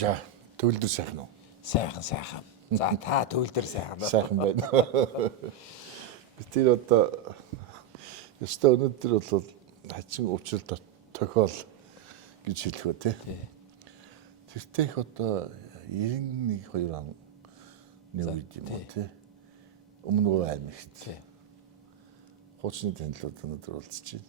За төвлөр сайхан уу? Сайхан. За та төвлөр сайхан. Сайхан байна. Би тэр одоо ёстой өнөөдөр бол хачин өвчрөл тохиол гэж хэлэх үү те. Тэртээ их одоо 91 2 он үед юм уу те. Өмнө аймагт. Хуучны танилуд өнөөдөр уулзч байна.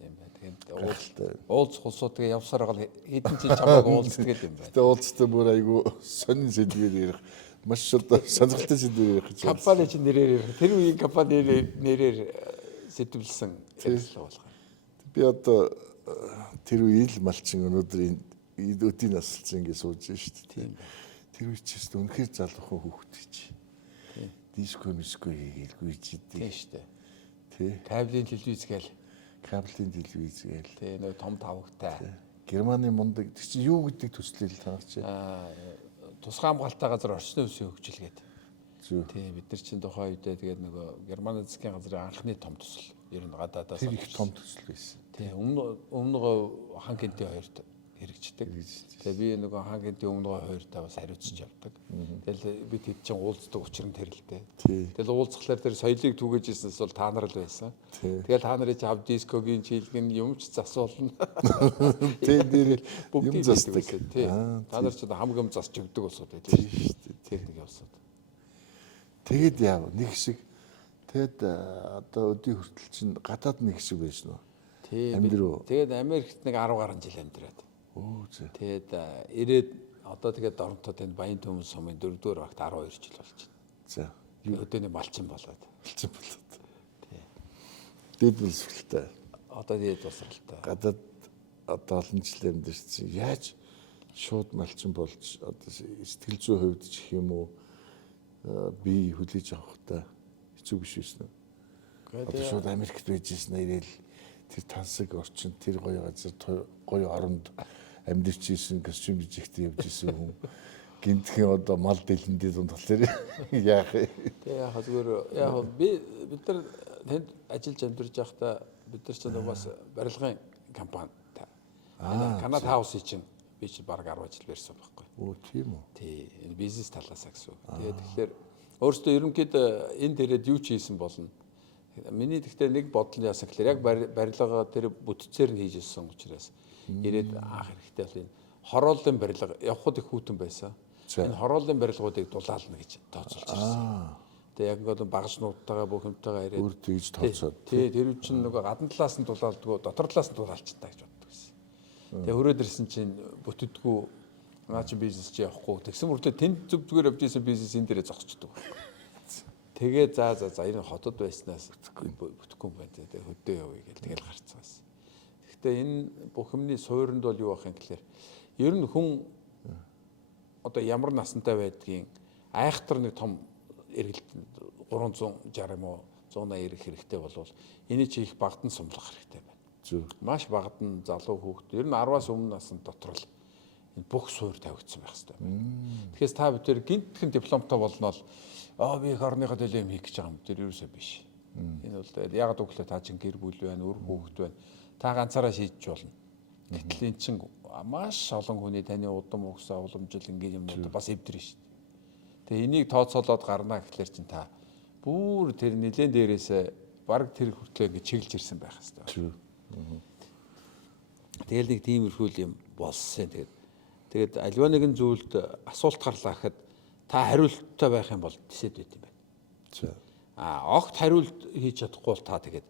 Тийм байна. Тэгээд уулзах улсуудыг явсаар гал хэдэн жил чамайг уулздаг юм байна. Тэ уулзтай бүр айгу сонин сэдвээр ярих. Маш одоо сонирхолтой сэдвээр ярих гэж байна. Компани чинь нэрээр тэр үеийн компани нэрээр сэтвэлсэн ярилцлага болгоо. Би одоо тэр үеийн л малчин өнөөдөр өдийн насалсан ингэ сууж байна шүү дээ. Тэр үе ч гэсэн үнэхээр залуухан хүүхэд гэж. Диско хийгээгүй ч дээ. Тийм шүү дээ. Тий. Кабелийн телевиз гээл. Кабелийн телевиз гээл. Тий нэг том тавгтай. Германы мундаг тэр чинь юу гэдэг төслөл танах чи. Тусгай хамгаалалттай газар орчны үсгийн хөгжил гэдэг. Зүг. Тий бид нар чинь тухайн үедээ тэгээд нөгөө Германы засгийн газрын анхны том төсөл ер нь гадаадаас тэр их том төсөл байсан. Тий өмнө хан гинтийн хоёрт хэрэгждэг. Тэгээ би нөгөө хан гинтийн өмнө хоёртаа бас хариуцж явдаг. Тэгэл бид хэд чинь уулздаг учир нь тэр л дээ. Тэгэл уулзхлаар тэр соёлыг түгээжсэнээс бол та нар л байсан. Тэгэл та нарын чав дискогийн чийлгэн юм ч засуулна. Тий дээр бүгд засдаг. Тий. Та нар ч хамгийн засч өгдөг усуд байлаа шүү дээ. Техник явсууд. Тэгэд яав нэг хэсэг тэгэд одоо өдний хүртэл чинь гадаад нэг хэсэг байсан уу? Тий. Тэгээд Америкт нэг 10 гаруй жил амьдраад. Оо зэ. Тэгээд ирээд одоо тэгээд Доронтод энэ Баян Төмөн сумын 4-р багт 12 жил болж байна. За. Өдөөний малчин болоод. Малчин болоод. Тий. Дэд боловсралтай. Одоо дэд боловсралтай. Гадаад одоо олон жил амьдэрсэн. Яаж шууд малчин болж одоо сэтгэл зүйн хувьд ч гэх юм уу би хүлээж авахтай хэцүү биш байсан уу? Одоо шууд Америкт байжсэн ирээл тэр тансаг орчин тэр гоё газар гоё оронд амьдэрч ийсэн костюм жигтэй явж исэн хүн гинтхэн одоо мал дэлэндээ дунд болохоор яах вэ? Тэг яах зүгээр бид нар тэнд ажиллаж амьдарч байхдаа бид нар ч бас барилгын компанитай. Канада хаусыг чинь би чи баг 10 жил барьсан байхгүй. Оо тийм үү. Тий энэ бизнес талаас гэсэн. Тэгэхээр өөрөөсөө ерөнхийдөө энэ дээрээ юу ч хийсэн болно. Миний тэгтээ нэг бодол яасан гэхээр яг барилга тэр бүтцээр нь хийж ирсэн учраас ирээд анх хэрэгтэй бол энэ хорооллын барилга явхад их хүйтэн байсан. Энэ хорооллын барилгуудыг дулаална гэж тооцоолж ирсэн. Тэгээ яг ингээд багшнуудтайгаа бүх юмтайгаа ирээд өөр тэгж тооцоод. Тий тэр чинь нөгөө гадна талаас нь дулаалдгүй дотор талаас нь дулаалчтай гэж боддог байсан. Тэгээ хүрээд ирсэн чинь бүтдэггүй наа чи бизнес чи явахгүй тэгсэн мөртөө тэнд зүгээр явж исэн бизнес энэ дээрээ зогсчдөг. Тэгээ за энэ хотод байснаас бүтэхгүй юм байна. Тэгээ хөдөө явъя гэл тэгэл гарцсан байсан. Гэхдээ энэ бүх юмны суурьнд бол юу ах юм гэхээр ер нь хүн одоо ямар насантай байдгийг айхтар нэг том эргэлт 360 юм уу 180 ирэх хэрэгтэй болвол эний чи их багтан сумлах хэрэгтэй байна. Зүг. Маш багтан залуу хүүхэд ер нь 10-аас өмнө наснд дотор л энэ бүх суурь тавигдсан байх хэрэгтэй байна. Тэгэхээр та бид тэр гинтхэн дипломтой болно бол би их орныхоо төлөө юм хийх гэж байгаа юм. Тэр ерөөсөө биш. Энэ бол яг үглээ та чинь гэр бүл байна, үр хүүхэд байна. Та ганцаараа шийдэж болно. Гэтэл эн чинь маш олон хүний таны удам угсаа уламжил ингийн юмнууд бас эвдэрнэ шүү дээ. Тэгээ энийг тооцоолоод гарна гэхэлэр чинь та бүр тэр нэлээд дээрээсээ баг тэр хүртлээ ингэ чиглэж ирсэн байх хэрэгтэй. Тэгэл нэг тиймэрхүү юм болсон. Тэгээд альва нэгэн зүйлд асуулт гарлаа гэхэд та хариулттай байх юм бол тэсэд байт юм байна. Огт хариулт хийж чадахгүй бол та тэгээд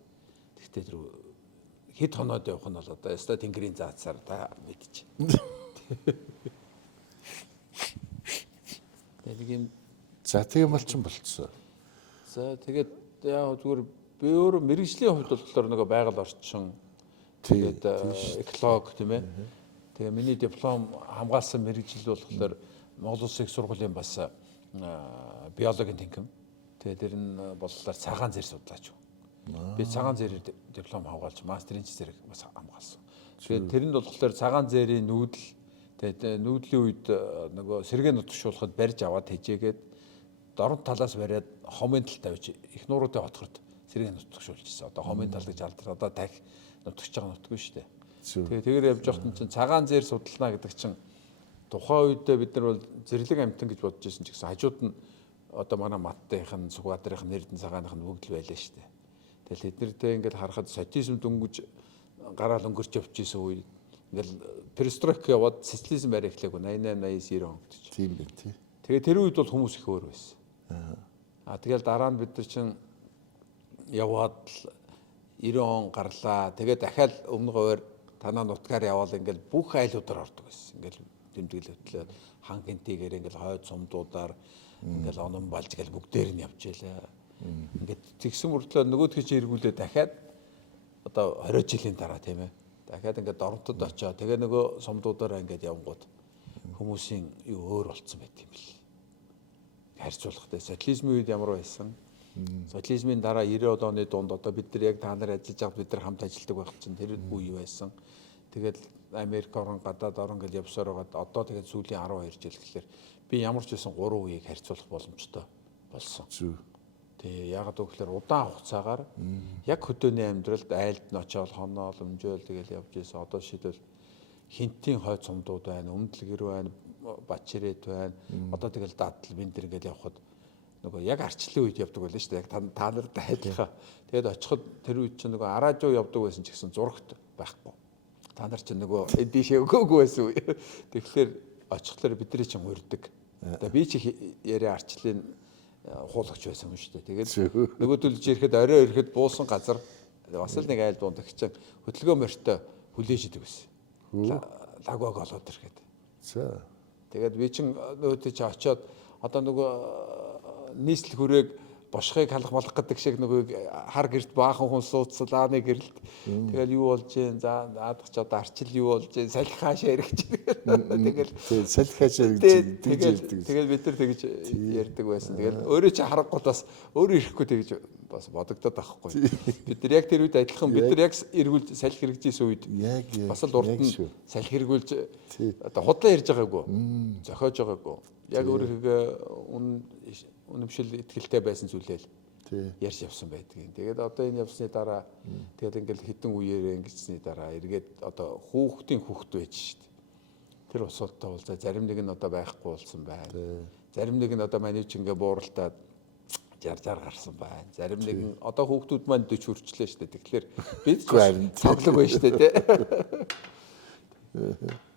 тэгтээ тэр хэд хоноод явах нь бол одоо яста тэнгэрийн заацаар та мэдчих. Тэгээд юм За тийм малчин болцсон. За тэгээд яг зүгээр би өөр мэрэгжлийн хувьд болохоор нөгөө байгаль орчин тэгээд эколог тийм ээ. Тэгээ миний диплом хамгаалсан мэрэгжил болохоор Монгол Улсын их сургуулийн бас биологийн тэнхим. Тэгээ тэр нь боллоор цагаан зэр судлаач. Би цагаан зэрээр диплом хамгаалж мастерын зэрэг бас хамгаалсан. Тэгээ тэрэнд болохоор цагаан зэрийн нүүдэл тэгээд нүүдлийн үед нөгөө сэргээ нутгшуулахад барьж аваад хижээгээд дорн талаас бариад хомын тал тавьж их нууруудын хотхорд сэргээ нутгшуулж ирсэн. Одоо хомын тал гэж алдар одоо дахь нутгч байгаа нутгүй шүү дээ. Тэгээ явж явахтан чинь цагаан зэр судална гэдэг чинь тухайн үедээ бид нар бол зэрлэг амтан гэж бодож ирсэн ч гэсэн хажууд нь одоо манай Маттайхан, Сүхбаатарын Эрдэнэ цагааных нь бүгд л байлаа шүү дээ. Тэгэл эднэртэй ингээд харахад социализм дөнгөж гараал өнгөрч явж исэн үе ингээл перестройка яваад социализм барь эхлэв 88 89 90 онд ч. Тийм байх тий. Тэгээ тэр үед бол хүмүүс их өөр байсан. Тэгэл дараа нь бид нар чинь яваад 90 он гарлаа. Тэгээ дахиад өмнө говьор танаа нутгаар яваал ингээл бүх айлуудаар ордог байсан. Ингээл тэмдэглэл хөтлөө хан гинтигээр ингээл хойд сумдуудаар ингээл онон балж гэл бүгдээр нь явж ялаа. Ингээд тэгсэн мөртлөө нөгөөдгөө чи эргүүлээ дахиад одоо 20 жилийн дараа тийм ээ. Дахиад ингээд дорнотод очоо. Тэгээ нөгөө сумдуудаараа ингээд явгууд хүмүүсийн юу өөр болцсон байт юм бэл. Харьцуулахтай социализмын үед ямар байсан? Социализмын дараа 90 оны дунд одоо бид нар яг та нар ажиллаж байгаа бид нар хамт ажилладаг байх чинь тэр үе байсан. Тэгээд Америк орн, гадаад орн гэж явсаар байгаа. Одоо тэгээд сүүлийн 12 жил гэхэлэр би ямар ч байсан 3 үеийг харьцуулах боломжтой болсон. Тэгээ яг гэвэл удаан хугацаагаар яг хөдөөний амьдралд айлд нь очиод хоноол өмжөөл тэгэл явж ийсэн. Одоо шийдвэл хинтийн хойд сумдууд байна, өмдлгэр байна, Бачирет байна. Одоо тэгэл дадал бин тэр ингээл явхад нөгөө яг арчлын үед явдаг байлаа шүү дээ. Яг та нарт айлхаа. Тэгээд очиход тэр үед чинь нөгөө араажуу явдаг байсан ч гэсэн зурагт байхгүй. Та нар чинь нөгөө эдишээ өгөөгүй байсан үе. Тэгэхээр очихлоор бидний чинь урддаг. Тэгээд би чи яриа арчлын хуулагч байсан юм шүү дээ. Тэгээд нөгөөдөлж ирэхэд орой ирэхэд буусан газар бас л нэг айл дунд их чинь хөдөлгөөн морьтой хүлээж идэг байсан. Лагваг олоод ирэхэд. За. Тэгээд би чинь нөгөөдөө чи очиод одоо нөгөө нийслэл хүрээг бошхыг халах малах гэдэг шиг нөгөө хар гэрт баахан хүн суудсалааны гэрэлт тэгэл юу болж जैन за наадах ч одоо арчил юу болж जैन салхи хаашаа ирэх тэгэл салхи хаашаа ирэх тэгэл бид нар тэгж ярьдаг байсан. Тэгэл өөрөө чи харахгүй бас өөрөө ирэхгүй тэгж бас бодогдоод байхгүй. Бид нар яг тэр үед адилхан бид нар яг эргүүл салхи хэрэгжижсэн үед бас л урд нь салхи хэрэгүүлж одоо худлаа ярьж байгаагүй. Зохиож байгаагүй. Яг өөрийнхөө үнэмшил итгэлтэй байсан зүйлээ ярьж явсан байдгийг. Тэгээд одоо энэ явсны дараа тэгээд ингээл хідэн үеэрээ ингэсний дараа эргээд одоо хүүхдийн хүүхд байж шít. Тэр усуудтай бол зарим нэг нь одоо байхгүй болсон байна. Зарим нэг нь одоо манай ч ингээ бууралтаад жар гарсан байна. Зарим нэг нь одоо хүүхдүүд маань 40 хүрчлээ шít. Тэгэхээр бид тоглог байна шít тий.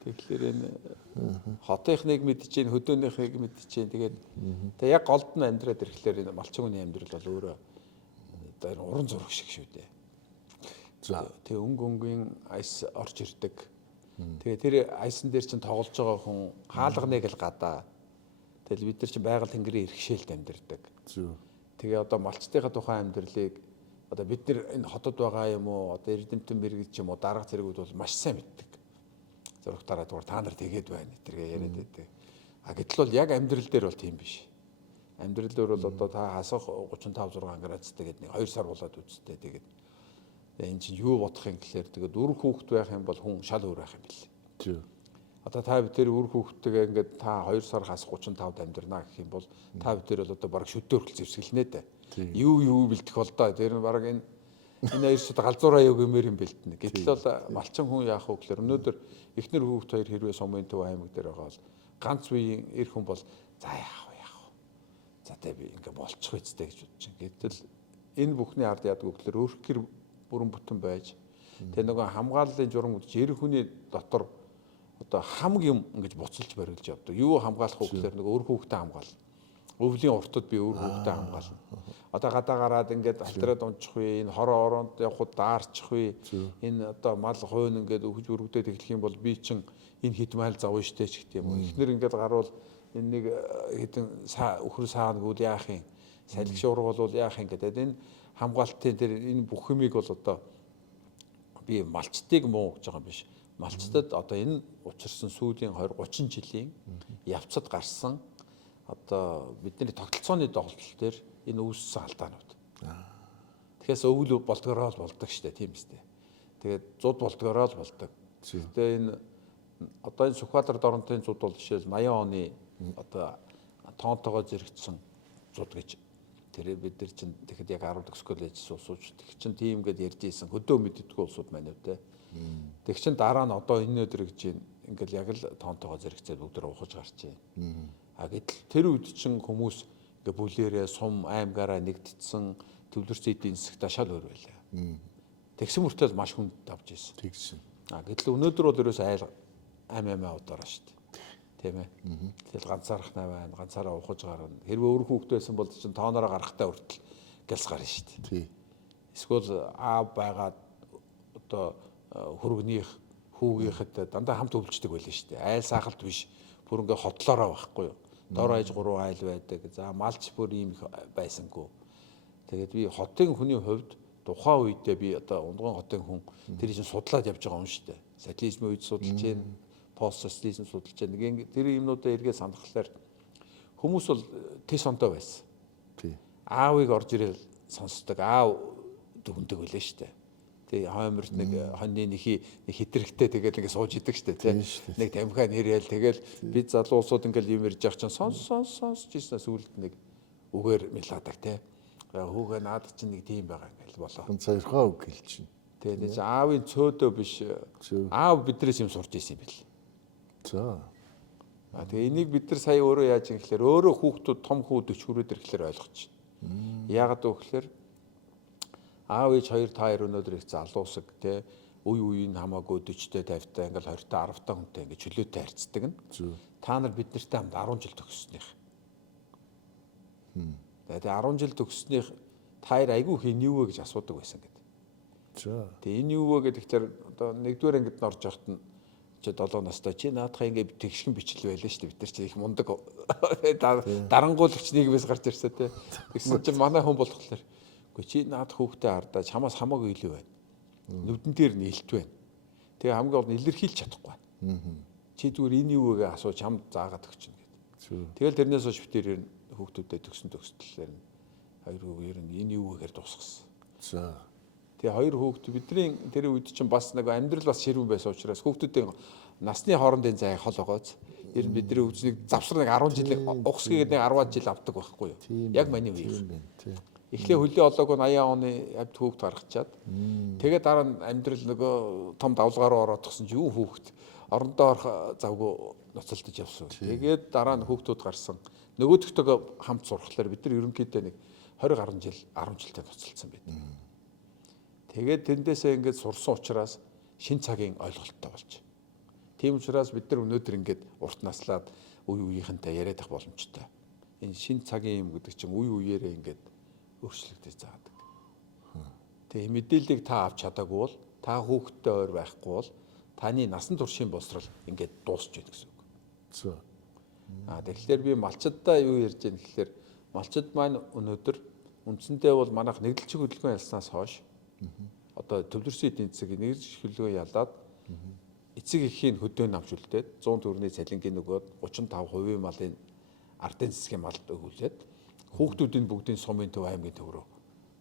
Тэгэхээр энэ хотынхныг мэдчихээн, хөдөөнийхийг мэдчихээн. Тэгээд тэгээ яг голд нь амьдраад ирэхлээр энэ малчин хүний амьдрал бол өөрөө одоо уран зураг шиг шүү дээ. За тэгээ өнгийн айс орж ирдэг. Тэгээ тэр айсан дээр чинь тоглож байгаа хүн хаалганыг л гадаа. Тэгэл бид нар чинь байгаль тэнгэрийн иргэшээлд амьдардаг. Тэгээ одоо малчтынхаа тухайн амьдралыг одоо бид нар энэ хотод байгаа юм уу, одоо эрдэмтэн мэрэгч юм уу, дарга зэрэгүүд бол маш сайн мэддэг. Зурагтаараа зүгээр та нар тэгээд байна гэтэргээ яриад байдаг. Гэтэл бол яг амьдрал дээр бол тийм биш. Амьдрал дээр бол одоо та хасах 35 6 градустай гэдэг нэг 2 сар болоод үзтээ тэгээд энэ чинь юу бодох юм гэхээр тэгээд үр хүүхэд байх юм бол хүн шал өөр байх юм бэл. Одоо та бид тэр үр хүүхэдтэйгээ ингээд та 2 сар хасах 35-д амьдрнаа гэх юм бол та бид тэр бол одоо бараг шөдөөрхөл зэвсгэлнэ дээ. Юу бэлдэх бол доо тэр нь бараг энэ хоёр шид галзуураа юу гэмээр юм бэлдэнэ. Гэтэл бол малчин хүн яах вэ гэхээр өнөөдөр эхнэр хүүхд хоёр хэрвээ Сумын Төв аймаг дээр байгаа бол ганц үеийн эр хүн бол за яах вэ. За тэ би ингээ болчих үсттэй гэж бодож байна. Гэтэл энэ бүхний ард яадаг вэ гэхээр өөрх гэр бүрэн бүтэн байж тэгээ нөгөө хамгааллын журам үдч эр хүний дотор одоо хамаг юм ингэж буцалж барилж явдаг. Юу хамгаалах вэ гэхээр нөгөө өр хүүхдээ хамгаална. Өвлийн уртад би өр хүүхдээ хамгаална. Одоо гадаа гараад ингээд алтраад унчих вэ, энэ хороо ороонд явхад даарчих вэ, энэ одоо мал хойно ингээд өгж өргөдөөд эхлэх юм бол би чин энэ хит майл завна штэ ч гэх юм уу. Эхнэр ингээд гарвал энэ нэг хитэн өхөр саагнгүй яах юм, салхи шуурга бол яах юм гэдэг. Энэ хамгаалтын тэр энэ бүх юмыг бол одоо би малчтыг муу гэж байгаа юм биш. Малчтад одоо энэ учирсан сүүлийн 20 30 жилийн явцад гарсан одоо бидний тогтолцооны тоглолт дээр энэ үүссэн алдаанууд. Тэгэхээр өвөл болдгороо л болдог штэ тийм үстэй. Тэгээд зуд болдгороо л болдог. Тэгээд энэ одоо энэ Сүхбаатар доронтын зуд бол жишээл 80 оны одоо тоонтойгоо зэрэгцсэн зуд гэж тэр бид нар чинь тэгэхэд яг 10 дэх коллеж суусууч тэг чинь тийм гээд ярьж ийсэн хөдөө мэддэггүй улсууд маань үү те. Тэг чинь дараа нь одоо энэ өдөр гэж ингээл яг л тоонтойгоо зэрэгцээд өдөр ухаж гарч байна. А гэтэл тэр үед чинь хүмүүс ингээ бүлээрээ сум аймгаараа нэгдсэн төвлөрсөн эдийн засагт шал өөр байлаа. Тэгсэн мөртөө маш хүнд давж ирсэн. Тэгсэн. А гэтэл өнөөдөр бол ерөөс айл амиа удаараа шүү дээ. Тийм ээ. Тэгэл ганцаарх наа байна, ганцаараа ухаж гарна. Хэрвээ өөр хүүхэд байсан бол чинь тоонороо гарахтаа хүртэл гэлс гарна шүү дээ. Тий. Эсвэл аав байгаад одоо хөргөнийх хүүгийнхэд дандаа хамт өвлждөг байлаа шүү дээ. Айл сахалт биш. Бүр ингээ хотлоороо байхгүй юу. Дор хаяж 3 айл байдаг. За малч бүр ийм их байсангүй. Тэгээд би хотын хүний хувьд тухайн үедээ би одоо Ундган хотын хүн тэр чинь судлаад явж байгаа юм шүү дээ. Социализмын үед судалж जैन, пост социализм судалж जैन. Нэг тэр юмнуудаа эргээ санахлаар хүмүүс бол тэс онтой байсан. Тий. Аавыг орж ирэл сонсдог, аав дүгндэг байлаа шүү дээ. Тэг хойморт нэг хоньны нэг хитрэгтэй тэгэл ингэ сууж идэг шүү дээ. Нэг тамхиа нэрээл тэгэл бид залуусууд ингээл юм ярьж явах чинь сонсож ийсэн сүлд нэг үгээр мэлаадаг те. Хүүгээ наад чинь нэг тийм байгаа ингээл болоо. Ганцаархаа үг хэлчихнэ. Тэгээд аавын цөөдөө биш аав бидрээс юм сурч ийсэн юм бэл. За. Тэгээ энийг бид нар сая өөрөө яаж юм гэхээр өөрөө хүүхдүүд том хүү 40 хүрээд ирэхлээр ойлгоч. Яагаад вэ гэхээр аав ээж хоёр та хоёр өнөөдөр их залуусаг те үе нь хамаагүй 40-тэй 50-тай ингээл 20-тай 10-тай хүнтэй ингээд чөлөөтэй харьцдаг нь. Та нар бид нартай хамт 10 жил төгссөнийх. Тэгээд 10 жил төгссөнийх та хоёр айгүй хин юу вэ гэж асуудаг байсан гэдэг. За. Тэгээ энэ юу вэ гэдэгтэр одоо нэгдүгээр ангид н орж явахад нь чи 7 настай чи наадхаа ингээд тэгшгэн бичил байлаа шүү дээ. Бид нар чи их мундаг дарангуулагч нийгмээс гарч ирсэ те. Тэгсэн чинь манай хүн болохоор үгүй чи наад хүүхдээ хардаа чамаас хамаагүй илүү байна. Нүдэн дээр нээлт байна. Тэгээ хамгийн гол нь илэрхийлж чадахгүй байна. Чи зүгээр энэ юу вэ гэж асууж чамд заагаад өгчнө гэдэг. Тэгэл тэрнээс хойш битэр ер нь хүүхдүүдэд төгсөлтөөр нь хоёр хүүг ер нь энэ юу вэ гэхээр тусгасан. За. Тэгээ хоёр хүүхд бидний тэр үед чинь бас нэг амьдрал бас ширүүн байсан учраас хүүхдүүдийн насны хоорондын зай хол огооц. Ер нь бидний өвчнийг завсар нэг 10 жил угсгээд нэг 10-аад жил авдаг байхгүй юу? Яг маний үеийнх. Эхлээ хөлөө олоогүй 80 оны авд хүүхд гаргачаад тэгээ дараа нь амьдрал нөгөө том давлгаараа ороод тгсэн чи юу хүүхд орондоо орох завгүй ноцолдож явсан. Тэгээд дараа нь хүүхдүүд гарсан. Нөгөөдөгтөө хамт сурхлаар бид нар ерөнхийдөө нэг 20 гаруй жил 10 жилдээ ноцолдсон байдаг. Тэгээд тэндээсээ ингээд сурсан учраас шин цагийн ойлголттой болж. Тийм учраас бид нар өнөөдөр ингээд урт наслаад үе үеийнхэнтэй яриад ах боломжтой. Энэ шин цагийн юм гэдэг чинь үе үеэрээ ингээд өөрчлөгдөж заадаг. Тэгээ мэдээллийг та авч чадаагүй бол та хүүхдтэй ойр байхгүй бол таны насан туршийн боловсрал ингээд дуусч байна гэсэн үг. За. Тэгэхээр би малчидаа юу ярьж байна гэхээр малчид маань өнөөдөр үндсэндээ бол манайх нэгдэлчин хөдөлгөөн ялснаас хойш одоо төвлөрсөн эдийн засгийг нэгдэлчин хөдөлгөөн ялаад эцэг эхийн хөдөөний авч үлдээд 100 төгрөгийн цалингийн нөгөөд 35% малын ардын засгийн малд өгүүлээд хүүхдүүдийн бүгдийн сумын төв аймгийн төв рүү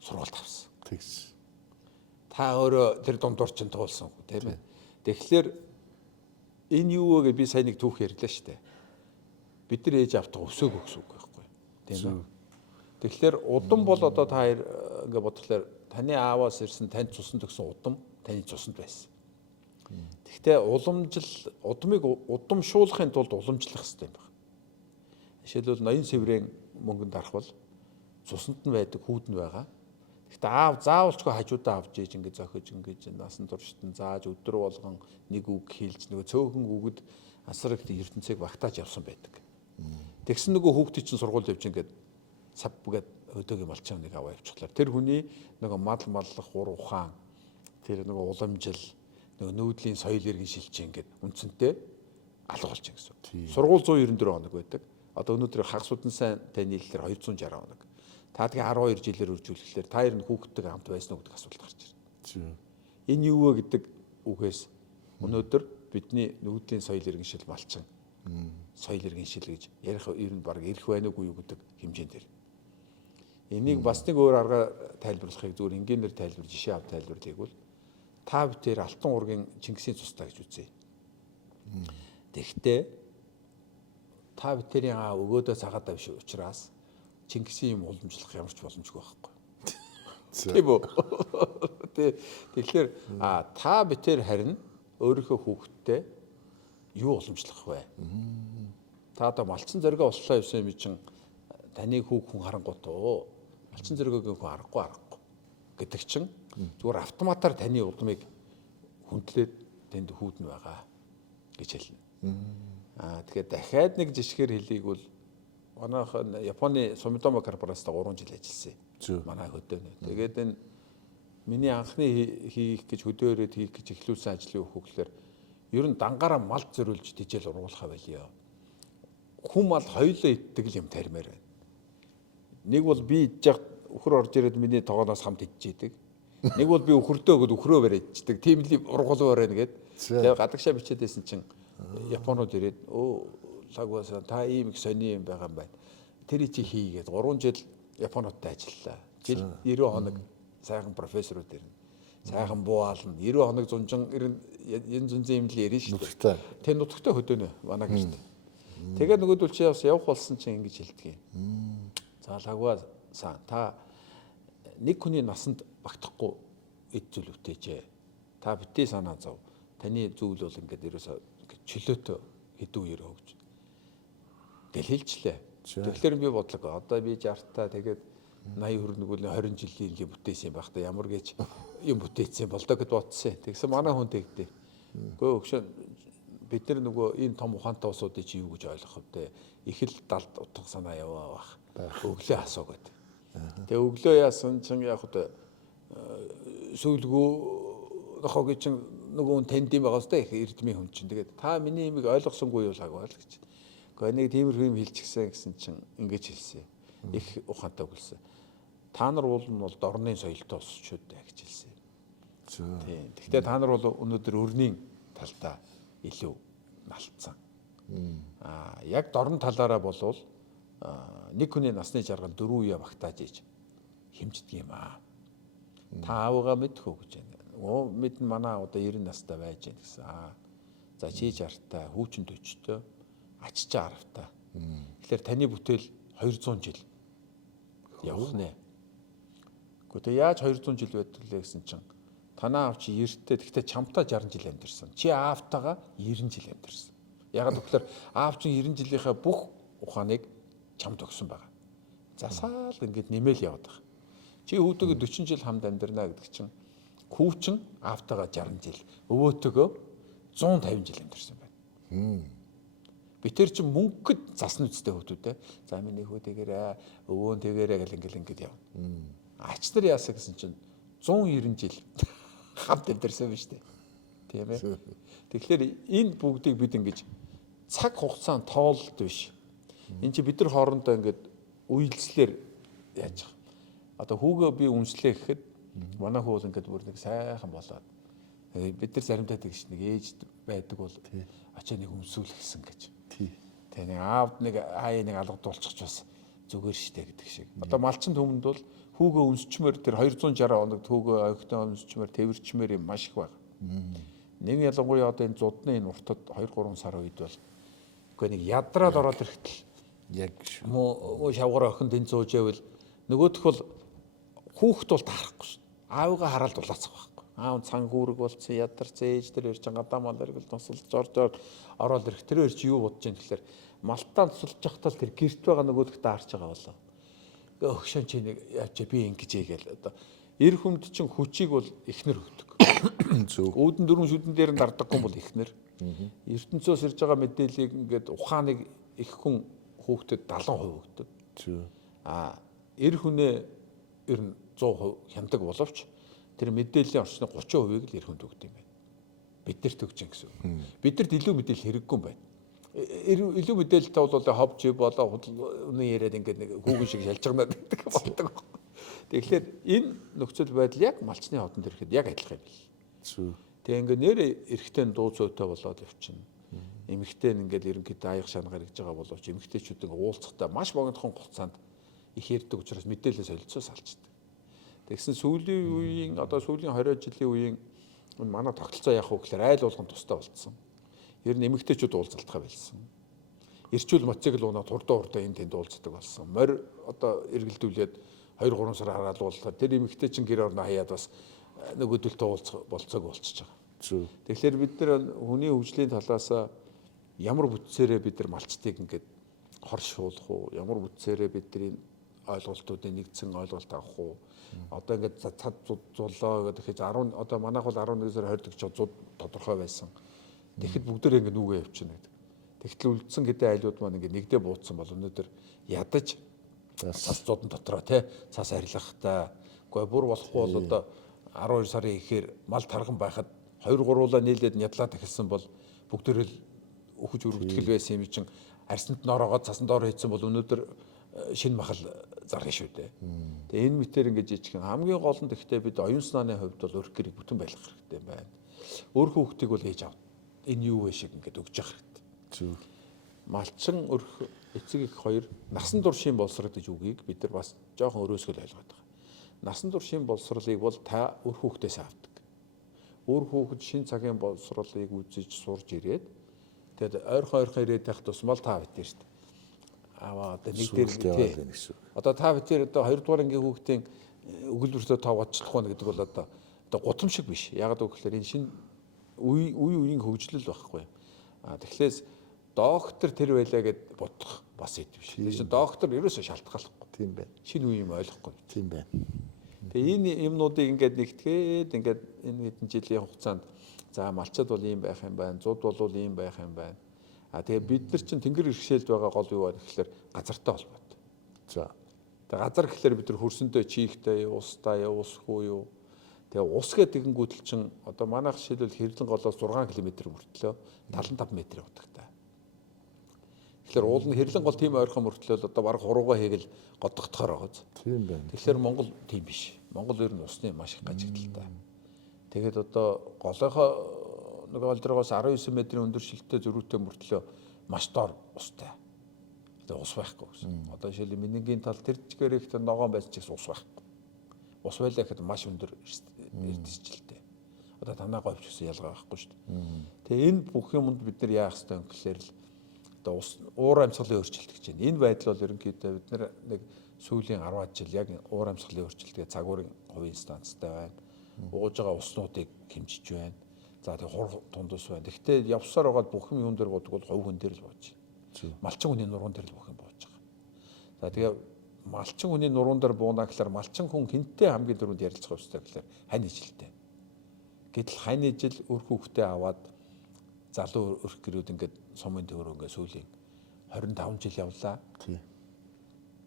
сургалт авсан. Тэгс. Та өөрөө тэр дундуур чинь туулсан хөө тийм ээ. Тэгэхээр энэ юу вэ гэж би сайн нэг түүх ярьлаа шүү дээ. Бид нар ээж автах өсөөгөө гэсэн үг байхгүй тийм ээ. Тэгэхээр удам бол одоо та хоёр ингээ бодлоор таны ааваас ирсэн танд цуснд өгсөн удам таны цуснд байсан. Гэхдээ удмыг удамшуулахын тулд уламжлах хэрэгтэй юм байна. Жишээлбэл ноён сэврийн мөнгөнд дарах бол цуснд нь байдаг хүүд нь байгаа. Гэхдээ аав заавалчгүй хажуудаа авч ийж ингэ зохиж ингэж насан туршид нь зааж өдөр болгон нэг үг хэлж нөгөө цөөхөн үгэд асрагт ертөнцийг багтааж явсан байдаг. Тэгсэн нөгөө хүүхдийн чинь сургууль явж ингээд сав бүгээд өдөөгийн малчин нэг аваа явчихлаа. Тэр хүний нөгөө маллах ур ухаан тэр нөгөө уламжил нөгөө нүүдлийн соёл иргэн шилжиж ингээд үндсэнтэй алга болж байгаа гэсэн. Сургууль 194 хоног байдаг. Одоо өнөөдөр хагас судан сайн таны нийлэлээр 260 хоног. Та тэгээ 12 жилээр үржүүлэхлээр та хоёр нь хүүхдтэйгээ хамт байсан уу гэдэг асуулт гарч ирнэ. Энэ юу вэ гэдэг үгээс өнөөдөр бидний нүүдлийн соёл иргэншил малчин соёл иргэншил гэж ярих ер нь баг ирэх байна уугүй юу гэдэг хэмжээнд дэр. Энийг бас нэг өөр аргаар тайлбарлахыг зүгээр энгийнээр тайлбар жишээ аваад тайлбарлахыг бол та бүхэн Алтан ургийн Чингисийн цустай гэж үзье. Тэгэхдээ та бүхэн өгөөдөө цагаатаа биш учраас Чингисийн юм уламжлах ямар ч боломжгүй байхгүй. Тийм үү? Тэгэхээр та бүхэн харин өөрийнхөө хүүхдтэй юу уламжлах вэ? Та одоо малчин зоригоо услаа юусэн юм чинь таныг хүн харангуут уу? Малчин зоригоогийн хүн аргагүй гэдэг чинь зүгээр автоматар таны удмыг хүндлээд тэнд хүүднэ байгаа гэж хэлнэ. Тэгэхээр дахиад нэг жишгээр хэлийг бол манайхан Японы Sumitomo корпорацтай 3 жил ажилласан. Манай хөдөөнө. Тэгээд энэ миний анхны хийх гэж хөдөөрөөд хийх гэж эхлүүлсэн ажлын өөх гэхээр ер нь дангаараа мал зөрүүлж тижэл ургуулхаа байлио. Хүн мал хоёулаа иддэг юм тармаар байна. Нэг бол би идэж өхөр орж ирээд миний тоогоноос хамт идчихэдэг. Нэг бол би өхөрдөө гээд өхрөө бариад идчихдэг. Тийм л ургуул барина гээд. Тэгээд гадагшаа бичээд байсан чинь Японууд ирээд лагваса та ийм их сони юм байгаа юм байна. Тэр чи хийгээд 3 жил Японуудтай ажиллалаа. Жил 90 хоног сайхан профессорууд ирнэ. Сайхан бууална. 90 хоног зунжин энэ зунзын имлэл ярина шүү дээ. Тэр нутагтай хөдөөнө манай гэрт. Тэгээд нөгөөдөл чи явах болсон чинь ингэж хэлдэг юм. За лагва сан та нэг хүний насанд багтахгүй эд зүйл үтээжээ. Та битээ санаа зов. Таны зүйл бол ингээд ерөөсө чөлөөтөө хэдүү үеэр хөгж. Гэл хэлжлээ. Тэгэхээр би бодлоо. Одоо би 60 та тэгээд 80 хүрнэгүүл 20 жилийн юм бүтээсэн юм байх та ямар гэж юм бүтээсэн болдоо гэд бодсон. Тэгсэн манай хүн тэгдэ. Гэхдээ өгшөө бид нар нөгөө энэ том ухаантай усуудыг чи юу гэж ойлгох вэ? Их л далд утга санаа яваа бах. Өглөө асуу гэд. Тэгээ өглөө яасан чинь яг хөө сүүлгүү нохоо гэж нөгөө танд юм байгаас та их эрдмийн хүн чинь. Тэгээд та миний имийг ойлгосонгүй юу лаг байл гэж. Гэхдээ нэг тиймэрхүү юм хэлчихсэн гэсэн чинь ингэж хэлсэн. Их ухаантай өгүүлсэн. Та нар бол дорны соёлтой усчуд гэж хэлсэн. Тийм. Гэхдээ та нар бол өнөөдөр өрний талдаа илүү налтсан. Яг дорн талаараа болвол нэг хүний насны жаргал 4 үе багтааж иж хэмждэг юм аа. Та аавгаа мэдхүү гэж байна. Мэднэ манай одоо 90 настай байж байна гэсэн. За чи 60-тай, хүүчин 40-той, аччаа 10-тай. Тэгэхээр таны бүтээл 200 жил явах нэ. Гэхдээ яаж 200 жил байдаг лээ гэсэн чинь танаа аав чи 90-тэй, гэхдээ чамтай 60 жил амьдэрсэн. Чи аавтайгаа 90 жил амьдэрсэн. Ягаад гэвэл аав чинь 90 жилийнхаа бүх ухааныг чамд өгсөн байгаа. Засаал ингэж нэмэл яваад байгаа. Чи өвдөөгөө 40 жил хамт амьдрнаа гэдэг чинь хүүчин аавтайгаа 60 жил, өвөөтөөгөө 150 жил амьдэрсэн байна. Би тэр чинь мөнгөд засна үстэй хөвдүүдээ. За миний хүү тэгэрээ, өвөөн тэгэрээ гэл ингэж явна. Ач нар яасан гэсэн чинь 190 жил хамт амьдэрсэн байна шүү дээ. Тийм ээ. Тэгэхээр энэ бүгдийг бид ингэж цаг хугацаанд тоололт биш. Энд чи бид нар хоорондоо ингэж үйлслэр яаж байгаа. Одоо хүүгээ би үнслэх гэхэд манай хүү бол ингэж бүр нэг сайхан болоод бид нар заримдаа тэгш нэг ээж байдаг бол очоо нэг үнсүүлэх гэсэн гэж. Тэгээ нэг аавд нэг хаяа нэг алгадуулчих бас зүгээр штэ гэдэг шиг. Одоо малчин түмэнд бол хүүгээ үнсчмээр тэр 260 хоног хүүгээ ойгтон үнсчмээр тэрвэрчмээр юм маш их байна. Нэг ялангуяа одоо энэ зудны энэ уртад 2-3 сар үед бол үгүй нэг ядраад ороод ирэхдээ яг муу шавгаар охин тэн зөөжэвэл нөгөөх бол хүүхэд бол таарахгүй шүү. Аавыгаа хараад дулаацах байхгүй. Аав цан хүүрэг болцсон ядарсан ээж тэр ирж гадаа мал эргэл тусалж орж ороод ирэх тэр ирж юу бодож юм гэхээр малтаан тусалж явахдаа тэр гэрт байгаа нөгөөдөгтөө харж байгаа болоо. Өгшөн чи нэг яач би ингэж ийгээл одоо эр хүмд чинь хүчийг бол ихнэр өгдөг. Зөв. Үүдэн дөрвөн шүдэн дээр нь дардаггүй бол ихнэр. ертөнцөөс ирж байгаа мэдээллийг ингээд ухааныг их хүн хүүхдэд 70% өгдөг. Эр хүнээ ер нь 100% хяндаг боловч тэр мэдээллийн орчны 30%-ийг л эр хүнд өгдөг юм байна. Биднэрт өгч гэсэн. Биднэрт илүү мэдээлэл хэрэггүй юм байна. Илүү мэдээлэлтэй бол ховж болоо үнэн яриад ингээд нэг хүүгэн шиг шалжгнаад байдаг болдог. Тэгэхээр энэ нөхцөл байдал яг малчны хотонд ирэхэд яг адилхан юм бэл. Тэгээ ингээд нэр эрэгтэй дуу цөөтэй болоод явчихна. Эмэгтэй нь ингээд ерөнхийдөө аяг шангаар гэж байгаа боловч эмэгтэйчүүд ингээд уулзахтаа маш богинохон хугацаанд их ярьдаг учраас мэдээлэл солилцоос алчдаг. Тэгсэн сүүлийн үеийн одоо сүүлийн 20 жилийн үеийн манай тогтолцоо яах вэ гэхээр айл болгон тустай болцсон. Ер нь эмэгтэйчүүд уулзалтаа байлсан. Ирчүүл мотоцикл унаад хурдаа энэ тэнд уулздаг болсон. Морь одоо эргэлдүүлээд 2-3 сар хараалуулаад тэр эмэгтэй чинь гэр орно хаяад бас нөгөөдөлтөө уулзах болцоог болчихж байгаа. Тэгэхээр бид нар хүний хөгжлийн талаас ямар бүтцээрээ бид нар малчтыг ингээд хоршуулах уу? Ямар бүтцээрээ бидний ойлголтуудын нэгдсэн ойлголт авах уу? Одоо ингээд цад зуллоо гэдэг хийж 10 одоо манайх бол 11 сар 20-д ч 100 тодорхой байсан. Тэгэхэд бүгдээрээ ингээд нүгэ явчихна гэдэг. Тэгтэл үлдсэн хэдэн айлууд маань ингээд нэгдээ буудсан бол өнөөдөр ядаж цас зуудан дотроо тий цас арилгахтай. Гэхдээ бүр болохгүй бол одоо 12 сарын ихээр мал тархан байхад 2 3-уулаа нийлээд нядлаад эхэлсэн бол бүгдээрээ л өхөж өргөдгөл байсан юм чинь арсанд нороогоод цасан доор хийсэн бол өнөөдөр шинэ махал зарах шүү дээ. Тэгээ энэ мэтэр ингэж жижигхэн хамгийн гол нь тэгтээ бид оюун санааны хувьд бол өрх гэрийг бүтэн байлгах хэрэгтэй юм байна. Өөр хүүхдийг бол ээж аав. Энэ юу вэ шиг ингэж өгж явах хэрэгтэй. Зөв. Малчин өрх эцэг их хоёр насан туршийн боловсрол гэж үгийг бид нар бас жоохон өрөөсгөл ойлгоод байгаа. Насан туршийн боловсролыг бол та өр хүүхдээс авдаг. Өр хүүхэд шин цагийн боловсролыг үзэж сурж ирээд тэгээд ойрхон ирээд байх тусмал та битэр шүү дээ. Аа одоо нэг дээр одоо та битэр одоо 2 дугаар ангийн хүүхдийн өгүүлбэртөө тав очлох уу гэдэг бол одоо гутамшиг биш. Яг гэвэл энэ шин үеийн хөгжлөл байхгүй. Тэгэхээр доктор тэр байлаа гэд бодох бас идэв биш. Тэгэхээр доктор ерөөсөө шалтгааллахгүй. Тийм байна. Шинэ үе юм ойлгохгүй. Тийм байна. Тэгээ энэ юмнуудыг ингээд нэгтгээд ингээд энэ хэдэн жилийн хугацаанд за малчад бол ийм байх юм байна, зуд бол ийм байх юм байна. Тэгээ бид нар чинь тэнгэр иргэшээлд байгаа гол юу вэ гэхээр газартай холбоотой. За. Тэгээ газар гэхээр бид нар хөрсөндөө чихтэй, устай, усгүй юу. Тэгээ ус гэдэг гүтэл чинь одоо манайх жишээлбэл Хэрлэн голоос 6 км мөртлөө 75 м удагтай. Тэгэхээр уул нь Хэрлэн гол тийм ойрхон мөртлөө одоо бараг хуруугаа хийгэл годогдохоор байгаа. Тийм байна. Тэгэхээр Монгол тийм биш. Монгол ер нь усны маш их гажигдaltaй. Тэгээд одоо голынхоо нэг олдрогоос 19 м-ийн өндөршилттэй зөрүүтэй мөртлөө маш доор устай. Тэгээд ус байхгүй гэсэн. Одоо жишээлбэл Минингийн тал тэр чигээр ихтэй ногоон байсан ч гэсэн ус байхгүй. Ус байлаа гэхэд маш өндөр эрдэсжилтэй. Одоо танаа говьч гэсэн ялгаа байхгүй шүү дээ. Тэгээ энэ бүх юмд бид нар яах ёстой юм гэхээр л одоо уур амьсгалын өөрчлөлт гэж байна. Энэ байдал бол ерөнхийдөө бид нар нэг сүүлийн 10 жил яг уур амьсгалын өөрчлөлтгээ цагуурын хувийн станцтай байна. Ууж байгаа уснуудыг хэмжиж байна. За тэг хур тундус байна. Гэхдээ явсаар байгаа бүх юм дээр бодог бол говь хүн дээр л бууж байна. Малчин хүний нуруунд дээр л бүх юм бууж байгаа. За тэгээ малчин хүний нуруунд дээр буунаа гэхээр малчин хүн хинтээ хамгийн дөрөнд ярилцах ёстой гэхээр хань ижилтэй. Гэтэл хань ижил өр хүүхдээ аваад залуу өрх гэрүүд ингээд сумын төвөр ингээд сүүлийн 25 жил явлаа.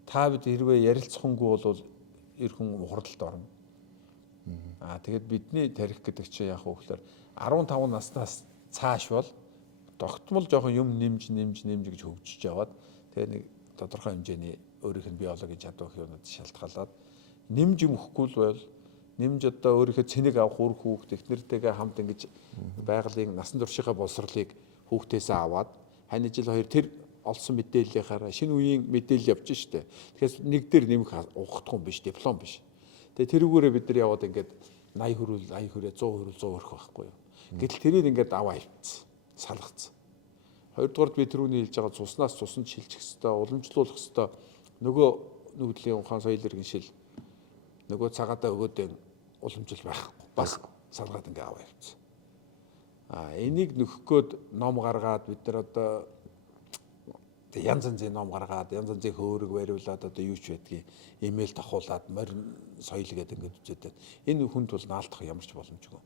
Та бид хэрвээ ярилцсангүй бол эр хүн ухралд орно. Тэгээд бидний тарих гэдэг чинь яг хөөхлөөр 15 наснаас цааш бол тогтмол жоохон юм нэмж гэж хөгжиж яваад тэгээ нэг тодорхой хэмжээний өөрийнх нь биологийн чадвар юмнууд шалтгаалаад нэмж юм өгөхгүй л байвал нэмж одоо өөрийнхөө цэнийг авах үр хүүхд эхнэртэйгээ хамт ингэж байгалийн насан туршийнхаа боловсролыг хүүхдээсээ аваад хань жил хоёр тэр олсон мэдээллийнхаараа шинэ үеийн мэдээлэл явж штэ. Тэгэхээр нэг дээр нэмэх ухахдах юм биш, диплом биш. Тэгээ тэрүүгээрээ бид нар яваад ингээд 80 хүрүүл 80 хүрээ 100 хүрүүл 100 өрөх байхгүй юу. Гэтэл тэрийг ингээд аваа ивцсэн, салгацсан. Хоёрдугаард би түрүүний хэлж байгаа цуснаас цуснд шилжих хэвээр, уламжлуулах хэвээр нөгөө нүүдлийн ухаан соёл иргэншил нөгөө цагаатаа өгөөд уламжил байхгүй. Бас салгаад ингээд аваа ивцсэн. Энийг нөхөх гээд ном гаргаад бид нар одоо янз янзын ном гаргаад янз янзын хөөрөг бариулаад одоо юу ч байдгийг имэйл тохиулаад морин соёл гэдэг ингээд үзээд энэ хүнд бол наалдах ямар ч боломжгүй.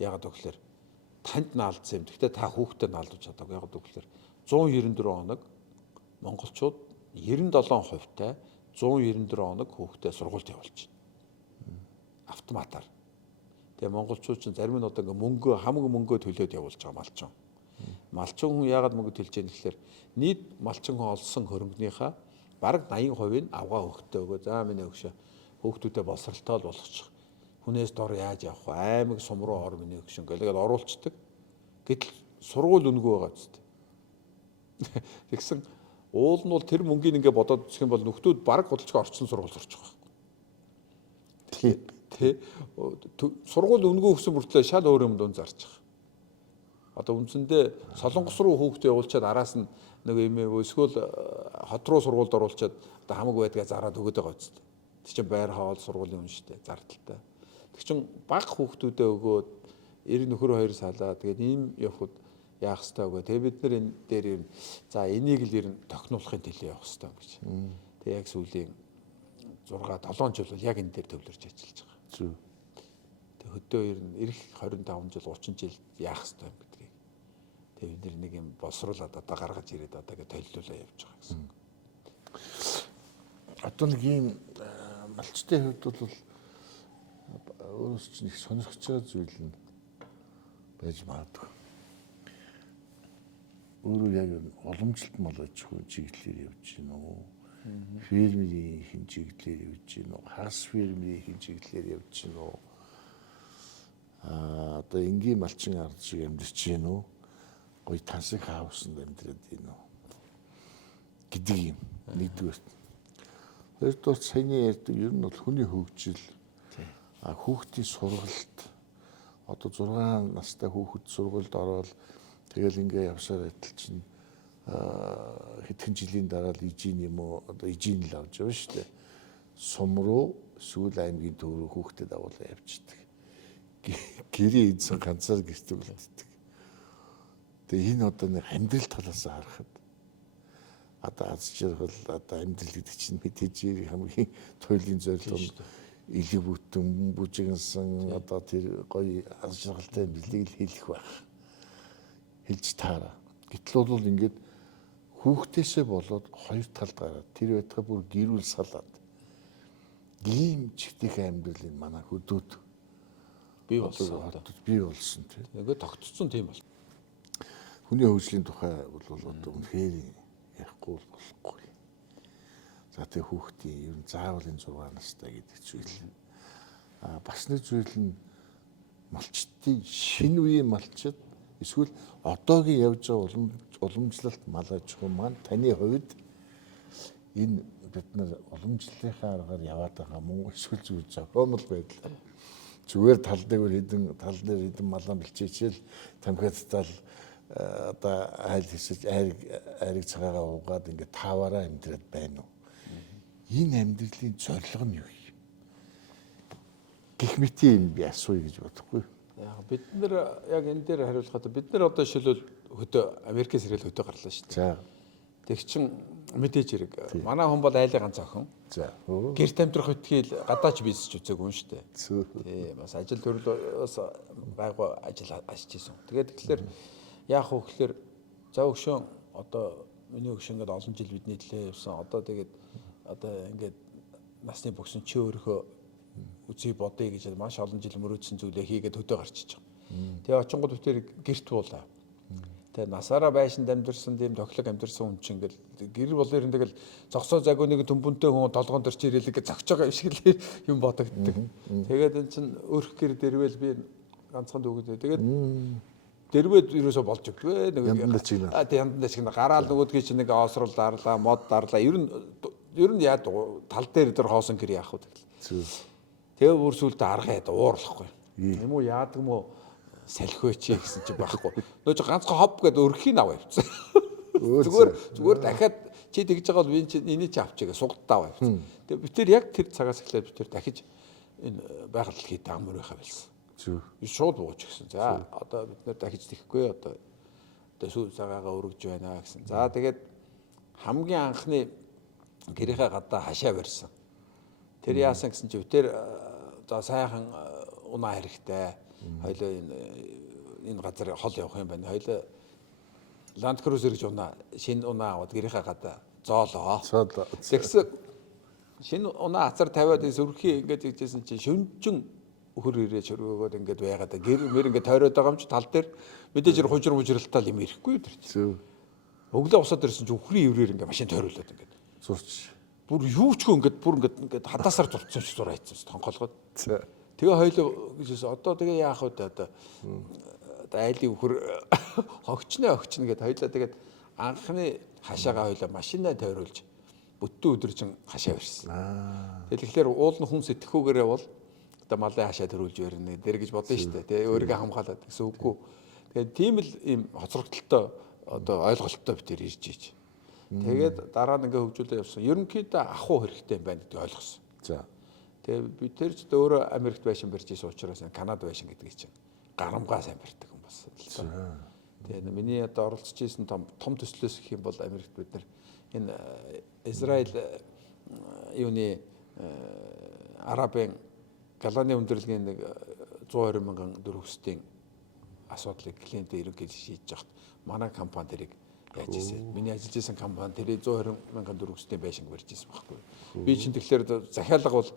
Ягаад гэвэл танд наалдсан юм. Гэхдээ та хүүхдэд наалдуулж чадаагүй. Ягаад гэвэл 194 хоног монголчууд 97%-тай 194 хоног хүүхдэд сургуульд явуулж байна. Автоматар. Тэгээ монголчууд ч зарим нь одоо ингээ мөнгө хамаг мөнгөө төлөөд явуулж байгаа малчин. Малчин хүн яагаад мөнгө төлж яах гэхээр нийт малчин хүн олсон хөрөнгөнийхөө бараг 80% нь авгаа хөхтөө өгөө. За минь өгшөө. Хүүхдүүдэд боловсралтай болгочих. Хүнээс дор яаж явах вэ? Аймаг сум руу ор минь өгшөн гэлээд оруулцдаг. Гэтэл сургууль өнгөө байгаа зү. Тэгсэн уул нь бол тэр мөнгийг ингээ бодоод үзэх юм бол нөхдүүд бараг худалчгаа орчин сургууль орчих واخхой. Тэ сургууль өнгөө өгсөн бүртлээ шал өөр юм дунд зарчих. Одоо үндсэндээ Солонгос руу хүүхдээ явуулчаад араас нь нэг юм эсвэл хот руу сургуульд оруулчаад одоо хамаг байдгаа зараад өгöd байгаа үст. Тэг чинь байр хоол сургуулийн үн штэ зардалтай. Тэг чинь баг хүүхдүүдэд өгөөд 90 нөхөр хоёр салаа. Тэгээд ийм явхад яах ёстой вэ? Тэгээ бид нар энэ дээр ер нь за энийг л ер нь тохинулахын төлөө явах ёстой гэж. Тэгээ яг сүүлийн 6 7 жил бол яг энэ дээр төвлөрч ажиллаж байгаа. Зөв. Тэгээ хөдөө ер нь ирэх 25 жил 30 жил яах ёстой юм гэдгийг. Тэгээ бид нар нэг юм боловсруулаад одоо гаргаж ирээд одоо ингэ толилуулаа явж байгаа гэсэн. Одоо нэг ийм малчтын хувьд бол өөрөөс чинь их сонирхож байгаа зүйл нь байж магадгүй. Өөрөө яг уламжлалт мал аж ахуй чиглэлээр явж байна уу? Фермерийн хин чиглэлээр явж байна уу? Хагас фермерийн хин чиглэлээр явж байна уу? Одоо энгийн малчин ард шиг амьдарч байна уу? Гоё тансаг хаусанд амьдраад байна уу? Гэдэг юм. Нэгдүгээр. Хоёрдугаар саяны ярьдаг ер нь бол хүний хөгжил, хүүхдийн сургалт, одоо 6 настай хүүхэд сургуульд ороод тэгэл ингээ явсаар байтал чинь хэдхэн жилийн дараа л ижийн юм уу одоо ижийн л авч явна шүү дээ. Сум руу эсвэл аймгийн төв рүү хүүхдэд агуулаа явчихдаг. Гэрээ эзэн ганцаар гэртээ үлддэг. Тэгээ энэ одоо нэг амьдрал талаас харахад одоо аз жаргал одоо амьдрал гэдэг чинь мэдээж хамгийн туйлын зорилго элэг бүтэн бүжигнсэн одоо тэр гоё аз жаргалтай амьдралыг хэлэх байх. Хэлж таараа. Гэтэл бол ингээд хүүхдээсээ болоод хоёр талд гараад тэр байтугай бүр гэрүүл салаад ийм чигтэх амьдралын манай хөдөөд Бий болсон. Бий болсон тийм. Ингээд тогтцсон тийм бол. Хүний хөгжлийн тухай бол одоо үнэхээр ярихгүй болохгүй. За тэг хүүхдийн ер нь заавал энэ 6 настай гэдэг зүйл. Бас нэг зүйл нь малчтын шинэ үеийн малчид эсвэл одоогийн явж байгаа уламжлалт мал аж ахуй маань таны хувьд энэ бид нар уламжлалынхаа аргаар яваад байгаа мөн эсвэл зүгээр зохиомл байдал. Зүгээр тал дээр хэдэн малан бэлчээчээл тамхицтал одоо айл хэсэж айрыг цагаагаа уугаад ингээд тааваараа амьдраад байна уу? Энэ амьдралын зорилго нь юу юм? Гэх мэт юм би асууя гэж бодохгүй. Яг бид нар яг энэ дээр хариулахад бид нар одоо шилбэл хөдөө Америкээс ирэл хөдөө гарлаа шүү дээ. За. Тэг чин мэдээж хэрэг. Манай хүн бол айлын ганц охин. За. Гэрт амьдрах үтгийл гадаач бизнес үзээгүй юм шүү дээ. Тий, бас ажил төрөл бас байгуу ажил ашиж исэн. Тэгээд тэгэхээр яах вэ гэхээр за өгшөн одоо миний өгшөн ингээд олон жил бидний төлөө явсан. Одоо тэгээд одоо ингээд насны богсон чи өөрөө үзье бодъё гэж маш олон жил мөрөөдсөн зүйлээ хийгээд хөдөө гарчиж байгаа. Тэгээ очингууд бүтээр гэрт буулаа. Тэгээ насаараа байшинд амьдэрсэн тийм тохилог амьдэрсэн хүн чинь ингээл гэр болоор тэгэл зогсоо загуу нэг төмбөнтэй хүн толгоон дөрч ирэл гэж зогч байгаа юм шиг л юм бодогддог. Тэгээд энэ чинь өөрх гэр дэрвэл би ганцхан дүүгдээ. Тэгээд дэрвэд ерөөсө болж өгдөө. Яндандаа чигнэ гараал нөгөөдгий чинь нэг оосрол дарлаа, мод дарлаа. Ер нь яа тал дээр хоосон гэр яах вэ тэгэл. Тэгээ бүр сүлдө арга яд уурлахгүй. Юм уу яадаг юм уу салхиоч гэсэн чи байхгүй. Нөө чи ганцхан хоб гэдэг өрхийн ав явцсан. Зүгээр дахиад чи тэгж байгаа бол би чи энийг чи авчигээ сугалтаа ав явцсан. Тэгээ би тэр яг тэр цагаас эхлээд би тэр дахиж энэ байгаль хийдэг амрынхаа билсэн. Зүг. Шууд бууж гисэн. За одоо бид нэр дахиж тэхгүй одоо сүүл цагаагаа өргөж байна гэсэн. За тэгээд хамгийн анхны гэрийнхээ гадаа хашаа барьсан. Тэр яасан гэсэн чи тэр за сайхан унаа хэрэгтэй. Хоёлоо энэ газар хол явах юм байна. Хоёлоо Land Cruiser гэж унаа шинэ унаа аваад гэрийнхээ гадаа зоолоо. Тэгсэн шинэ унаа хацар тавиад сүрхий ингэж хийжсэн чи шөнжин хөр ирээ чөргөөгөөд ингээд байгаад гэр мэр ингээд тойроод байгаа юм чи тал дээр мэдээж хужир мужиралтай юм ирэхгүй юу тэр чинь. Өглөө усаад ирсэн чи өхрийн иврээр ингээд машин тойруулаад ингээд зурч. Бүр юу ч гоо ингээд хадаасаар зурцсан ч зураа хийсэн тонхолгоод. Тэгээ хоёлоо гэжээс одоо тэгээ яах вэ одоо айлын өхөр огчно гэд хоёлоо тэгээд анхны хашаага хоёлоо машинаа тойруулж бүтэн өдрчин хашаа барьсан. Тэгэхээр уул нь хүн сэтгэхүүгээрээ бол одоо малын хашаа төрүүлж барина дээр гэж бодсон шүү дээ. Тэгээ өөрийгөө хамгаалаад гэсэн үггүй. Тэгээд тийм л ийм хоцрогдолтой одоо ойлголттой битэр ирж ийж. Тэгээд дараа нь ингээ хөгжүүлээ явсан. Ерөнхийдөө ахуй хэрэгтэй юм байна гэдгийг ойлгосон. За. Тэгээ би тэр ч өөрөө Америкт байшин барьж исэн учраас Канада байшин гэдгийг чинь гарамгаа сайн барьдаг юм болсон. Тэгээ миний одоо оролцож исэн том төслөөс гэх юм бол Америкт бид нар энэ Израиль юуны арабын галааны өндөрлөгийн нэг 120 мянган дөрвөстэй асуудлыг клиентээ ерөнхийдөө шийдэж яхад манай компани тэрийг яаж ийсэн. Миний ажиллаж исэн компани тэрийг 120 мянган дөрвөстэй байшинг барьж исэн байхгүй. Би чинь тэгэхээр захиалга бол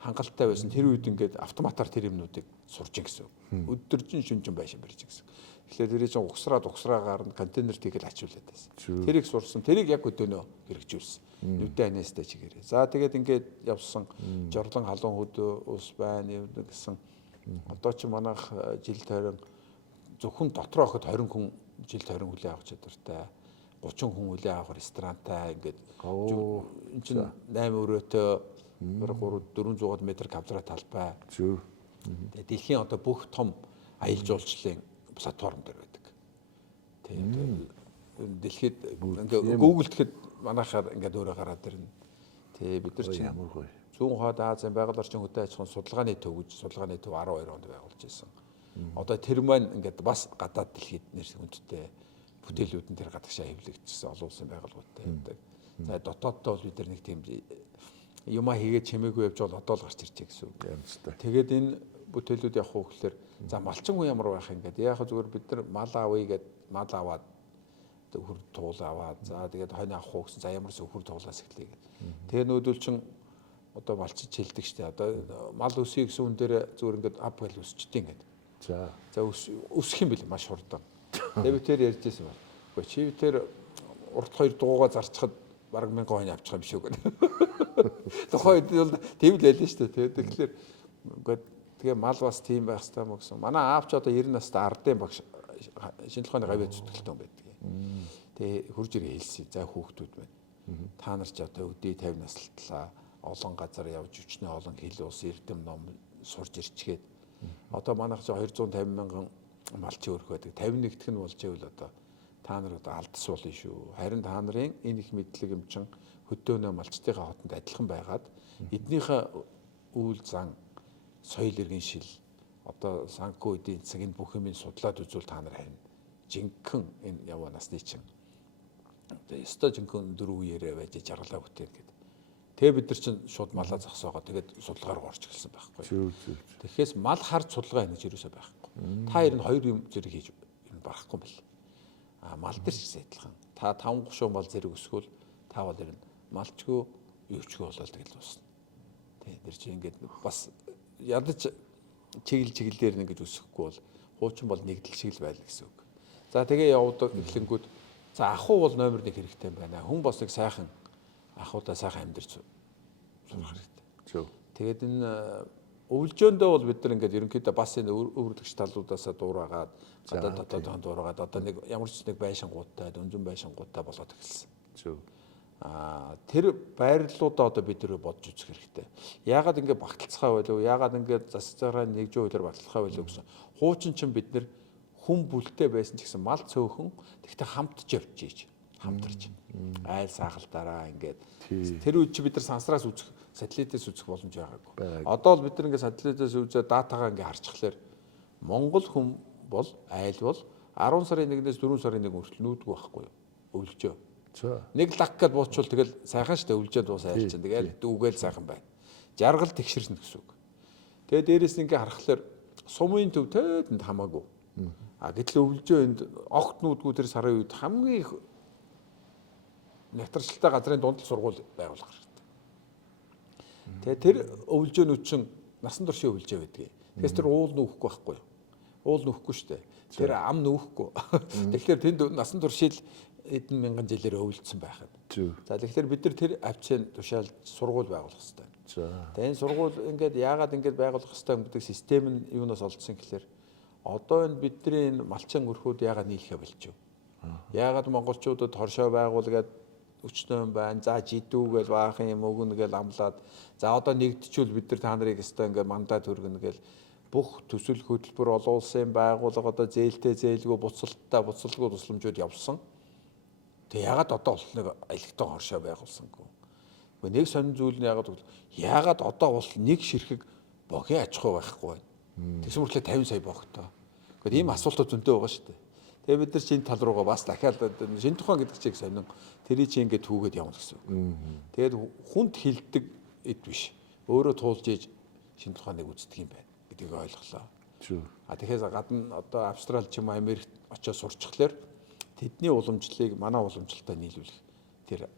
хангалттай байсан. Тэр үед ингээд автоматар тэр юмнуудыг сурж гэсэн. Өдөржин шүнжин байшин барьж гэсэн. Тэгэхээр тэрийг чинь угсраагаар нь контейнер тийгэл ачуулаад байсан. Тэрийг сурсан. Тэрийг яг өдөөнөө хэрэгжүүлсэн. Нүдэ анестай чигээрээ. За тэгээд ингээд явсан. Жорлон халуун хөдөө ус байна гэсэн. Одоо ч манайх жил тойрон зөвхөн дотроо хохот 20 хүн жилд 20 хүлээ авах чадвартай. 30 хүн хүлээ авах ресторантай ингээд энэ чинь 8 өрөөтэй 400 м квадрат талбай. Тэгээ дэлхийн одоо бүх том аялал жуулчлалын платформ дээр байдаг. Тийм. Дэлхийд ингээ Google гэхэд манайхаар ингээд өөрөө гараад ирнэ. Тэгээ бид нар чинь ямар гоё. Зүүн хойд Азийн байгаль орчин хөдөө аж ахуйн судалгааны төв гэж судалгааны төв 12 онд байгуулж байсан. Одоо тэр маань ингээд бас гадаад дэлхийд нэр хүндтэй бүтээлүүд нь тэр гадагшаа хэвлэгдсэн олон улсын байгууллагуудтай байдаг. За дотооддоо бол бид нар нэг тийм юмаа хийгээд чимээгүй явж бол одоо л гарч ирчээ гэсэн үг. Тэгээд энэ бүтээлүүд явах уу гэхээр за малчин хүн ямар байх юм гээд яг зүгээр бид нар мал авъя гэд мал аваад өхөр туул аваад за тэгээд хойно авах уу гэсэн за ямар ч өхөр туулаас эхлэе гэд. Тэгээ нүүдүүл чин одоо малчиж хэлдэг штэ одоо мал өсөе гэсэн үн дээр зүгээр ингээд ав гэл өсчихдээ ингээд. За өсөх юм бэл маш хурдан. Тэгээ би тэр ярьжсэн байна. Гэхдээ чи тэр урт хоёр дуугаа зарчхад бараг 1000 хонь авчих юм шүү гэнэ. Тухайн үед бол тийм л байлаа шүү дээ. Тэгэхээр ингээд тэгээ мал бас тийм байх хэрэгтэй мө гэсэн. Манай аав ч одоо 90 настай ардын багш шинжлэх ухааны гавьяа зүтгэлтэн байдаг. Тэгээ хурж ирээ хэлсэн. За хүүхдүүд байна. Та нар ч одоо өдөө 50 наслтлаа. Олон газар явж өчнөө олон хэл ус эрдэм ном сурж ирчгээд одоо манайх ч 250 мянган малчин өрх байдаг. 51 дэх нь болж ивэл одоо та нар одоо алдас болно шүү. Харин та нарын энэ их мэдлэг юм чин хөдөөнөө малчтайгаа хотонд адилхан байгаад эднийхээ үйл зан соёл иргэн шил одоо санхүү эдийн засгийн бүх юмыг судлаад үзвэл та нар харин жинхэнэ энэ яваа насны чин одоо ёстой жинхэнэ дөрөв үеэрээ байж жаргалаа бүтээн гэдэг. Тэгээ бид нар чинь шууд малаа зогсоогоо тэгээд судалгаар орж эхэлсэн байхгүй. Тэгэхээр мал харж судалгаа хийж ерөөсөө байхгүй. Та ер нь хоёр юм зэрэг хийж барахгүй юм бэл. Мал дээр ч гэсэн адилхан. Та 5-30 мал зэрэг өсгөл та бол ер нь малчгүй юучгүй болол тэгэл дуусна. Тэ тэр чинь ингээд бас ядаж чиглэлээр ингэж өсөхгүй бол хуучин бол нэгдэл шиг л байл гэсэн үг. За тэгээ явдаг эхлэнгүүд за ахуу бол номер 1 хэрэгтэй юм байна. Хүн бас нэг сайхан ахуудаа сайхан амьдарч сурах хэрэгтэй. Тэгээд энэ өвлжөөндөө бол бид нар ингээд ерөнхийдөө бас энэ өвөрлөгч талуудаасаа дуурайгаад гадаад дотоод дуурайгаад одоо нэг ямар ч нэг байшингуудтай өнзөн байшингуудтай болоод эхэлсэн. Тэр байрлалуудаа одоо бид нэр бодж үзэх хэрэгтэй. Яагаад ингээд багталцгаа байлуу? Яагаад ингээд засцаараа нэгжүү хуулиар багталцгаа байлуу гэсэн. Хуучин чинь бид нэр хүн бүлтэй байсан ч гэсэн мал цөөхөн тэгтээ хамтж явж хамтарч айл сахалдаараа ингээд тэр үед чи бид нар сансраас үзэх сателлитээс үзэх боломж байгаагүй. Одоо л бид нар ингээд сателлитээс үзээ датагаа ингээд харчихлаар Монгол хүн бол айл бол 10 сарын 1-ээс 4 сарын 1 хүртэл нүүдгүй байхгүй юу? Өвлжөө. Нэг лак гэд буучвал тэгэл сайхан штэ өвлжөө дуусаа айлч. Тэгэл дүүгээл сайхан байна. Жаргал тэгшэрнэ гэсэн үг. Тэгээ дээрэс ингээд харахаар сумын төв төөдөнд хамаагүй. Гэтэл өвлжөө энд огт нүүдгүй тэр сарын үед хамгийн их нягтралтай газрын дунд сургууль байгуулах хэрэгтэй. Тэгээ тэр өвлжөөнүүд чинь насан туршийн өвлжөө байдаг. Тэгэхээр тэр уул нүүхгүй байхгүй юу? Уул нүүхгүй шүү дээ. Тэр ам нүүхгүй. Тэгэхээр тэнд насан туршийн эдэн мянган жилээр өвлжсөн байхад. За тэгэхээр бид нар тэр авчийн тушаалж сургууль байгуулах хэрэгтэй. Тэгээ энэ сургууль ингээд яагаад ингээд байгуулах хэрэгтэй гэдэг систем нь юунаас олдсон гэхээр одоо энэ бидний энэ малчин өрхүүд яагаад нийлхэ болчих вэ? Яагаад монголчуудад хоршоо байгуулгаад өчнөө байна. За жидүү гэл баахан юм өгнө гэл амлаад. За одоо нэгдчихвэл бид нар та нарыг өстой ингээд мандат өргөнө гэл бүх төсөл хөтөлбөр олон улсын байгууллага одоо зээлтэй зээлгүй буцалтгүй тусламжууд явсан. Тэг яагаад одоо бол нэг аялалтаа хоршоо байгуулсангүй. Гэхдээ нэг сонин зүйл нь яагаад одоо бол нэг ширхэг богийн аж ахуй байхгүй байна. Тэгсэн мөртлөө 50 сая богтой. Гэхдээ ийм асуултууд зөнтэй байгаа шүү дээ. Тэгээ бид нар чинь тал руугаа бас дахиад шинэ тухайн гэдэг чиг сонин тэрий чи ингээд түүгээд явна гэсэн. Тэгээд хүнд хилдэг эд биш. Өөрөө туулж ийж шинэ тухайныг үздэг юм байна гэдгийг ойлголоо. Тэгэхээр гадна одоо Австрали ч юм уу Америкт очиж сурчхлаар тэдний уламжлалыг манай уламжлалтай нийлүүлэх тэр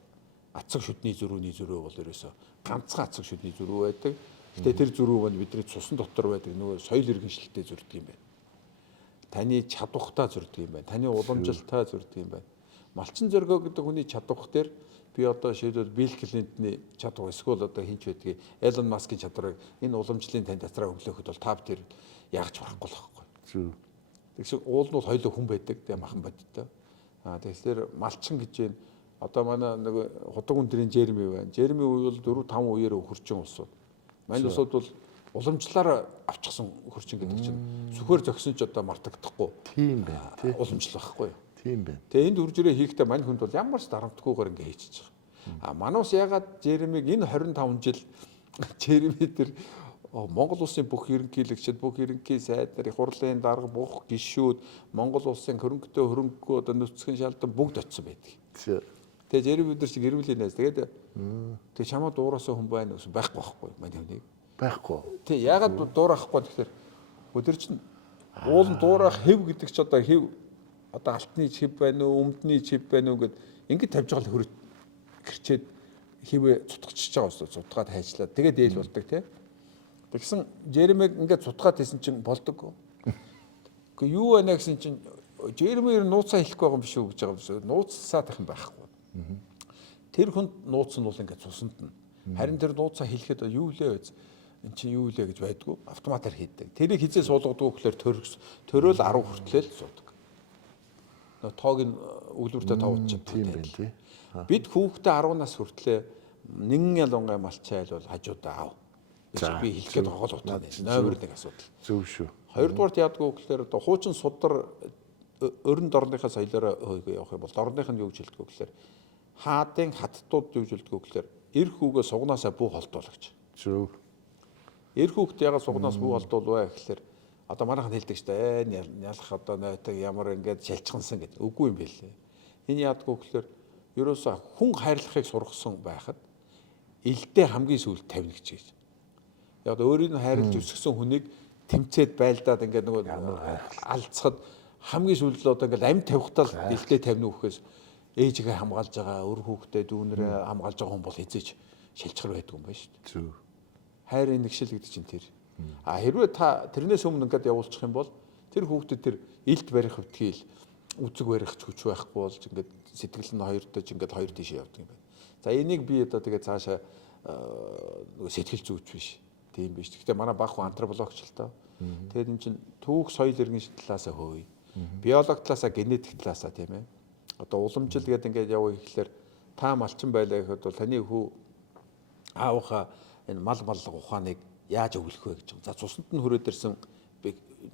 ацаг шүдний зөрүү бол ерөөсө ганцхан ацаг шүдний зөрүү байдаг. Гэтэ тэр зөрүү нь бидний цусан дотор байдаг нөгөө соёл иргэншилтэд зөрдөг юм байна. Таны чадвартай зөрдөг юм байна. Таны уламжлалтай зөрдөг юм байна. Малчин зоргоо гэдэг хүний чадвар дээр би одоо шийдвэл Билл Клинтоны чадвар эсвэл одоо хинч байдгийг Элон Маскын чадварыг энэ уламжлалын тань дотроо өглөөхөд бол та бүхэн яагаад ч барахгүй л байхгүй. Тэгсэн уул нь бол хоёулаа хүн байдаг тийм махан бодтой. Тэгэхээр малчин гэж байна. Одоо манай нэг худаг өндрийн Жерми байна. Жерми үе бол 4 5 үеэр хөрчин улсууд. Манай улсууд бол уламжлалаар авчихсан хөрчин гэдэг чинь сүхээр зөксөн ч одоо мартагдахгүй. Тийм байна тий. Уламжлал байхгүй юу? Тийм байна. Тэгээ энд үржирээ хийхдээ мань хүнд бол ямар ч дарамтгүйгээр ингэ хийчихэж байгаа. Манус ягаад Жеремиг энэ 25 жил Жереми тэр Монгол улсын бүх ерөнхийлөгчд, бүх ерөнхий сайд нар, их хурлын дарга, бүх гишүүд, Монгол улсын хөрөнгөтэй хөрөнгөгүй одоо нөөцийн шаалдан бүгд очсон байдаг. Тэгээ Жереми бид нар шиг эрүүлийн найз. Тэгээд тэг чамаа дуурайсан хүн байна гэсэн байхгүй байхгүй мань хүнийг. Байхгүй. Тэг ягаад дуурайхгүй тэгэхээр өдөр чинь уулын дуурайх хэв гэдэг чи одоо хэв одоо алтны чив байна уу, өмдний чив байна уу гэд ингэ тавьж байгаа л хөрөж гэрчээд хэвээ цутгачиж байгаа ус цутгаад хайчлаад тэгээд ээл болдог тий. Тэгсэн Жеремиг ингээд цутгаад хийсэн чинь болдог. Гэхдээ юу байна гэсэн чинь Жеремиг нууцаа хэлэхгүй байгаа юм биш үү гэж байгаа юм. Нууцсаад их юм байхгүй. Тэр хүнд нууц нь бол ингээд цусанд нь. Харин тэр нууцаа хэлэхэд юу лээ вэ? Эн чинь юу лээ гэж байдгүй автоматар хийдэг. Тэрийг хизээ суулгадаг гэхээр төрөөл 10 хүртлээл суудаг. Нөө тоог нь үлвэртэй тоовч тийм байна тий. Бид хүүхдээ 10 нас хүртлээ 1 ялангай малчайл бол хажуудаа аав. Би хэлэхэд гол утга байна. Номер 1 асуудал. Зөв шүү. Хоёрдугаарт яадгүй гэхээр одоо хуучин судар өрн дорныхаа соёлоор явах юм бол дорных нь юу гэж хэлдэг вэ гэхээр хаадын хаттууд юу гэж хэлдэг вэ гэхээр эр хүүгээ сугнаасаа бүү холдуул гэж. Зөв. Эр хүүхд ягаад сугнаас бүү холдуул вэ гэхээр одоо манайхан хэлдэг шүү дээ. Нялах одоо нойтог ямар ингээд шалчгансан гэдэг. Үгүй юм байлээ. Энэ яадгүй гэхээр ерөөсөө хүн хайрлахыг сургасан байхад илдээ хамгийн сүүлд тавина гэж. Яг өөрийг хайрлаж өсгсөн хүнийг тэмцээд байлдаад ингээд нөгөө алцахад хамгийн сүүлд одоо ингээд амь тавихтаа илдээ тавина үхээс ээжигээ хамгаалж байгаа, өр хүүхдээ дүүнэрээ хамгаалж байгаа хүн бол хизээч шилжгэр байдаг юм байна шүү дээ. Зөв. Хайрын нэгшил гэдэг чинь тэр. Хэрвээ та тэрнээс өмнө ингээд явуулчих юм бол тэр хүүхдэд тэр илд барих хөвтгийл үцэг барих ч хүч байхгүй болж ингээд сэтгэл нь хоёр дэж ингээд хоёр тийшээ явдаг юм байна. За энийг би одоо тэгээд цаашаа нөгөө сэтгэл зүйч биш. Тийм биш. Гэхдээ манай баг хүн антропологч л тоо. Тэгээд эн чинь түүх соёл иргэншил талаасаа хөөе. Биологи талаасаа генетик талаасаа тийм ээ. Одоо уламжил гэдэг ингээд яваа ихлээр та малчин байлаа гэхэд бол таны хүү аавынхаа энэ мал ухааныг яаж өглөх вэ гэж. За цуснд нь хүрээд ирсэн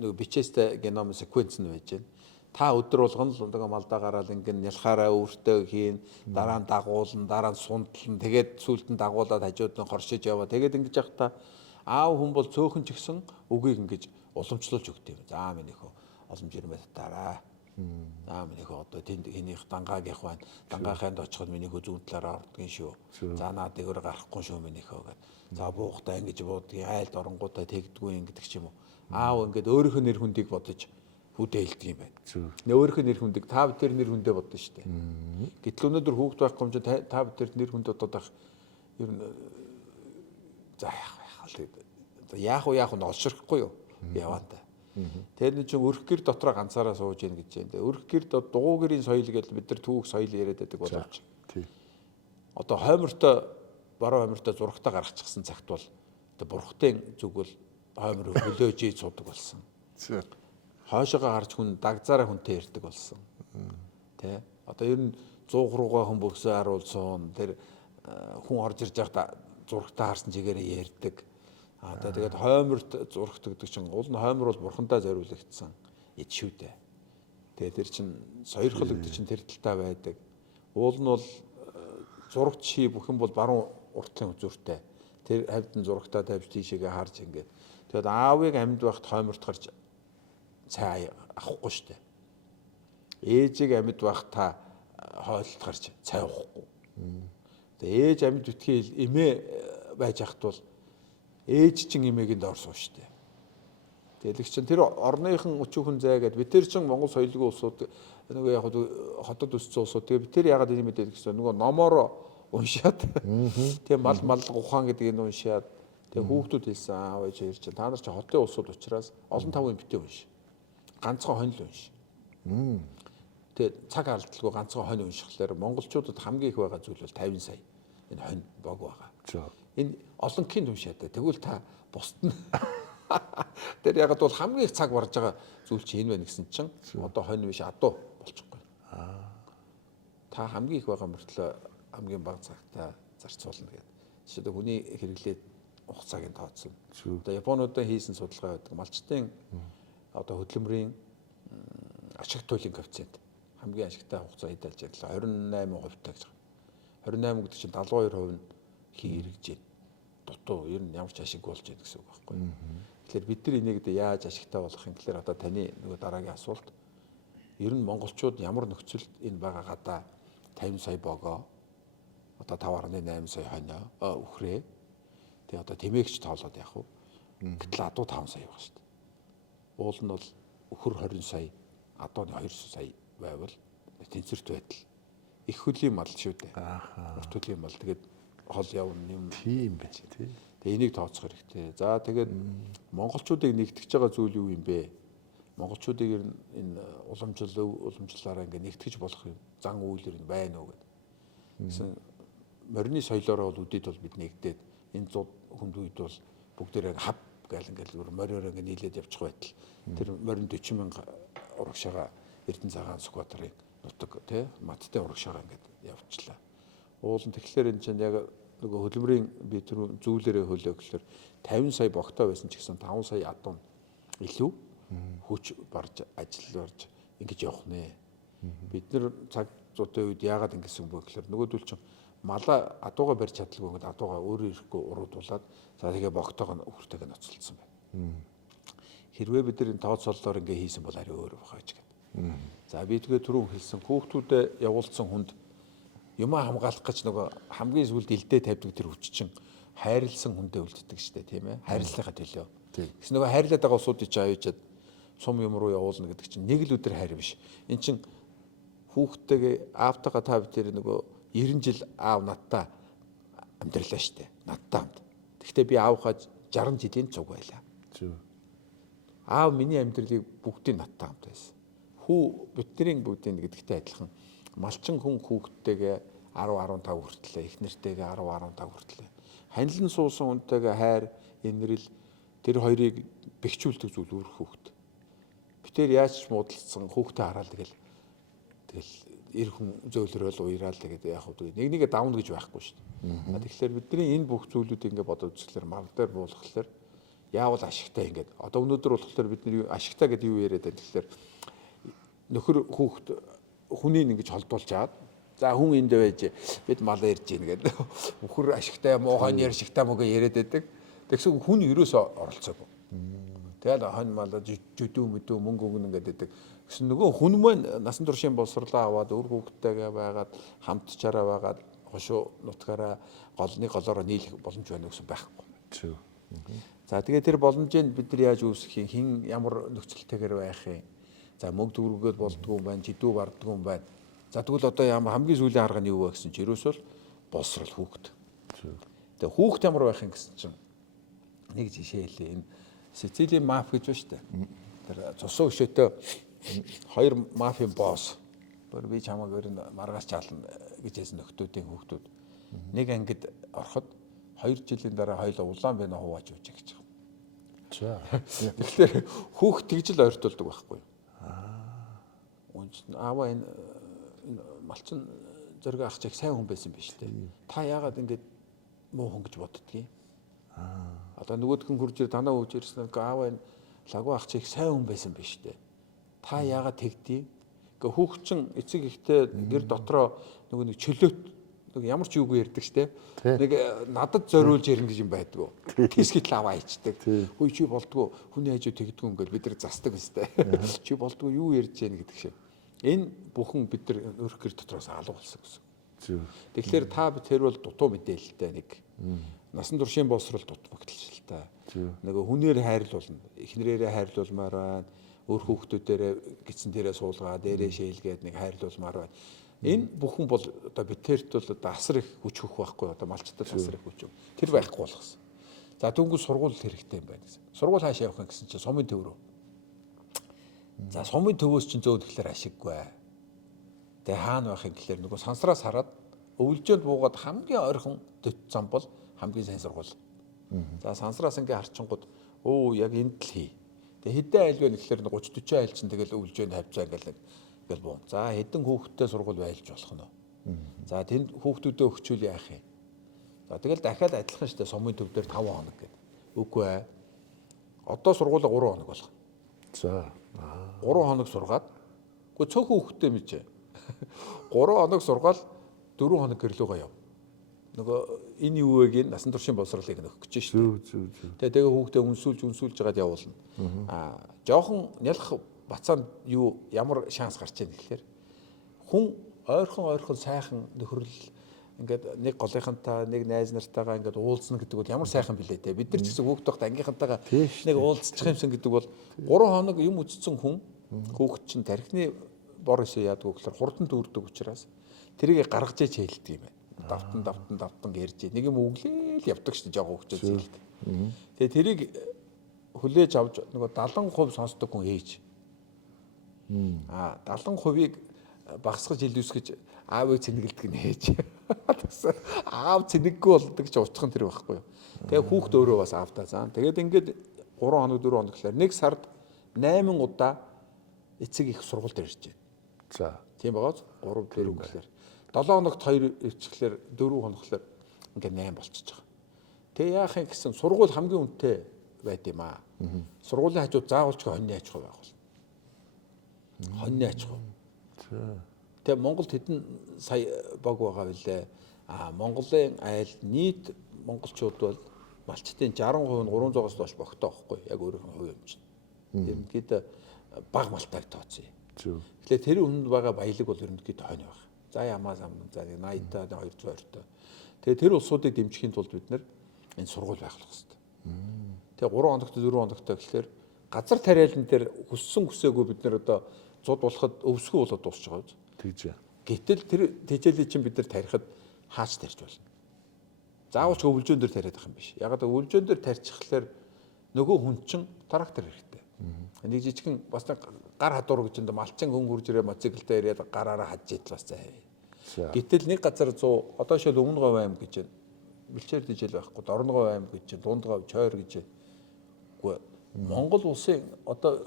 нөгөө бичээстэй геном секвенс нь байж байна. Та өдөр болгоно л нөгөө малдаа гараад ингээд нялхаараа өөртөө хийн, дараа нь дагуулна, дараа нь сундлан, тэгээд сүүлд нь дагуулад хажууд нь хоршиж яваа. Тэгээд ингэж явах та аав хүн бол цөөхөн ч гэсэн үгийг ингэж уламжлуулж өгдөг юм. За минийх олон жирмэ татаараа. За минийх одоо тэнд энийх дангааг явах байна. Дангаахынд очиход минийх зүүн талаараа ордгийн шүү. За наад дээгүүр гарахгүй шүү минийхөө гэдэг. За буухтаа ингэж буудгийг айлд оронгуудаа тэгдэггүй гэдэг ч юм уу. Аав ингээд өөрийнхөө нэр хүндийг бодож хүүдээ хэлдэг юм байна. Өөрийнхөө нэр хүндийг та бүхэн нэр хүндээ бодно шүү дээ. Гэтэл өнөөдөр хүүхд байхгүй юм чинь та бүхэн нэр хүнд бодоод байх ер нь за яах вэ олширхгүй юу яваанда. Тэр нэг чинь өрх гэр дотроо ганцаараа сууж ийн гэж байна. Өрх гэр дугуй гэрийн соёл гэдэг бид нар түүх соёл яриад байдаг боловч. Одоо хоймортой баруун хоймортой зурагтаа гаргачихсан цагт бол одоо бурхтын зүг бол хоймор хөлөөж ий цудаг болсон. Хойшоогоо гарч хүн дагзаараа хүнтэй ярьдаг болсон. Тэ? Одоо ер нь 100 руугаа хүн бөксөө харуулсан. Тэр хүн орж ирж байхдаа зурагтаа харсан чигээрээ ярьдаг. Одоо тэгээд хойморт зурагт гэдэг чинь уул нь хоймор бол бурхандаа зориулагдсан эд шүү дээ. Тэгээд тэр чинь сойрхол гэдэг чинь тэр талтай байдаг. Уул нь бол зурагт ший бүх юм бол баруун уртлын үзүүртэй. Тэр хавьд нь зурагтаа тавьж тийшээгээ харж ингээд. Тэгээд аавыг амьд байхад хойморт гарч цай авахгүй шүү дээ. ээжийг амьд байх та хойлолт гарч цай уухгүй. Тэгээ ээж амьд битгий эмээ байж хахт бол ээж чинь эмээгийн доор суу штэ. Тэгэл их чинь тэр орныхон өчүүхэн зай гэдэг бид тэр чинь Монгол соёлын улсууд нөгөө яг хотод өссөн улсууд тэгээ бид тэр ягаад ийм мэдээд гэсэн нөгөө номоор уншаад тэгээ мал ухаан гэдэг энэ уншаад тэгээ хүүхдүүд хэлсэн аав ээж хоёр чинь та нар чи хотын улсууд учраас олон тавын битээ унш. Ганцхан хонь л унш. Тэгээ цаг алдалгүй ганцхан хонь уншихлаар монголчуудад хамгийн их байгаа зүйл бол 50 сая энэ хонь бог байгаа. Энэ олонхын уншаад тэгвэл та бусд нь тэр ягаад бол хамгийн их цаг барж байгаа зүйл чи энэ байна гэсэн чинь одоо хонь биш адуу болчихгүй. Та хамгийн их байгаа мөртлөө хамгийн бага цагтаа зарцуулна гэдэг. Жишээлбэл хүний хэрэглээд хугацааг нь тооцсон. Одоо Японуудад хийсэн судалгаа байдаг. Малчтын одоо хөдөлмөрийн ашиг туйлын коэффициент хамгийн ашигтай хугацаа хэдэлж ирлээ 28% гэж байгаа. 28 гэдэг чинь 72% нь хэрэгжиж байна. Дутуу ер нь ямар ч ашиг болж байна гэсэн үг байхгүй. Тэгэхээр бид нар энийг яаж ашигтай болгох юм гэхээр одоо таны нөгөө дараагийн асуулт ер нь монголчууд ямар нөхцөлд энэ байгаа гадаа 50 сая богоо одоо 5.8 сая хоньо үхрээ тэгээ одоо тэмээгч тоолоод явах уу гэтэл адуу 5 сая байгаа шүү дээ. Уул нь бол өхөр 20 сая адууны 2 сая байвал тэнцвэрт байтал их хөлийн мал шүү дээ. Урт хөлийн мал тэгээд хол явна юм тийм байж тий. Тэгээ энийг тооцох хэрэгтэй. За тэгээд монголчуудыг нэгтгэж байгаа зүйл юу юм бэ? Монголчуудыг энэ уламжлалаараа ингээ нэгтгэж болох юм зан үйлэр нь байна уу гэдэг. Гэсэн морины соёлоороо бол үдэд бол бид нэгдээд энэ 100 хүнд үед бол бүгдээрээ хав гээл ингээл мориороо ингээ нийлээд явчих байтал тэр морин 40 мянга урагшаага Эрдэнэ цагаан Сүхбаатарын нутаг тий маттай урагшаага ингээд явуулчлаа. Уулын тэгэхээр энэ чинь яг нөгөө хөдөлмөрийн би тэр зүйлээрээ хөлөө гэхээр 50 сая богтой байсан ч гэсэн 5 сая адуу илүү хүч барж ажил барж ингэж явах нэ. Бид нар цаг зүйн үед яагаад ингэсэн бэ гэхээр нөгөөдөл чинь мала адууга барьж чадлаггүй ингээд адууга өөрөө ирэхгүй уруудуулаад за тэгээ богтойгоо хүртэйг ноцолцсон байна. Хэрвээ бид нар энэ тооцоололоор ингээ хийсэн бол арай өөр байх гэж байна. За би тэгээ түрүүн хэлсэн хүүхдүүдэд явуулсан хүнд юмаа хамгаалах гэж нөгөө хамгийн сүлд илдээ тавьдаг тэр хүч чинь хайрлсан хүндээ үлддэг штэ тийм ээ хайрлахаа төлөө. Тэгс нөгөө хайрлаад байгаа усуудыг чи авчиад сум юм руу явуулна гэдэг чинь нэг л өдөр хайр биш. Эн чин хүүхдтэйгээ аавтайгаа та бид тэр нөгөө 90 жил аав надтай амьдралаа штэ надтай хамт. Гэхдээ би аавхаа 60 жилийн цуг байлаа. Аав миний амьдралыг бүгдийг надтай хамт байсан. Хүү бидний бүгдийн гэдэгтэй адилхан малчин хүн хүүхдтэйгээ 10-15 хүртлээ, их нэртэйгээ 10-15 хүртлээ. Ханилан суусан хүнтэйгээ хайр, инрэл тэр хоёрыг бэхжүүлдэг зүйл өөр хүүхд. Битээр яаж ч муудалцсан хүүхдээ хараад тэгэл эр хүн зөөлрөөл уйраал тэгээд яг хөө нэг нэгэ давна гэж байхгүй шүү дээ. Тэгэхээр бидний энэ бүх зүйлүүдийг ингээд бодоод үзэхлээр мал дээр буулгахлаар яавал ашигтай ингээд одоо өнөөдөр болохоор бид нар ашигтай гэдэг юу яриад байна тэгэхээр нөхөр хүүхд хүнийг ингэж холдуулж аваад за хүн энд байж бид мал ярьж гин гэдэг нөхөр ашигтай муухай ярьшигтай мөгөө яриад байдаг. Тэгсэн хүн ерөөсөө оролцоогүй. Тэгэл хонь мал жүдүү мүдүү мөнгө өгнө гэдэг. Гэсэн нөгөө хүн маань насан туршийн боловсрлоо аваад өр хүүхдтэйгээ байгаад хамтчаараа байгаад хошуу нутгаараа голны голоороо нийлэх боломж байна гэсэн байхгүй. За тэгээ тэр боломжийг бид нар яаж үүсгэх юм, хин ямар нөхцөлтэйгээр байх юм. За мөнгө төгрөгөд болдгоо юм байна, жидүү бардгоо юм байна. За тэгвэл одоо ямар хамгийн сүүлийн арга нь юу вэ гэсэн чинь ерөөсөө боловсрал хүүхд. Тэгээ хүүхд ямар байх юм гэсэн чинь нэг жишээ хэлээ. Энэ Сицилийн маф гэж байна шүү дээ. Тэр цусуу өшөөтэй хоёр мафийн босс. Бөр би чамайг өөр маргаас чаална гэж хэлсэн нөхдүүдийн хүүхдүүд. Нэг ангид ороход 2 жилийн дараа хоёул улаан бэнэ хувааж үүж гэж байгаа. За. Тэгэхээр хүүхд тэгж л ойртуулдаг байхгүй юу? Аава энэ малчин зэрэг ах чиг сайн хүн байсан биш үү? Та яагаад ингэж муу хүн гэж боддгийг? Одоо нөгөөдхөн хурж ир танаа үүж ирсэн аава энэ лагуу ах чиг сайн хүн байсан биш үү? Та яагаад тэгдгийг? Гэхдээ хүүхчин эцэг ихтэй гэр дотроо нөгөө нэг чөлөөт нэг ямар ч юугүй ярьдаг штэ. Нэг надад зориулж ярина гэж юм байдгүй. Тэсгэл аваа ичдэг. Хөөе чи болдгоо хүний хажуу тэгдэггүй ингээд бид нар застдаг өстэй. Чи болдгоо юу ярьж яана гэдэг шиг. Энэ бүхэн бид нар өөрөх гэр дотроос алга болсон гэсэн. Зөв. Тэгэхээр та тэр бол дутуу мэдээлэлтэй нэг насан туршийн боловсрол дутмагталтай. Нөгөө хүнээр хайрлуулна. Эхнэрээрээ хайрлуулмаар байна. Өөр хүүхдүүдээрээ гидсэн дээрээ суулгаа, дээрээ шээлгээд нэг хайрлуулмаар байна. Энэ бүхэн бол одоо бидэрт бол одоо асар их хүч хөх байхгүй одоо малчтад асар их хүч. Тэр байхгүй болгосон. За дөнгөж сургууль хэрэгтэй юм байна гэсэн. Сургууль хаашаа явах гэсэн чинь сумын төв рүү. За сумын төвөөс чинь зөөлөх гэхэлэр ашиггүй. Тэгээ хаана байх юм гэхэлэр нөгөө сансраас хараад өвлжөөнд буугаад хамгийн ойрхон дөт зам бол хамгийн сайн сургууль. За сансраас ингээ харчингууд яг энд л хий. Тэгээ хэдэн айл вэ гэхэлэр 30 40 айл чинь тэгэл өвлжөөнд хавцаа ингээл буу. За хэдэн хүүхэдтэй сургууль байлж болох нь. За тэнд хүүхдүүдэд өгчүүл яах юм. За тэгэл дахиад адилхан штэ сумын төв дээр 5 хоног гэдэг. Үгүй ээ. Одоо сургуулаа 3 хоног болох. За 3 хоног сургаад үгүй цөөхөн хүүхдтэй мэж. 3 хоног сургаал 4 хоног гэрлүүгээ яв. Нөгөө энэ юу вэ гин насан туршийн боловсролыг нөхөх гэж шүү дээ. Тэгээ хүүхдээ үнсүүлж жагаад явуулна. Жохон нялх бацаанд юу ямар шанс гарч ийн гэхэлэр хүн ойрхон сайхан нөхрөл ингээд нэг голынхантай нэг найз нартайгаа ингээд уулзна гэдэг бол ямар сайхан билээ те. Бид нар ч гэсэн хүүхд байхад ангийнхантайгаа нэг уулзчих юмсан гэдэг бол 3 хоног юм үтцсэн хүн хүүхд чинь тархины бор ишээ яадаг гэхэлэр хурдан дүүрдэг учраас тэрийг гаргаж ич хэлдэг юм байна. Давтан ярьж нэг юм өглөөл явдаг шүү дээ жоо хүүхдүүд зээлд. Тэгээ тэрийг хүлээж авч нөгөө 70% сонсдог хүн ээж. 70%-ийг багасгаж илүүсгэж аавыг цэнгэлдэг нь ээж. Аав цэнэггүй болдог ч уцхан тэр байхгүй юу. Тэгээ хүүхд өөрөө бас аавдаа заа. Тэгээд ингээд 3 хоног 4 хоног гэхэлэр нэг сард 8 удаа эцэг их сургуульд ирж байна. За. Тийм байгааз 3 4 гэхэлэр 7 хоногт 2 ирчихлээр 4 хоногтлоор ингээд 8 болчихж байгаа. Тэгээ яах юм гэсэн сургууль хамгийн үнэтэй байд юм аа. Сургуулийн хажууд заавалч хоньны аж ахуй байгуул. Хоньны аж ахуй. Тэгээ Монголд хэдэн сая баг байгаа билээ. Монголын айл нийт монголчууд бол малчтын 60% нь 300-аас доош богтой байхгүй яг өөрийнх нь хувь юм чинь. Ерөнхийдөө баг малтайг тооцъё. Тэгэхээр тэр хүнд байгаа баялаг бол ерөнхийдөө хонь байх. За ямаа зам за 80-таа 200-тай. Тэгээ тэр улсуудыг дэмжихийн тулд бид нар энэ сургууль байгуулах хэрэгтэй. Тэгээ 3 хоногт 4 хоногтой гэхэлэр газар тариалан дээр хүсээгүй бид нар одоо зуд болоход өвсгөө болоод дуусч байгаа биз. Тэгж. Гэтэл тэр тэжээлийг чинь бид нар тарихад хаач тарьж болно. Заавал ч өвлжөөн дээр тариад ах юм биш. Ягаад өвлжөөн дээр тарьчихлаар нөгөө хүн чинь трактор хэрэгтэй. Нэг жижигхэн бас гар хадуур гэж энэ малчин хүн хурж ирээ мотоциклтэй ирээд гараараа хадж идэл бас зай. Гэтэл нэг газар 100 одоо шил өмнө говь аймаг гэж байна. Бэлчээр дижэл байхгүй Дорн говь аймаг гэж байна. Дунд говь Чойр гэж байна. Үгүй Монгол улсын одоо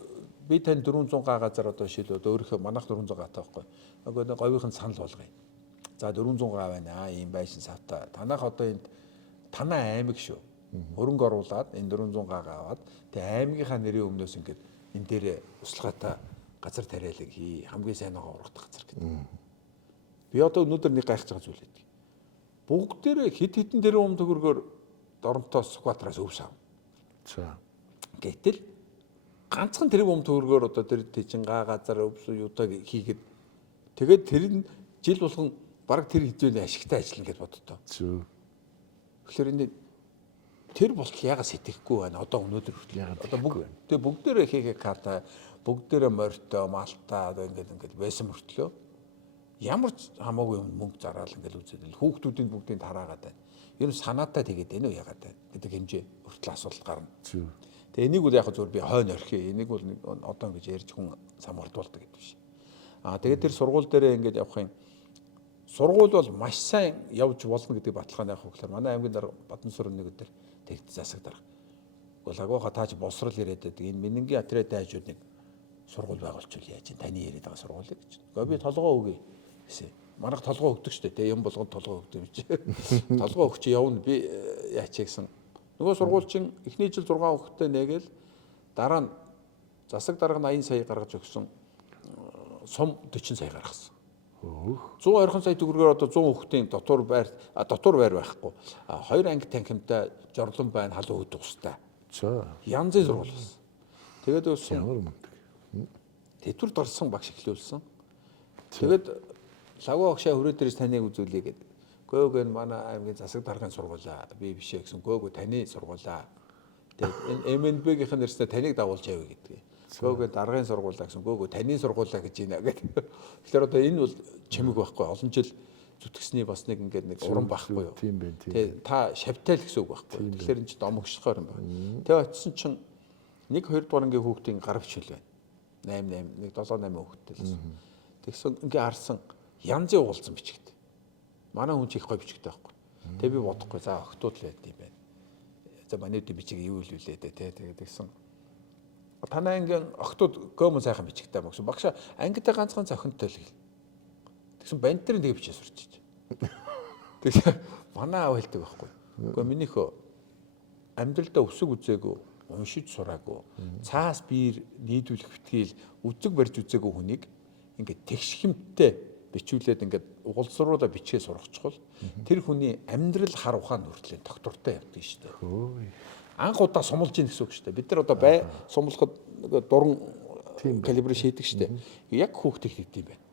би тань 400 га газар одоо шил өөрийнхөө манайх 400 гатай байхгүй. Нөгөө говийн санал болгоё. За 400 га байна. Ийм байшин савтай. Танах одоо энд танаа аймаг шүү. Хөрөнгө оруулаад энэ 400 га аваад тэгээ аймгийнхаа нэрийн өмнөөс ингээд энэ дээр услахатай газар тариалаг хий. Хамгийн сайнгаа ургах газар гэдэг. Би одоо өнөөдөр нэг гайхаж байгаа зүйл байдаг. Бүгдээрээ хит хитэн тэрэн төгрөгөөр Доронтоос Сүхбаатараас өвс ав. За. Гэтэл ганцхан тэрэн төгрөгөөр одоо тэр тийчин га газар өвс юутаг хийгээд тэгээд тэр нь жил болгон баг тэр хэдвэний ашигтай ажиллана гэж боддоо. Зөв. Тэгэхээр энэ тэр болтол яга сэтгэхгүй байна. Одоо өнөөдөр хүртэл одоо бүгдээрээ хийгээ карта, бүгдээрээ морьтой, малтаа одоо ингээд байсан мөртлөө ямар ч хамаагүй юм мөнгө зараал ингээд үзээд хүүхдүүдийн бүгдийг тараагаад байна. Ер нь санаатай тэгээд энэ яагаад байна гэдэг хэмжээ хүртэл асуулт гарна. Тэгээ энийг бол яг зөвөр би хойно орхи. Энийг бол одоо ингэж ярьж хүн самардуулдаг гэдэг биш. Тэгээд тэр сургууль дээрээ ингээд явах юм. Сургууль бол маш сайн явж болно гэдэг баталгааны авах гэхээр манай аймгийн дарга Бадамсүрэн нэг өдөр тэгт засаг дарга. Гэхдээ агууха тааж босрал ирээд байдаг. Энэ Минингийн атрет айжуудыг сургууль байгуулчихвал яаж чинь таны яриад байгаа сургуулийг гэж. Гэхдээ би толгоо өгье гэсэн. Манайх толгоо өгдөг шүү дээ. Юм болгонд толгоо өгдөг юм чи. Толгоо өгч явна би яач гэсэн. Нөгөө сургуульчин эхний жил 6 хүүхэдтэй нэгээл дараа нь засаг дарга нь 80 сая гаргаж өгсөн. Сум 40 сая гаргасан. 120 сая төгрөгөөр одоо 100 хүүхдийн дотор байр байхгүй. 2 анги танхимтай жорлон байна халуун өгдөг устай. За. Янзын сургууль болсон. Тэгээд ямар мундаг. Тэтгэврт орсон багш эхлүүлсэн. Тэгээд лавга огшаа хүрээ дээрээс таныг үзүүлээ гэдэг. Гөөгөө манай аймгийн засаг даргын сургуулаа би бишээ гэсэн гөөгөө таны сургуулаа. Тэгээд МНБ-ийн нэрсээ таныг дагуулж явъя гэдэг. Гөөгөө даргын сургуулаа гэсэн гөөгөө таны сургуулаа гэж байна гэдэг. Тэгэхээр одоо энэ бол чимэг байхгүй олон жил зүтгэсний бас нэг ингээд нэг уран байхгүй юу. Тийм байна. Тэгээд та шавтай л гэсэн үг байхгүй. Тэгэхээр энэ ч домогшохоор юм байна. Тэгээд очисон чинь 1 2 дугаар ангийн хүүхдийн гар бичвэл байна. 8 7 8 хүүхдтэй л байсан. Тэгсэн ингээ харсан янзын уулзсан бичигтэй. Манай хүн ч их гой бичигтэй байхгүй. Тэгээ би бодохгүй за охтууд л байд юм байна. За манай дэв бичиг юу л үлээ дээ те. Тэгээд тэгсэн танай ангийн охтууд гомон сайхан бичигтэй мөгсөн. Багшаа ангитай ганцхан зохинтой л гэл. Тэгсэн банд дээр тэгээ бичээ сурчиж. Тэгэхээр манай аав хэлдэг байхгүй. Гэхдээ минийхөө амьдралдаа өсөг үзээгүй, уншиж сураагүй, цаас биер нийдүүлэх битгийл үзэг барьж үзээгүй хүнийг ингээд тэгшхэмтээ бичүүлээд ингээд угалзруулаа бичээ сурахчвал тэр хүний амьдрал хар ухаан хүртлээ доктортой явдаг шүү дээ. Анх удаа сумлж ийн гэсэн үг шүү дээ. Бид нар одоо бай сумлахад дуран калибр шийдэг шүү дээ. Яг хүүхдээ хийдэг юм байна.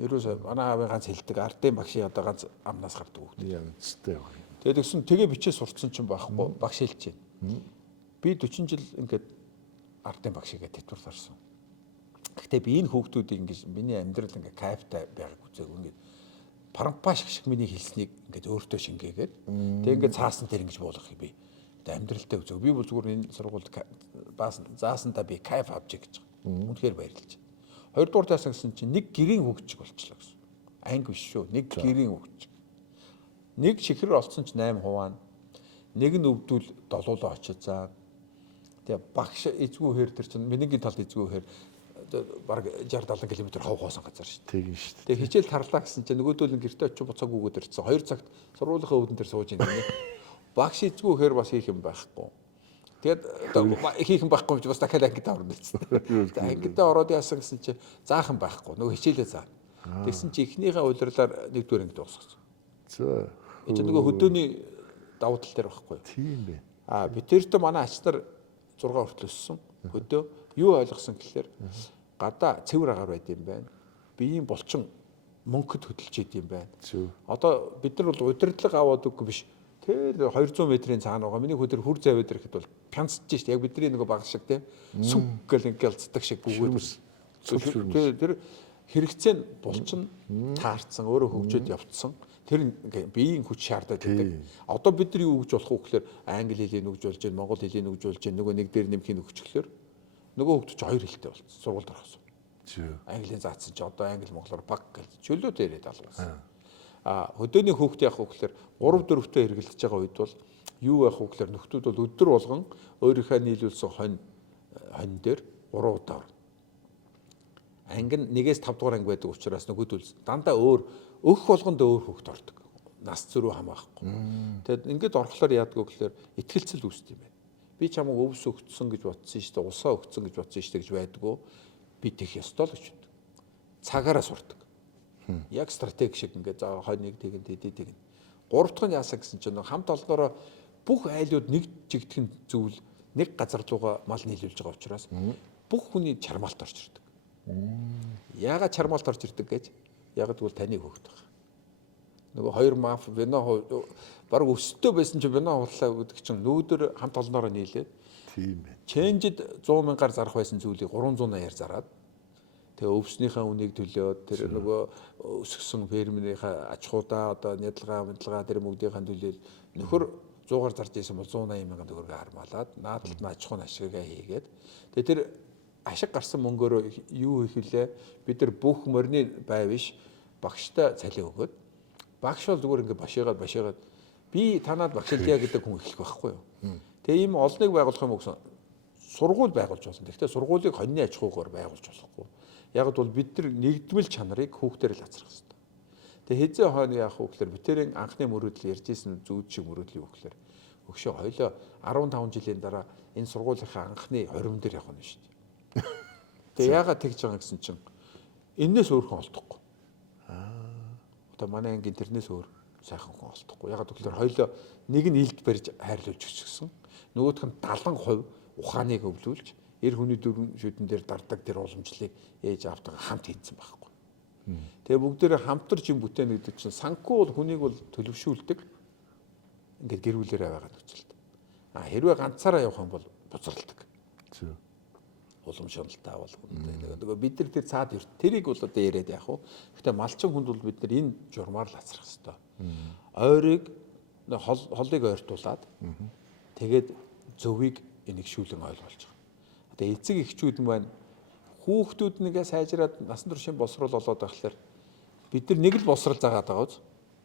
Ерөөсөө манай аавын ганц хэлдэг ардын багшийн одоо ганц амнаас гардаг хүүхдээ. Янзтай баг. Тэгээд тэгсэн тэгээ бичээ сурцсан чинь байхгүй багш хэлж байна. Би 40 жил ингээд ардын багшигээ тэтвэр зарсан. Гэхдээ би энэ хүүхдүүдийг ингэж миний амьдрал ингээ кайфтай байгааг үзээгүй ингээ парампаш шиг миний хэлснийг ингээ өөртөө шингээгээд тэг ингээ цаасан дээр ингэж буулгах би амьдралтай үзээг. Би бол зүгээр энэ сургуульд заасандаа би кайф авч гэж байгаа. Үнэхээр баярлж байна. Хоёрдугаар таасан гэсэн чинь нэг гэрийн хөгжиг болчихлоо гэсэн. Анги биш шүү. Нэг гэрийн хөгжиг. Нэг чихрэр олцсон ч 8 хуваана. Нэг нь өвдвөл долоолоо очиж заа. Тэгээ багш эзгүүхээр тэр чинь минийгийн талд эзгүүхээр баг 60 70 км хов хоосон газар шүү дээ. Тийм шүү дээ. Тэгээ хичээл тарлаа гэсэн чинь нөгөөдөл нь гэртээ очиж буцааг өгөөд ирсэн. 2 цагт сургуулийн өвдөн дээр сууж юм нэ. Багш эзгүүхээр бас хийх юм байхгүй. Тэгээд хийх юм байхгүй ч бас дахиад ангидаа орно гэсэн. Ангидаа ороод яасан гэсэн чинь заахан байхгүй. Нөгөө хичээлээ заа. Тэгсэн чинь эхнийхээ удирлаар 1-р ангид дуусгасан. За. Энд нөгөө хөдөөний давуу тал дээр байхгүй. Тийм байна. Би тэртээ манай ач нар 6 хүртэл өссөн. Хөдөө юу ойлгосон гэхээр гадаа цэвэр агаар байд юм байна. Биеийн булчин мөнгөд хөдөлж идэм байна. Одоо бид нар бол удирдлага аваад үгүй биш. Тэр 200 метрийн цаана байгаа. Миний хөдөр хүр завьд ирэхэд бол пянцж штэ. Яг бидний нөгөө баг шиг те. Сүг гэл ингээл цдаг шиг бөгөөд. Тэр хэрэгцээ нь булчин таарсан, өөрөө хөгжөөд явцсан. Тэр биеийн хүч шаардаад байдаг. Одоо бид нар юу гэж болох вэ гэхээр англи хэлийг нөгж болж байна, монгол хэлийг нөгж болж байна. Нөгөө нэг дээр нэмхийн өгчлөөр нөгөө хөгдөж 2 хэлтэй болсон. Сургуульд орсон. Английн заасан чи одоо англи монголоор баг гэж чөлөө дээрээ далгасан. Хөдөөний хүүхд яах вэ гэхээр 3 4-тэй хэрэглэж байгаа үед бол юу яах вэ гэхээр нөхдүүд бол өдөр болгон өөрийнхөө нийлүүлсэн хонь дээр 3 удаа орно. Анги нь 1-5 дугаар анги байдаг учраас нөгөөдөл дандаа өөр өөх болгонд өөр хүүхд ордог. Нас зөрүү хамаахгүй. Тэгэд ингээд орохлоор яадаг вэ гэхээр итгэлцэл үүсдэг юм байна. Би чамайг өвс өгцсөн гэж бодсон шүү дээ. Усаа өгцсөн гэж бодсон шүү дээ гэж байдгүй. Би тех ёстой л гэж боддог. Цагаараа сурдаг. Яг стратеги шиг ингээд за хоньыг тэгэн тэгэн. 3 дахь нь яасаа гэсэн чинь хамт олноороо бүх айлууд нэг жигдхэн зүйл нэг газар руугаа мал нийлүүлж байгаа учраас бүх хүний чармаалт орж ирдэг. Яагаад чармаалт орж ирдэг гэж? Яг тэгвэл таны хөвгт байгаа. Нөгөө 2 маф вино баг өсөлтөө байсан чинь вино хурлаа гэдэг чинь нүүдэр хамт олноороо нийлээд тийм байна. Ченжид 100 мянгаар зарах байсан зүйлийг 380-аар зараад тэгээ өвснийхээ үнийг төлөөд тэр нөгөө өсгсөн фермийнхаа аж ахуйдаа одоо нядлага тэр мөгдийнхаа төлөөл нөхөр 100-аар зарж ийсэн бол 180 мянган төгрөгөөр хармаалаад наадалд нь аж ахуйн ашигаа хийгээд тэгээ тэр ашиг гарсан мөнгөөрөө юу хийх вүлээ бид нар бүх морины бай биш багштай цалин өгөөд багш бол зүгээр ингээ башигаад би танаад багшлъя гэдэг хүн эхлэх байхгүй юу. Тэгээ ийм олныг байгуулах юм гэсэн сургууль байгуулж болно. Гэхдээ сургуулийг хоньны аж ахуйгаар байгуулж болохгүй. Яг бол бид нар нэгдмэл чанарыг хүүхдээр л ацрах хэрэгтэй. Тэгээ хэзээ хойно яах вэ гэхээр битэрийн анхны мөрөөдөл ярьжсэн зүүд шиг мөрөөдөл юу гэхээр өгшөө хоёлоо 15 жилийн дараа энэ сургуулийнхаа анхны хорим дээр явах нь шүү дээ. Тэгээ яагаад тэгж байгаа гэсэн чинь энээс өөр хүн олдохгүй. Одоо манай ангийн тэрнээс өөр сайхан хүн олдохгүй. Ягаад гэвэл хоёлоо нэг нь илд барьж хайрлуулж өсгсөн. Нөгөөх нь 70% ухааныг өвлүүлж эр хүний дөрвөн шүдэн дээр дардаг тэр уламжлалыг ээж аавтайгаа хамт хийцэн байхгүй. Тэгээ бүгдээрээ хамтарч юм бүтээнэ гэдэг чинь санхүү бол хүнийг бол төлөвшүүлдэг. Ингээд гэр бүлэрээ байгаад үзэлт. Хэрвээ ганцаараа явах юм бол буцралдаг. Зөв. Улам шуналтай болгоно. Нөгөө бид нар тэр цаад эрт тэрийг бол одоо яриад яах вэ? Гэхдээ малчин хүнд бол бид нар энэ журмаар л хацрах хэрэгтэй. Ойрыг холыг ойртуулад тэгээд зөвийг энэгшүүлэн ойлгуулж байгаа. Одоо эцэг эхчүүд маань хүүхдүүд нэгээ сайжраад насан туршийн боловсрол болоод байхлаар бид нар нэг л боловсрол заагаад байгаа үз.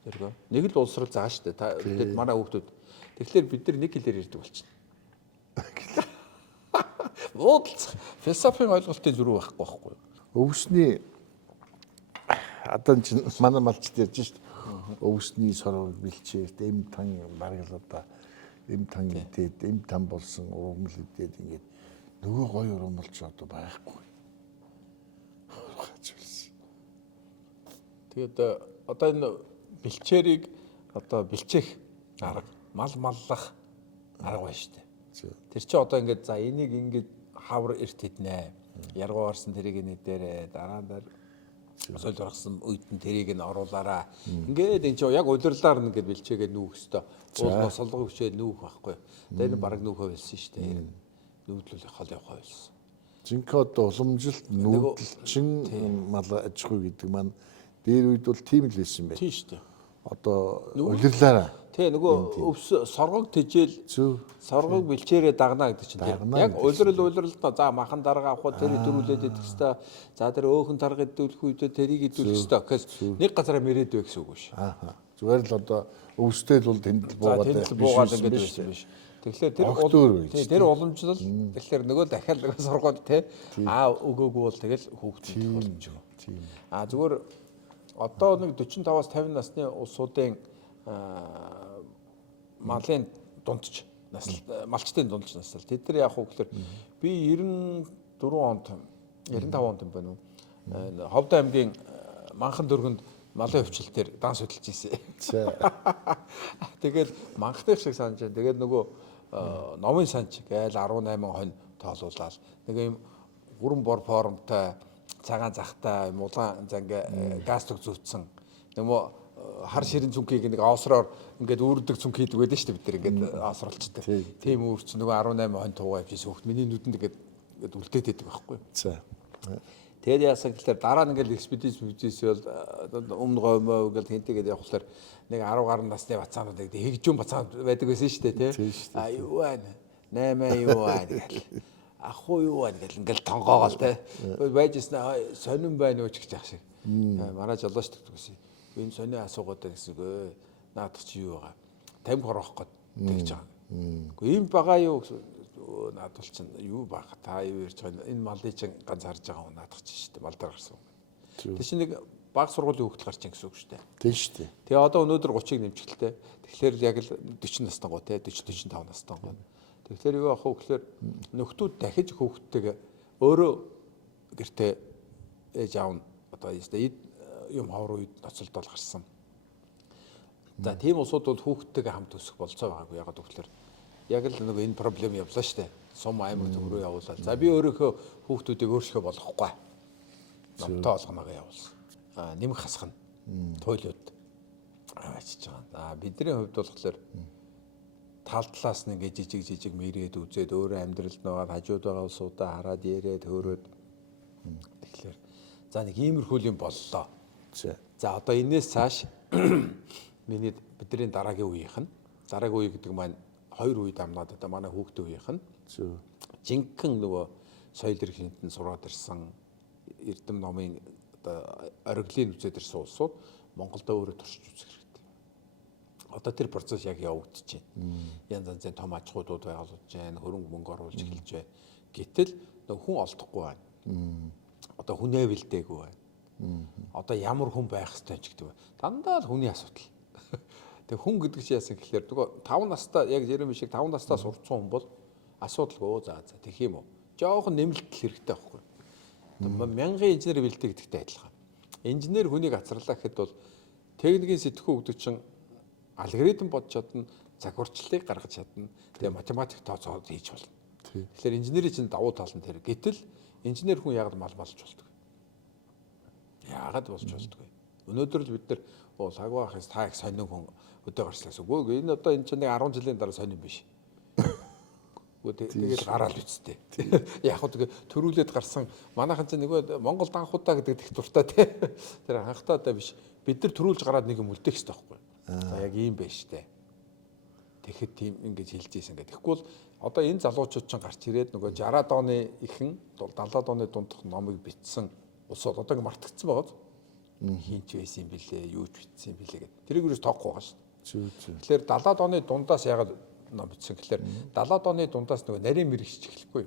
Тэргөө. Нэг л боловсрол заа штэ. Бид манай хүүхдүүд. Тэгэхээр бид нар нэг хэлээр ярьдаг болчихно. Уудлах философийн ойлголтын зөрүү байхгүй байхгүй. Өвсний одоо чинь манай малчд ярьж шít. Өвсний сорог бэлчээрт эм тан баргалаа эм тан идээд эм тан болсон ургамал идээд ингээд нөгөө гой ургамалч одоо байхгүй. Тэгээд одоо энэ бэлчээрийг одоо бэлчээх арга мал маллах арга байна шүү дээ. Тэр чи одоо ингээд за энийг ингээд хавар эрт хіднэ. Яргуу орсон тэрийг нэ дараа нь соль орсон үед нь тэрийг нь оруулаараа. Ингээд энэ чи яг удирлаар нь ингээд бэлчээгээд нүүх хэвээр. Уул солгоо хүчээд нүүх байхгүй. Тэр нь бараг нүүхөө хэлсэн шүү дээ. Нүүдлүүлэх хол явахаа хэлсэн. Жинхэнэ одоо уламжилт нүүдэлчин мал аж ахуй гэдэг маань дээр үед бол тийм л байсан байх. Тийм шүү дээ. Одоо удирлаараа. Тий нөгөө өвс соргог тэжээл соргог бэлчээрээ дагнаа гэдэг чинь яг улиралд за махан дарга авах тэрийг дөрүүлээд идэх хэвээр за тэр өөхөн тарга идүүлэх үедээ тэрийг идүүлэх хэвээр гэхээс нэг газараа мэрэд байх гэсэн үг биш. Зүгээр л одоо өвстэй л бол тэнд л буугаад ингээд байсан биш. Тэгэхээр тэр уламжлал тэгэхээр нөгөө дахиад нөгөө соргоод тий өгөөгүй бол тэгэл хүүхдүүд боломж. Зүгээр одоо нэг 45-аас 50 насны улсуудын малын дундч малчтын дундч наслал тэд нар яах вэ гэхээр би 94 онд 95 онд юм байна уу Ховд аймгийн Манхан дөргөнд малын өвчлөлтөөр дан судалж ийсэн. Тэгээд манхных шиг санаж байна. Тэгээд нөгөө номын санч гээл 18 хонь тоолуулаад нэг юм бүрэн бор формтой цагаан захтай улаан занг гастик зүүцсэн нөгөө хар ширэн цүнхийг нэг оосроор ингээд үүрдэг цүнх хийдэг байдаг шүү дээ бид нар ингээд оосролчдаг. Тийм үүрч нөгөө 18 хонь туугаа явчихсан хөхт миний нүдэнд ингээд үлдээд байдаг байхгүй. Тэгээд яасан гэхээр дараа нь ингээд экспедиц бол өмнө гомоо ингээд хинтэйгээд явхлаар нэг 10 гаруй насны бацаанууд ингээд хэгжүүн бацаан байдаг байсан шүү дээ тий. Юу байна? 8 юу байна гэл. Ахгүй юу байна гэл ингээд тонгоогоол тий. Байжснаа сонирн байна уу ч гэж яах шиг. Манай жолооч тэгдэгсэн. Энэ сони асуугаад гэсэн үгүй. Наадах чи юу байгаа? 50 хорох гээд тэгж байгаа. Гэхдээ ийм байгаа юу наадвал чинь юу баг та юу ярьж байгаа энэ малын чинь ганц харж байгаа хүн наадах чинь шүү дээ мал дээр гарсан. Тэр чинь нэг баг сургуулийн хүүхдэл гарч ийн гэсэн үг шүү дээ. Тийм шүү дээ. Тэгээ одоо өнөөдөр 30-ыг нэмчихлээ. Тэгэхээр яг л 40 настай гоо те 40 45 настай гоо. Тэгэхээр юу ах вэ гэхээр нөхдүүд дахиж хүүхдтэйгээ өөрөө гэртээ ээж аав нь одоо юм хавар үед ноцолдол гарсан. За тийм улсууд бол хүүхдтэйгээ хамт өсөх болцоо байгаагүй ягаад гэвэл яг л нэг энэ проблем явлаа штэ. Сум аймаг төгрөө явуулаад. За би өөрийнхөө хүүхдүүдийг өөрчлөхө болохгүй. Номтой олгоноогоо явуулсан. Нэмэх хасах нь туйлууд аваачиж байгаа. За бидний хувьд болохоор тал талаас нь ингээ жижиг мэрээд үзээд өөрөө амьдралд нугаад хажууд байгаа улсуудаа хараад яриад хөөрөөд тэгэхээр за нэг иймэрхүү юм боллоо. За одоо энэс цааш миний бидний дараагийн үеийнх нь дараагийн үе гэдэг маань 2 үе дамнаад одоо манай хүүхдийн үеийнх нь жинхэнэ нөгөө соёл эрхлэлтэн сураад ирсэн Эрдэм номын одоо ориглын үзээд ирсэн улсууд Монголдо өөрөө туршиж үзэх хэрэгтэй. Одоо тэр процесс яг явагдаж байна. Янз янзын том аж ахуйнууд байгуулж байна, хөрөнгө мөнгө оруулж эхэлж байна. Гэтэл нөгөө хүн олдохгүй байна. Одоо хүнээ бэлдээгүй байна. Одоо ямар хүн байх ёстой ч гэдэг. Дандаа л хүний асуудал. Тэг хүн гэдэг чинь яасан гэхээр нөгөө 5 настай яг Жереми шиг 5 настай сурцсан хүн бол асуудалгүй за тэгэх юм уу. Жохон нэмэлт хэрэгтэй байхгүй. Мянган инженер бэлдээ гэдэгтэй адилхан. Инженер хүнийг ацралаа гэхэд бол техникийн сэтгхүү гэдэг чинь алгоритм бодж чадна, загварчлалыг гаргаж чадна. Тэгээ математик тооцоолол хийж болно. Тэгэхээр инженерийн чинь давуу тал нь тэр. Гэтэл инженер хүн яг мал болж болдог. Яагаад болж болдгоо. Өнөөдөр л бид нар лагва ахыс та их сонин хүн өдөө гарчлаас үгүй энэ одоо энэ чинь нэг 10 жилийн дараа сонин биш. Тэгээд гараал үсттэй. Яг хөө тэгээ төрүүлээд гарсан манайхан чинь нөгөө Монгол данхуудаа гэдэг их дуртай тий. Тэр анхтаа одоо биш. Бид нар төрүүлж гараад нэг юм үлдээх хэрэгтэй байхгүй. За яг ийм байж штэ. Тэгэхэд тийм ингэж хэлж ийсэн гэдэг. Тэгэхгүй бол одоо энэ залуучууд чинь гарч ирээд нөгөө 60-аад оны ихэн 70-аад оны дундх номыг бичсэн улсууд одоо мартагдсан байгаа. Хинч байсан юм бэлээ, юу ч бичсэн юм бэлээ гэдэг. Тэрийг юус тоохгүй байгаа шүү. Тэгэхээр 70-аад оны дундаас ягаад ном бичсэн гэхээр 70-ад оны дундаас нөгөө нарийн мэрэгч эхлэхгүй.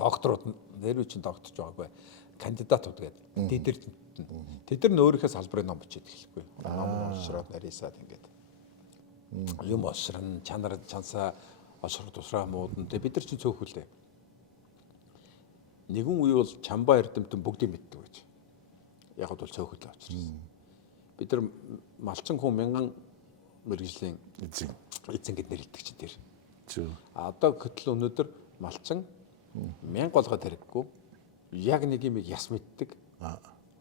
Докторууд нэрүү чинь докторч байгаагүй. Кандидатууд гэдэг. Тэд нар өөрийнхөө салбарын ном бичээд эхлэхгүй. Ном уушраад нарийсаад ингээд. Юм уушран, чанар чансаа ошрог тусраа муудан. Бид нар чинь цөөхөлээ. Нэгэн үе бол чамбаа эрдэмтэн бүгдийг мэддэг гэж. Яг бол цөөхөлөө учраас. Бид нар малчин хүн 1000 мэрэгжлийн эзэн гэд нэрлэдэг чинь тэр. Одоо гэтэл өнөөдөр малчин 1000 болгоод хэрэггүй. Яг нэг юм яс мэддэг.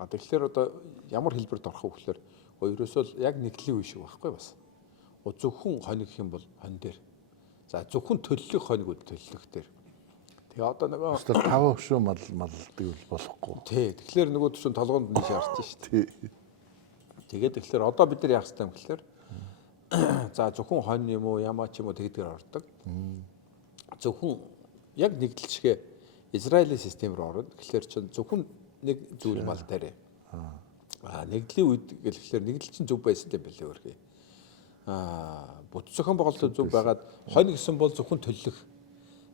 Тэгэхээр одоо ямар хэлбэрт орох вэ гэхээр ерөөсөө яг нэгдлийн үе шиг байхгүй бас. Зөвхөн хоног гэх юм бол хон дээр. За зөвхөн төлөлөх хоног үл төлөлөх дээр. Тэгээ одоо нөгөө 5 өшөө малдаг болохгүй. Тий. Тэгэхээр нөгөө төсөн толгоонд нь шаарч шít. Тэгээд тэгэхээр одоо бид нар яах ёстой юм гэхээр за зөвхөн хон юм уу ямаа ч юм уу тэгдгээр ордог. Зөвхөн яг нэгдэлчгээ Израилийн систем рүү ороод тэгэхээр чинь зөвхөн нэг зүйл мал тарэ. Нэгдлийн үед гэхэлэр нэгдэл чинь зөв байсан юм билээ өөрхий. Бүт зохион байгуулалт зөв байгаад хонь гэсэн бол зөвхөн төлөх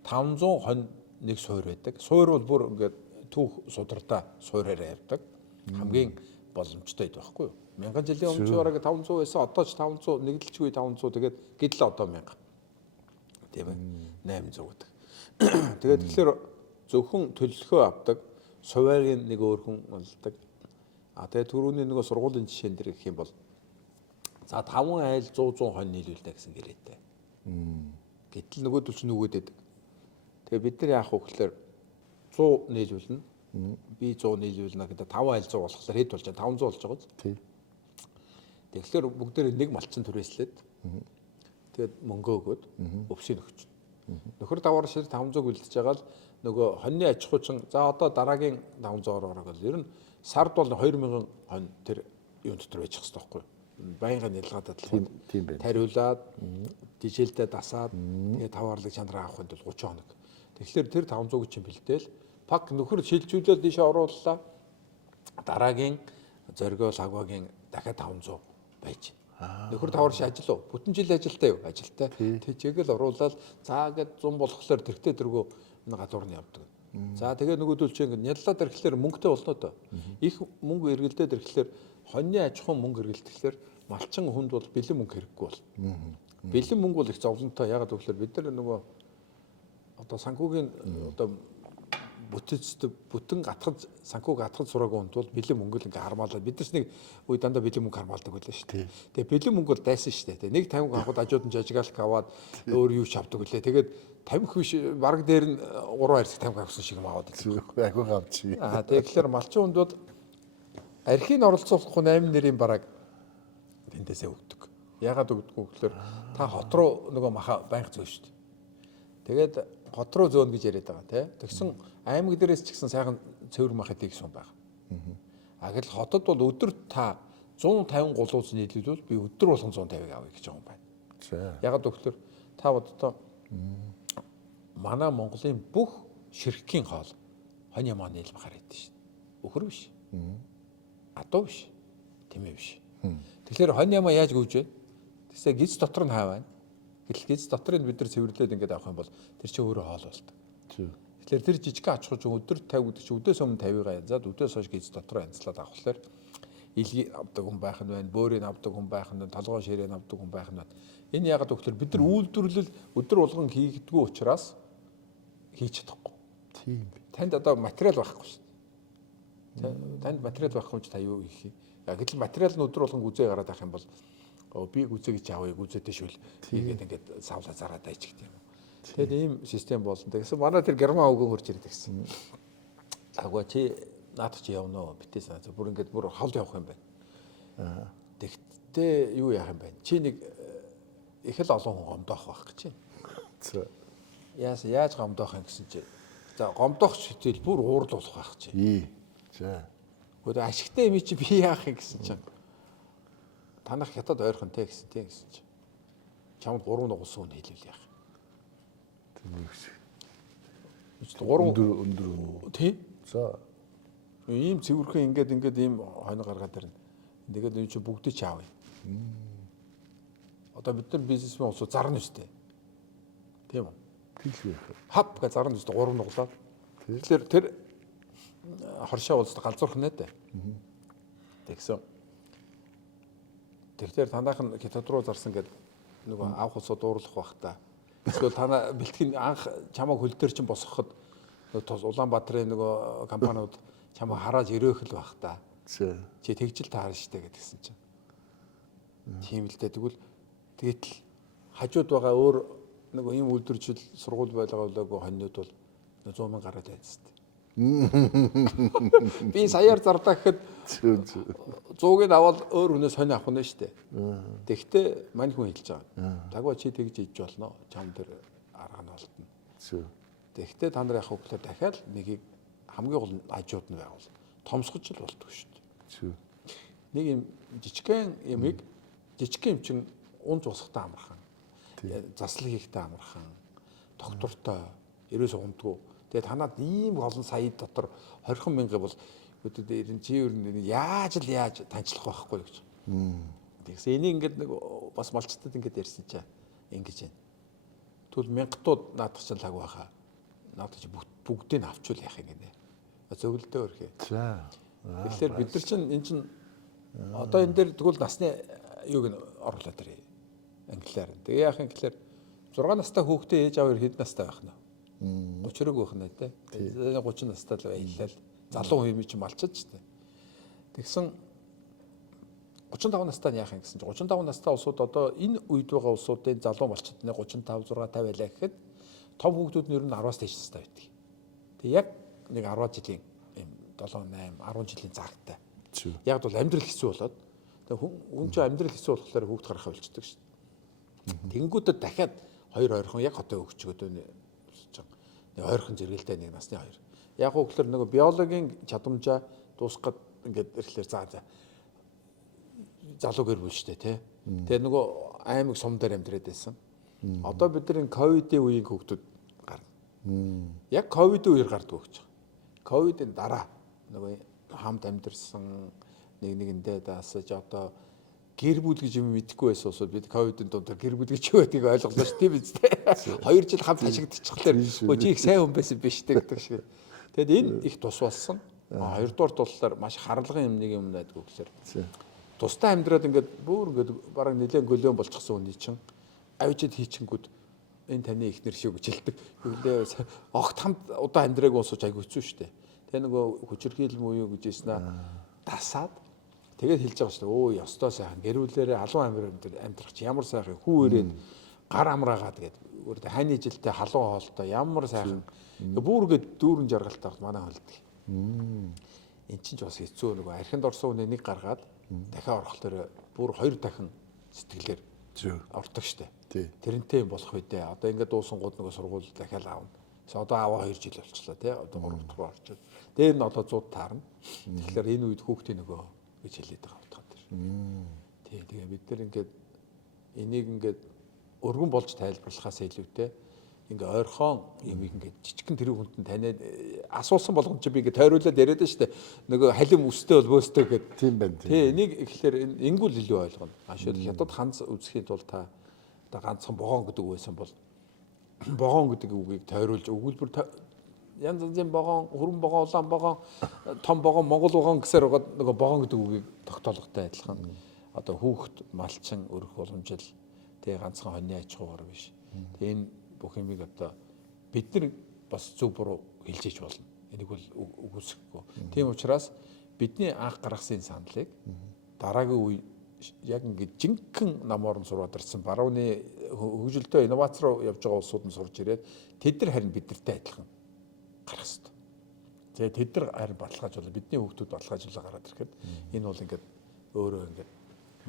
500 хонь нэг суур байдаг. Суур бол бүр ингээд түүх судраа суураараа явдаг. Хамгийн боломжтой байхгүй юу? 1000 жилийн өмнө бараг 500 байсан. Одоо ч 500 нэгдэлчгүй 500 тэгээд гэдэл одоо 1000. Тийм ээ. 800 гэдэг. Тэгээд тэгэхээр зөвхөн төлөлхөө авдаг, сувайгийн нэг өөр хүн болдог. Тэгээд түрүүний нөгөө сургуулийн жишээн дээр гэх юм бол за 5 айл 100 хонь нийлүүлнэ гэсэн гэрээтэй. Гэтэл нөгөөдөл чинь нөгөөдөд. Тэгээ бид нар яах вэ гэхээр 100 нийлүүлнэ. Би 100 нийлүүлнэ гэдэг 5 айл 100 болохоор хэд болж байгаа 500 болж байгаа. Тийм. Тэгэхээр бүгдээр нэг малчин түрээслээд тэгээд мөнгө өгөөд өвсөй нөхч. Нөхөр даваар шир 500 үлдэж байгаа л нөгөө хоньны аж ахуй чин за одоо дараагийн 500-аар ороод л ер нь сард бол 2000 хонь тэр юун дотор байж хэвчээ байхгүй. Байнгын нэлгаадад тийм байна. Тариулаад дижэлдээ дасаад тэгээд таваарлаг чанараа авахын тулд 30 хоног. Тэгэхээр тэр 500 чинь бэлдээл пак нөхөр шилжүүлээд тийш орууллаа. Дараагийн зоргоо лагвагийн дахиад 500 байж. Нөхөр таварш ажил уу? Бүтэн жил ажилтаа юу? Ажилтаа. Тэжээгэл оруулаад за гээд 100 болохоор тэрхтээ тэргөө гадуур нь явдаг. За тэгээ нөгөөдөл чи ингэ няллаад ирэхлээр мөнгөтэй болно доо. Их мөнгө эргэлдээд ирэхлээр хоньны аж ахуй мөнгө эргэлдэхлээр малчин хүнд бол бэлэн мөнгө хэрэггүй бол. Бэлэн мөнгө бол их зовлонтой. Ягаад гэвэл бид нар нөгөө одоо санхүүгийн одоо бүтэн гатгаж санхүүг гатгаж сураагүй хүнд бол бэлэн мөнгө л ингээ хармаалаад бид нар нэг үе дандаа бэлэн мөнгө хармаалдаг байлаа шүү дээ. Тэгээ бэлэн мөнгө бол дайсан шүү дээ. Нэг 50 авахд ажууд нь жажигалт аваад өөр юу ч авдаг үлээ. Тэгээд 50 биш бараг дээр нь 3 арьс 50 авсан шиг юм аваад байгаа. Агүй гавчи. Тэгэхээр малчин хүнд бол архийн оролцоолохгүй 8 нэрийн бараг тэндээсээ өгдөг. Ягаад өгдөг вэ гэхээр та хот руу нөгөө маха байнга зөө шүү дээ. Тэгээд хот руу зөөнө гэж яриад байгаа тий. Тэгсэн аймаг дээрээс ч гэсэн сайхан цэвэр мах идэх юм байна. Гэтэл хотод бол өдөр та 150 гулууз нийлүүлвэл би өдөр болгон 150-ыг авъя гэж байгаа юм байна. Ягаад гэвэл та одоо манай Монголын бүх ширхгийн хоол хонь ямаа нийлбэх хараад шүү дээ. Өхөр биш. Адуу биш. Тэмээ биш. Тэгэхээр хонь ямаа яаж гүйж вэ? Тэгсээ гиз дотор нь хаа байна. Гэтэл гиз доторыг бид нар цэвэрлээд ингээд авах юм бол тэр чинь өөрөө хоол болдог. Тэгэхээр тэр жижиг ач холбогдол өдөр 50 гэдэг чинь өдөөс өмнө 50-ыг янзаад өдөөс хойш гиз дотороо янзлаад авахлаар илгий авдаг хүн байх нь байна, бөөрийг авдаг хүн байх нь, толгой ширээг авдаг хүн байх нь байна. Энэ яагаад гэвэл бид нар үйлдвэрлэл өдөр болгон хийгдэггүй учраас хийж чадахгүй. Тийм. Танд одоо материал байхгүй шүү дээ. Танд материал байхгүй ч та юу хийх юм? Гэтэл материал нь өдөр болгон гүзээ гараад авах юм бол би гүзээ гэж авъя, гүзээтэй шүл хийгээд ингээд савлаа зараад айч гэх юм. Тэгээд ийм систем болсон. Тэгсэн манай тэр герман өвгөн хурж ирээд гисэн. Агва чи наадах чи явна уу битээ санаа. Бүр ингээд бүр хол явах юм байна. Тэгтээ юу яах юм бэ? Чи нэг их л олон хүн гомдоох байх гэж байна. Яаж гомдоох юм гэсэн чи. За гомдоох хэвэл бүр уурлуулах байх чи. За. Гэхдээ ашигтай юм чи би яах юм гэсэн чинь. Танах хятад ойрхон те гэсэн чи. Чамд 3 нугас үн хэлвэл яах. Өндөр. Тий. За. Ийм цэвэрхэн ингээд ийм хойно гаргаад ирнэ. Тэгээд энэ чи бүгдийг ч аавь. Одоо бид нар бизнесмен улсууд зарна шүү дээ. Тийм үү? Тэгэл байх. Хап гэж зарна шүү дээ 3 нуглаад. Тэгэхээр тэр хоршоо улсад галзуурх нэ дээ. Тэгсэн. Тэгэхээр танайх нь хятад руу зарсан гэдэг нөгөө анх улсууд уурлах бах та. Эсвэл танаа бэлтгэн анх чамайг хөл дээр чинь босгоход Улаанбаатарын нөгөө компаниуд чамайг хараад өрөөх л бах та. Чи тэгжил таарна штэ гэдгсэн чинь. Тийм л дээ. Тэгээд л хажууд байгаа өөр нөгөө ийм үйлдвэржил сургууль байлгаагүй хоньнууд бол 100 сая гараад байц штэ. Би саяар зардаа гэхэд 100-ыг аваад өөр хүнээс хонь авах нь штэ. Тэгтээ мань хүн хэлж байгаа. Тагва чи тэгж иж болно. Чам дээр арга нь олдно. Тэгтээ та нар яхах вэ? Дахиад нэгийг хамгийн гол хажууд нь байгуул. Томсгож л болтгоо штэ. Нэг юм жижигхэн юмыг жижигхэн юм чин унж усахтаа амархан. Заслаг хийхтээ амархан. Доктортой ерөөс ундгүй. Тэгээд танаад ийм олон сая дотор 20 мянга бол өдөрт чи ер нь яаж танилцлах байхгүй гэж. Тэгсэн энийг ингээд нэг бас малчтад ингээд ярьсан чаа. Ингэж байна. Тэгвэл мянгатууд наадах чинь лаг байхаа. Наадах чи бүгдийг нь авчвал яах юм гинэ. Зөвлөлтөө өрхөө. За. Тэгэхээр бид нар чинь энэ чинь одоо энэ дээр тэгвэл насны юуг нь оруулаад ирээ. Англиар. Тэгээ яах юм гэхээр 6 настай хүүхдээ ээж аваар хэд настай байх нь? 30 байх нь те. 30 настай л баялал. Залуу хүн юм чи малчаад ч те. Тэгсэн 35 настай нь яах юм гэсэн чи 35 настай улсууд одоо энэ үед байгаа улсуудын залуу малчид нэ 35 6 50 байлаа гэхэд том хүүхдүүд нь ер нь 10-аас дээш настай байдаг. Тэг яг нэг 10 жилийн 7 8 10 жилийн заагтай. Яг бол амьдрал хэцүү болоод тэг хүн чинь амьдрал хэцүү болохоор хүүхд гаргахаа болчихдог шүү дээ. Тэнгүүдэд дахиад хоёр ойрхон яг хотоо өгчгөөд нэг ойрхон зэрэгэлтэй нэг насны хоёр. Яг хөглөр нөгөө биологийн чадамжаа дуусгаад ингээд ирэхлээр за залуу гэр бүл штэ тий. Тэгээ нөгөө аймаг сум дээр амьдраад байсан. Одоо бид нар ковидын үеийн хүүхдүүд гарна. Яг ковидын үеэр гардаг гэж байна. Ковидын дараа нөгөө хамт амьдэрсэн нэгэндээ даасаж одоо гэр бүл гэж юм мэдэхгүй байсан усуд бид ковидын дундаар гэр бүл гэж юу байдгийг ойлголоо шүү тийм биз дээ. 2 жил хамт ашигдчихлаар өө чи их сайн хүн байсан биш гэдэг шиг. Тэгэд энэ их тус болсон. Хоёрдугаар туллаар маш харлаган юм найдгүй гэхээр тустай амьдраад ингээд бүр ингээд бараг нэлээд гөлөөн болчихсон хүний чинь авчид хийчингүүд энэ таны ихнэр шиг гэж хэлдэг. Өглөө огт хамт удаан амьдраагүй уусууч айгүй хэцүү шүү дээ. Тэгээ нөгөө хүчирхийлэл муу юу гэж ийснэ дасаад тэгээд хэлж байгаа шүү дээ. Өө ёстой сайхан гэрүүлээрээ халуун амьдрах чи ямар сайхан хүү ирээд гар амраагаад тэгээд өөр хайны жилдээ халуун хоолтой ямар сайхан бүр ингээд дүүрэн жаргалтай манай холддог. Эн чинь ч бас хэцүү нөгөө архинд орсон хүнийг нэг гаргаад дахиад орохлоор бүр 2 дахин сэтгэлээр ордог штэ. Тэрнтэй юм болох үедээ одоо ингээд дуусангууд нөгөө сургууль дахиад аавна. Одоо аваа 2 жил болчихлоо тий. Одоо 3 дахь руу орчиход. Дээр нь одоо 100 таарна. Тэгэхээр энэ үед хүүхдээ нөгөө гэж хэлээд байгаа утгаад тэр. Тий. Тэгээ бид нар ингээд энийг ингээд өргөн болж тайлбарлахаас илүүтэй ингээ ойрхон юм ингээ жижигхэн тэр хүнд таниад асуусан болгонд чи би ингээ тойруулаад яриад нь штэ нөгөө халим өстэй бол бөөстэй гэдэг тийм байна тий энийг ихлээр ингүүл илүү ойлгоно ашиг хятад ханц үзэхийн тулд та одоо ганцхан богоон гэдэг байсан бол богоон гэдэг үгийг тойруулж өгүүлбэр янз янзын богоон хөрөн богоон улаан богоон том богоон монгол богоон гэсээр нөгөө богоон гэдэг үгийг тогтоолготой адилхан одоо хүүхэд малчин өрөх боломжтой тий ганцхан хоньны аж ахуйгаар биш тий энэ бүх юмыг одоо бид нар бас зөв буруу хэлжээж болно. Энийг бол үгүйсэхгүй. Тийм учраас бидний анх гаргасан саналыг дараагийн үе яг ингээд жинхэнэ намаар нь сураад ирсэн барууны хөгжилтэй инновац руу явж байгаа улсууд нь сурж ирээд тэд нар харин бидэртэй адилхан гарах хэрэгтэй. Тэгээ тэд нар харин баталгаажуулаа бидний хүүхдүүд баталгаажуулаа гараад ирэхэд энэ бол ингээд өөрөө ингээд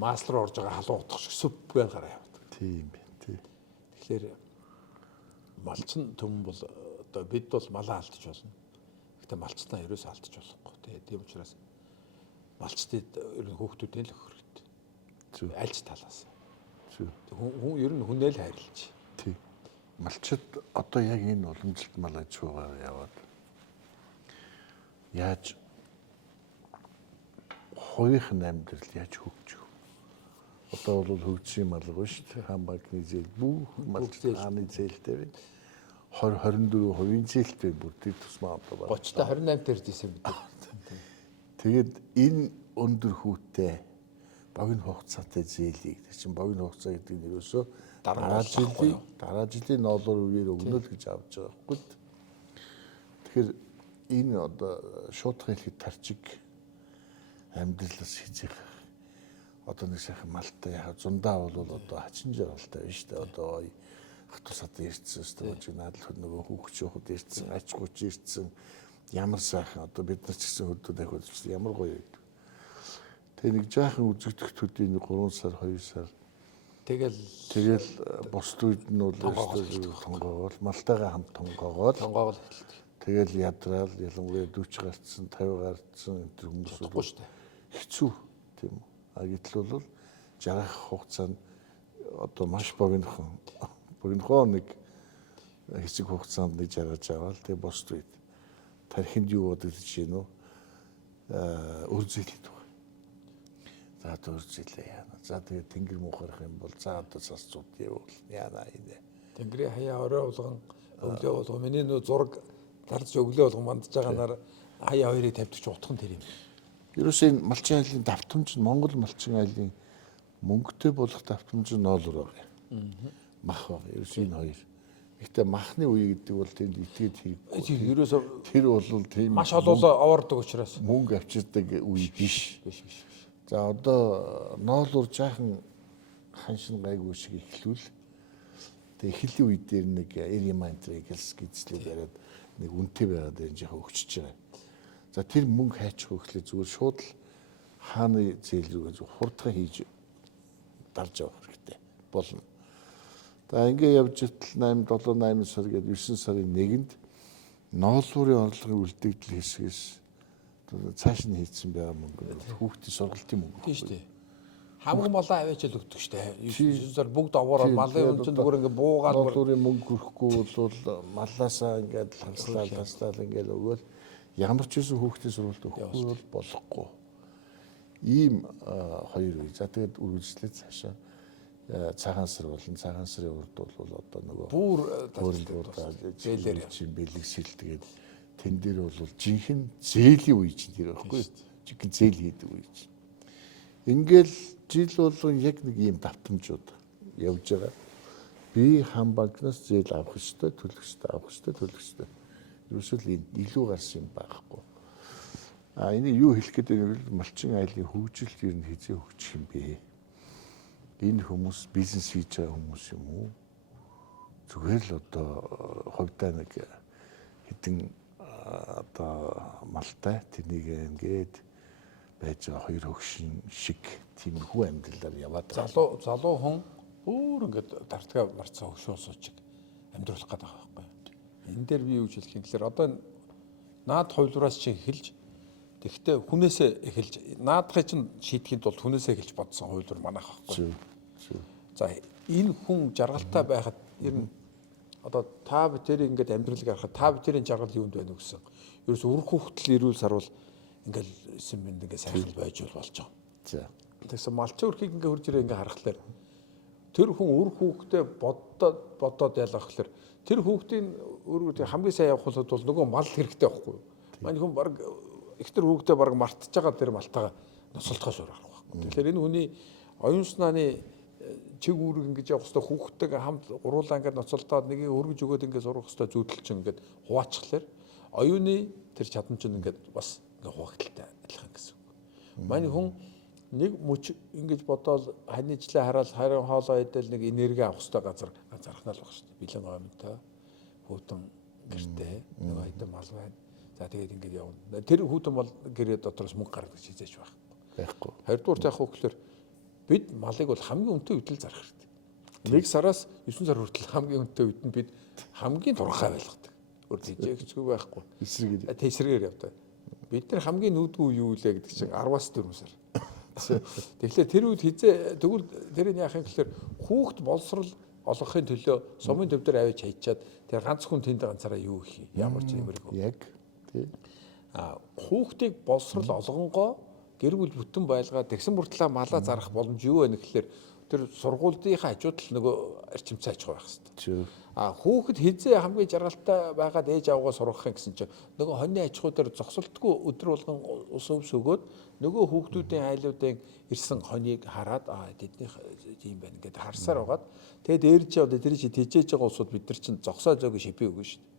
мас руу орж байгаа халуун утгах шиг сүпгээр гараа яваад. Тийм би. Тийм. Тэгэхээр малчин төмөн бол одоо бид бол малаа алдаж болно. Гэхдээ малчтаа ерөөсөө алдаж болохгүй. Тийм учраас малчтад ер нь хүүхдүүдээ л өгөх хэрэгтэй. Зөв. Альж талаас. Зөв. Хүн ер нь хүнээ л хайрлаж. Тийм. Малчид одоо яг энэ уламжлалт мал аж ахуйгаар яваад яаж хоёрын амьдрал яаж хөгжих вэ? Одоо бол хөгжсөн малгай шүү дээ. Хаан банкны зээл бүх малч хааны зээлтэй байна. 24% зээлтэй бүр тэр тусмаа одоо байна. 30-та 28 дээр дийсэн бид. Тэгээд энэ өндөр хүүтэй богино хугацаатай зээлийг тэр чинь богино хугацаа гэдэг нь ерөөсөө дараа жилийн ноолоор үгээр өгнө л гэж авч байгаа байхгүй. Тэгэхээр энэ одоо шуудхан хэлэхэд тарчиг амьдралаас хизэх одоо нэг сайхан малтай яа зундаа бол одоо хачин жаргалтай байна шүү дээ. Одоо ах トゥ сад ирсэн шүү дээ. Наадал нөгөө хүүхч жоохот ирсэн, ач гуч ирсэн. Ямар сайхан одоо бид нар ч гэсэн хөдөө дахиад ямар гоё юм. Тэгээ нэг жаахан үзэгдэхтүүдийн 3 сар 2 сар тэгэл бусд үед нь бол тонгоогоол малтайгаа хамт тонгоогоол тэгэл ядраал ялангуяа 40 гарцсан 50 гарцсан энэ хүмүүс бол хэцүү тийм үү. А гэтэл бол жаргах хугацаанд одоо маш богинохон нэг хэсэг хугацаанд нэг жаргаж аваад тэгээ бусд үед тархинд юу бодож чинь үрзэлээд байгаа. За үрзэлээ яана. За тэгээ тэнгэр муухарах юм бол за одоо цацууд явуул яана энэ. Тэнгэрийн хаяа орой болгон өглөө болгон миний нөө зураг тарж өглөө болгон мандж байгаа нар хаяа хоёрыг тавьдаг ч утхан тэр юм. Ерөөсөө энэ малчин айлын давтамж нь Монгол малчин айлын мөнгөтэй болох давтамж нь ноолор байгаа. Мах байгаа. Ерөөсөө энэ хоёр. Гэхдээ махны үе гэдэг бол тэнд итгээд хийхгүй. Ерөөсөө тэр бол тийм маш олоолаа овоордог учраас мөнгө авчирдаг үе биш. За одоо ноолор жаахан ханшин гайгүй шиг эхлүүл. Тэгээ эхлэлийн үед дээр нэг эримантрик гизлээ бариад нэг үнэтэй байгаад энэ жаахан өгчөж байгаа. За тэр мөнгө хайчих хөглөө зүгээр шууд л хааны зээл рүүгээ хурдхан хийж дарж явах хэрэгтэй болно. За ингээ явж итэл 8 7 8 сар гээд 9 сарын 1-нд ноолуурын орлогын үлдэгдэл хэсгээс цааш нь хийцэн байгаа мөнгө хүүхдийн сургалтын мөнгө. Тийм шүү дээ. Хамаг малаа аваач л өгдөг шүү дээ. 9 сар бүгд овоороо малын үнцэн зүгээр ингээ буугаад ноолуурын мөнгө хөрөхгүй бол малаасаа ингээд таслаад ингээд өгөөл ямар ч үсэн хүүхдийн сургалт өгөхгүй болохгүй. Ийм хоёр үе. За тэгээд үргэлжлээд цаашаа цагаан сар болон цагаан сарын урд бол одоо нөгөө бүр зээлээр чинь бэлгэсэл тэгээд тэн дээр бол жинхэнэ зээлийн үе чинь тэр байхгүй жинхэнэ зээл хийдэг үе чинь. Ингээл жил болгон яг нэг ийм давтамжууд явж байгаа. Би хаан банкнаас зээл авах ёстой, төлөх ёстой, авах ёстой, төлөх ёстой. Ерөөсөө л илүү гарсан юм байхгүй. А энийг юу хэлэх гээд байвал малчин айлын хөгжилт ер нь хизээ хөгжих юм бэ? Энэ хүмүүс бизнес хийж байгаа хүмүүс юм уу? Зүгээр л одоо хувьдаа нэг хэдэн одоо малтай тэнийг ингээд байж байгаа хоёр хөгшин шиг тиймэрхүү амьдралаар яваад байгаа. Залуу хүн бүр ингээд тартгаа марцаа хөшөө сууж амьдруулах гэдэг байгаа байхгүй. Энэ дээр би юу гэж хэлэх юм гэхээр одоо наад хувилбараас чи эхэлж тэгвэл хүнээсээ эхэлж наадахыг чинь шийдэхэд бол хүнээсээ эхэлж бодсон хувилбар манайх байхгүй. За энэ хүн жаргалтай байхад ер нь одоо та бүхэн ингээд амьдрал гаргахад та бүхэн жаргал юунд байна вэ гэсэн. Ерөөс үр хүүхдэл ирүүл сарвал ингээд симбэнд ингээд сайхан байж болж байгаа. За. Тэгсэн малчин өрхийг ингээд хурж ирээ ингээд харахаар тэр хүн үр хүүхдээ бодоод ялгахлаар тэр хүүхдийн хамгийн сайн явах бол нөгөө мал хэрэгтэй байхгүй юу? Манай хүн баг ихтер хүүхдээ баг мартаж байгаа тэр малтайгаа ноцолдохоос өөр аргагүй байхгүй. Тэгэхээр энэ хүний оюун санааны чиг үүрэг ингэж явах хэвээр хүүхдтэйгээ хамт гуруулаа ингээд ноцолдоод нэгийг өргөж өгөөд ингээд сурах хэвээр зүудэлч ингээд хуваачхлаар оюуны тэр чадамж нь ингээд бас ингээд хуваагдaltaй адилхан гэсэн үг. Манай хүн нэг мөч ингэж бодоод ханижлаа хараад харин хоолоо идэл нэг энерги авах хэвээр газар ганцаархнаа л баг шүү дээ. Бэлэн гомтой хөтөн гэртээ нэг хайдан мал байна. За тэгээд ингээд явна. Тэр хүүтэн бол гэрээ дотроос мөнгө гаргаж хизээж байх. Байхгүй. Хоёрдугаар яах вэ гэхээр бид малыг бол хамгийн өндөр үедэл зарах хэрэгтэй. 1 сараас 9 сар хүртэл хамгийн өндөр үед нь бид хамгийн турхай байлгадаг. Өөр жижигчгүй байхгүй. Тэсрэгээр явдаг. Бид нар хамгийн нүүдгүй юу илээ гэдэг чинь 10-аас 4 сар. Тэгэхээр тэр үед хизээ тэгвэл тэрийг яах юм гэхээр хүүхд боловсрал олгохын төлөө сумын төв дээр авиж хайчаад тэр ганц хүн тэнд ганцаараа юу хийх юм ямар ч юмэрэг. Яг тий. Хүүхдийг боловсрал олгонгоо гэр бүл бүтэн байлгаад тэгсэн мөртлөө малаа зарах боломж юу вэ гэхээр тэр сургуулийн хажууд л нөгөө арчимцаа аж ахуй байх хэрэгтэй. Хүүхэд хизээ хамгийн жаргалтай байгаад ээж аваагаа сургах юм гэсэн чинь нөгөө хоньны аж ахуй дээр зогсолтгүй өдөр болгон ус өвс өгөөд нөгөө хүүхдүүдийн айлуудын ирсэн хоньыг хараад тэднийх юм байна гэдээ харсаар байгаад тэгээд ээрч одоо тэр чи тэжээж байгаа усууд бид нар чинь зогсоо зөөг шипи өгнө шүү дээ.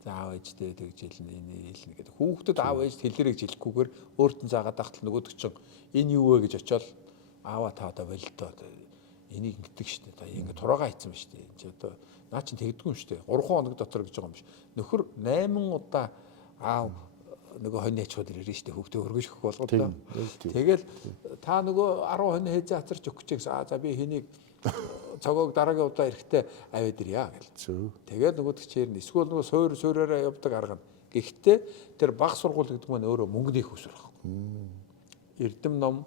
За аав ээжтэй тэгж хэлнэ гэдэг. Хүүхдэд аав ээж хэлэрэг жилэхгүйгээр өөртөө заагаад тахтал нөгөөдөг чинь энэ юу вэ гэж очиод аава та одоо болилтоо энийг ингэдэг штэ та ингэ тураагаа хийцэн штэ энэ чи одоо наа чин тэгдэггүй штэ 3 хоног дотор гэж байгаа юм биш нөхөр 8 удаа аав нөгөө хоньны ачууд ирнэ штэ хүүхдээ өргөж өгөх болгоод тэгэл та нөгөө 10 хонь хэж атарч өгч гэсэн за би хэнийг цагааг дараагийн удаа эрэхтэй аваад ирья гэл. Тэгээд нөгөөдөг чирнэ эсвэл нөгөө суураараа явдаг арга нь. Гэхдээ тэр баг сургууль гэдэг нь өөрөө мөнгөний хөсөр байхгүй. Эрдэм ном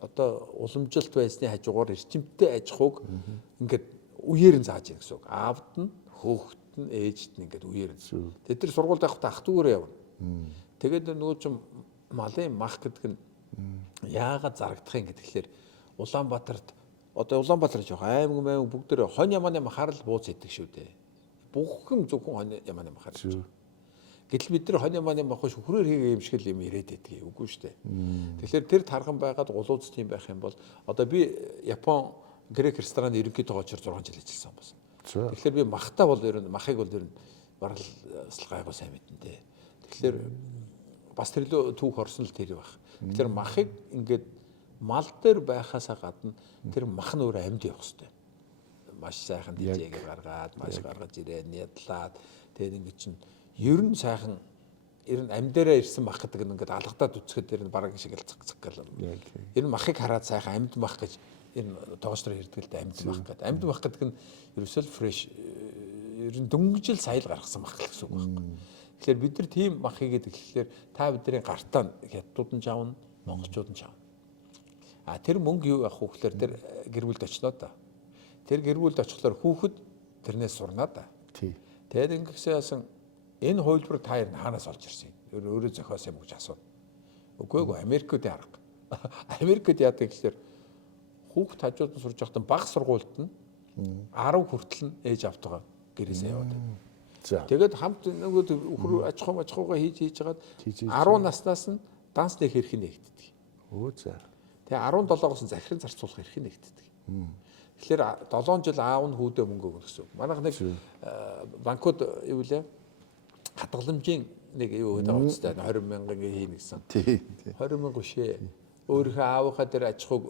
одоо уламжилт байсны хажуугаар эрчимтэй аж ахуйг ингээд үеэр нь зааж ирэх гэсэн үг. Аавд нь, хөөхт нь, ээжд нь ингээд үеэр нь. Тэд нар сургуульд явахдаа ах トゥ гээрээ явна. Тэгээд нөгөө ч малын мах гэдэг нь яагаад зарагдах юм гэхээр Улаанбаатарт одоо Улаанбаатар жоох аймаг бүгд дээр хонь ямааны махаар л бууз идэг шүү дээ. Бүхэн зөвхөн хонь ямааны махаар шүү. Гэтэл бид нар хонь ямааны мах шүхрээр хийгээ юм шиг л юм ирээд байдгийг үгүй шүү дээ. Тэгэхээр тэр тархан байгаад улууц тийм байх юм бол одоо би Япон грек рестораны ерөнхийдөө очор 6 жил ажилласан байсан. Тэгэхээр би махтаа бол ер нь махыг бол ер нь барал гайгүй сайн мэднэ дээ. Тэгэхээр бас тэр лөө түүх орсон л тэр байх. Тэгэхээр махыг ингээд мал дээр байхаасаа гадна тэр мах нь өөр амьд явах хэрэгтэй. Маш сайхан дижээгээр гаргаад, маш гаргаж ирээ, нядлаад тэгээд ингэ чинь ер нь сайхан ер нь амьдаараа ирсэн мах гэдэг нь ингээд алгадаад үцхэд тэр нь бараг шиг л цэг гэл. Ер нь махыг хараад сайхан амьд мах гэж энэ тоогчдор ярьдаг л да амьд мах гэдэг. Амьд мах гэдэг нь ерөөсөө фреш ер нь дөнгөжл саял гаргасан мах гэсэн үг байхгүй. Тэгэхээр бид нар тийм мах хийгээд ирэхлээр та бидний гартаа хятадууд нь жаавна, монголчууд нь жаавна. Тэр мөнгө юу авах вэ гэхээр тэр гэр бүлд очноо да. Тэр гэр бүлд очихлоор хүүхэд тэрнээс сурнаа да. Тэгээд ингэсэн яасан энэ хувилбар та хаанаас олж ирсэн юм? Өөрөө зохиос юм гэж асуув. Үгүй ээ Америкт арга. Америкт яадаг гэхээр хүүхэд хажууд нь сурж байхдаа баг сургуульд нь 10 хүртэл нь ээж автгаа гэрээсээ яваад байна. Тэгээд хамт нөгөө өхөр аж ахуйгаа хийж жагаад 10 наснаас нь данс нэг хэрэг нэгтдэг. Тэгээ 17-оос захиран зарцуулах эрх нэгтдэг. Тэгэхээр 7 жил аав нь хүүдээ мөнгө өгнө гэсэн. Манайх нэг банкуд юу вэ? Хадгаламжийн нэг юу гэдэг юм бэ? 20 мянган хийнэ гэсэн. 20 мянга шээ. Өөрийнхөө аавынхаа дээр аж ахуйг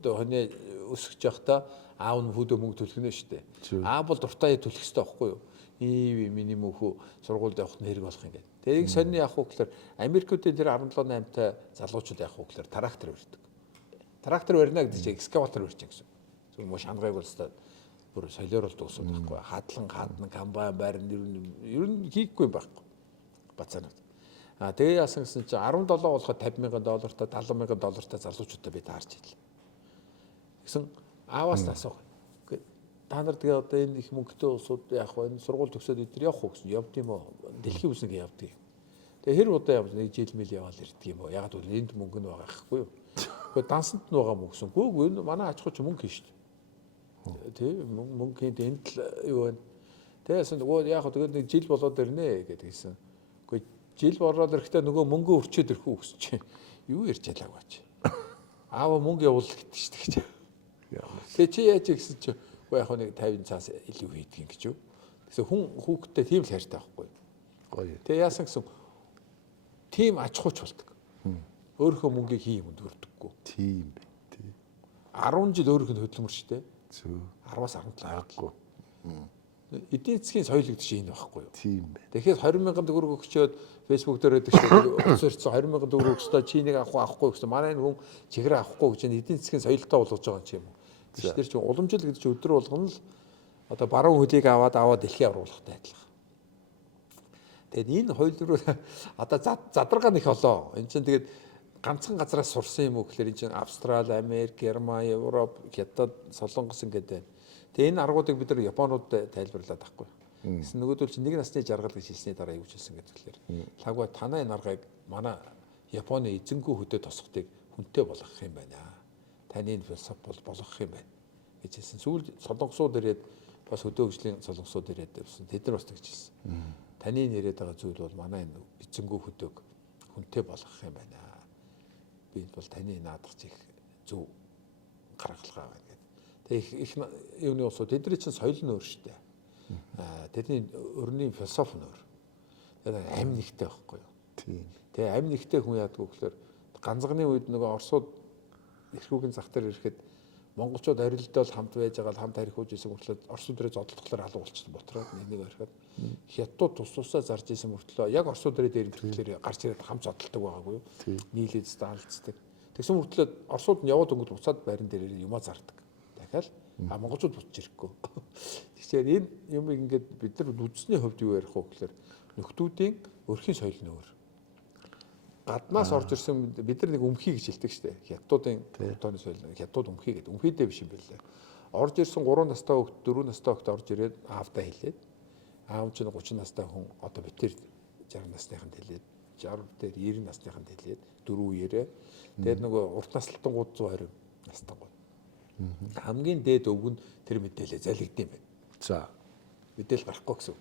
одоо хоньны өсгөж явахдаа аав нь хүүдээ мөнгө төлөх нь шүү дээ. Аав бол дуртай төлөх хэрэгтэй байхгүй юу? Миний мөнхөө сургуульд явах нь хэрэг болох юм гээд. Тэрийг сонины явах уу гэхээр Америкуудын тэр 17-8-тай залуучууд явах уу гэхээр трактор барьдаг. Трактор барина гэдэг чинь экскаватор барьж гэсэн. Зөв мөн шангайг бол өстой бүр солиоруулдаг усуд байхгүй. Хадлан хадна комбайн байрны ер нь хийхгүй юм байхгүй. Бацаанууд. Тэгээ яасан гэсэн чинь 17 болоход $50,000 $70,000 залуучуудаа би таарч ийлээ. Гэсэн ааваас асуух. Та нар тэгээ одоо энэ их мөнгөтэй улсууд яах вэ? Энэ сургууль төгсөөд эдгээр явах уу гэсэн. Явд юм уу? Дэлхийн бүснийг явдаг юм. Тэгээ хэр удаа явбал нэг жил мэл яваал ирдэг юм уу? Яг л энд мөнгө нь байгаа байхгүй юу? Гэхдээ дансанд нь байгаа мөнгө гэсэн. Гүйгүй энэ манай аж ахуйч мөнгө хийн шүү дээ. Тэ мөнгө хийн энд л юу байна? Тэгээс нөгөө яг тэгээд нэг жил болоод ирнэ гэдэг хэлсэн. Гэхдээ жил бороод ирэхдээ нөгөө мөнгө өрчөөд ирэх үү гэсэн чинь юу ярьж ялаагүй чи. Аава мөнгө явуул гэдэг шүү дээ. Тэгээ чи яаж гэсэн чи яг нэг 50 цаас илүү хийдэг гэж юу. Тэгсэн хүн хүүхдтэй тийм л хайртай байхгүй. Гоё. Тэгээ яасан гэсэн тийм аж ахуйч болдог. Өөрийнхөө мөнгийг хий юмд өрдөггүй. Тийм бай. Тий. 10 жил өөрийнх нь хөдөлмөр штэ. Зөв. 10-аас 17 аагүй. эдийн засгийн соёл гэдэг чинь энэ байхгүй юу? Тийм байна. Тэгэхээр 20,000 төгрөг өгчөөд Facebook дээр байдаг шиг өсөрсөн 20,000 төгрөг өгсдөө чинийг авахгүй гэсэн манай хүн чихрээ авахгүй гэж эдийн засгийн соёлтой болгож байгаа юм уу? Тэр чинь уламжил гэдэг чинь өдөр болгоно л одоо баруун хөлийг аваад дэлхий авруулахтай адилхан. Тэгээд энэ хоёул руу одоо задаргаа нэх олоо. Энд чинь тэгээд ганцхан газраас сурсан юм уу гэхээр энэ чинь Австрали, Америк, Герман, Европ, Хятад, Солонгос ингээд байна. Тэгээ энэ аргуудыг бид нар Японууд тайлбарлаад байхгүй. Гэсэн нөгөөдөл чинь нэг насны жаргал гэж хэлсний дараа юу хэлсэн гэдэг тэгэхээр лагва танай энэ аргыг манай Японы эзэнгүй хөдөө тосготыг хүнтэй болгох юм байна. Таны энэ философи бол болгох юм байна гэж хэлсэн. Сүүлд солонгосууд ирээд бас хөдөө хөгжлийн солонгосууд ирээд тэд нар бас тэгж хэлсэн. Таны нэрэд байгаа зүйл бол манай энэ эзэнгүй хөдөг хүнтэй болгох юм байна. Би бол таны наадах чих зөв гаргалгаа байна гэдэг. Тэгээ их юуны улсууд тэдний чинь соёл нь өөр шүү дээ. Тэдний өрний философи нь өөр. Тэгээ амь нэгтэй байхгүй юу? Тийм. Тэгээ амь нэгтэй хүн яадаг вэ гэхээр ганцганы үед нөгөө Оросууд эрхүүгийн зах дээр ирэхэд монголчууд арилдал хамт байж байгаа хамт харьхууж исэн мөртлөө Оросууд дээрээ зодтолтолоор алга болчихсон ботроод нэг орхиод хятад тусаа зарж исэн мөртлөө яг Оросууд дээрээ дээрэмтлэхээр гарч ирээд хамт зодтолдог байгаагүй юу? Нийлээд даалцдаг. Тэгсэн мөртлөө Оросууд нь яваад өнгөд буцаад байран дээр юмаа зардаг. Дахиад монголчууд буцаж ирэхгүй. Тэгэхээр энэ юмыг ингээд бид нар үзсний хувьд юу ярих вэ гэхээр нөхдүүдийн өрхийн соёл нь өөр. Гаднаас орж ирсэн бид нар нэг өмхий гэж хэлдэг шүү дээ. Хятадуудын тооны соёл хятад өмхий гэдэг. Өмхийдээ биш юм байлаа. Орж ирсэн 3 настай хөлт 4 настай хөлт орж ирээд аавдаа хэлээд аав чинь 30 настай хүн одоо битэр 60 насныханд хэлээд 60 дээр 90 насныханд хэлээд 4 үеэрээ тэгээд нөгөө урт наслтангууд 120 настангууд. Хамгийн дээд өвг нь тэр мэдээлэл залгидсан байна. За мэдээлэл гарахгүй гэсэн.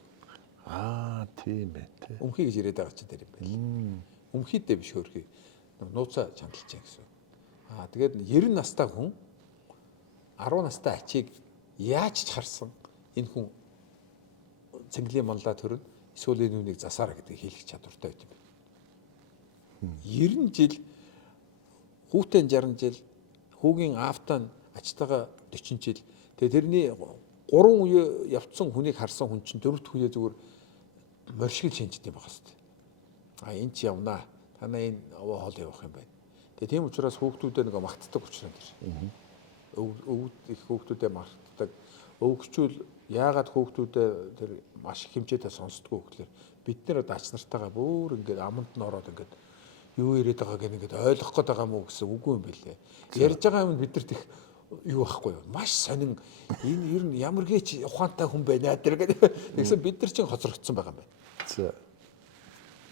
Тийм ээ. Өмхий гэж яриад байгаа чинь тэр юм байна. Өмхийдээ биш хөрхий. Нууцаа чамдалж байгаа гэсэн. Тэгээд 90 настай хүн 10 настай ачийг яаж ч харсан энэ хүн цэнгэлийн манлаа төрнө эсвэл энэ үнийг засаараа гэдгийг хэлэх чадвартай байт юм байна. 90 жил хүүтэй 60 жил хүүгийн аавтаа ачтайгаа 40 жил. Тэгээ тэрний 3 үе явцсан хүнийг харсан хүн чинь 4-р үе зүгээр моршиг шинжтэй байх хэвээр. Энд чи явнаа. Танаа энэ овоо хоол явах юм байна. Тэгээ тийм учраас хүүхдүүдээ нэг магтдаг учраас тэр. Өвд их хүүхдүүдээ магтдаг. Өвгчүүл яагаад хүүхдүүдээ тэр маш их хэмжээтэй сонсдгоо гэхээр бид нэр одоо ач нартайгаа бүр ингээд аманд нь ороод ингээд юу яриад байгааг ингээд ойлгох гээд байгаа мó гэсэн үгүй юм билээ. Ярьж байгаа юм бид нарт их юу байхгүй юу? Маш сонин энэ ер нь ямар гээч ухаантай хүн байна тэр гэдэг. Тэгсэн бид нар чинь хоцрогдсон байгаа юм байна. За.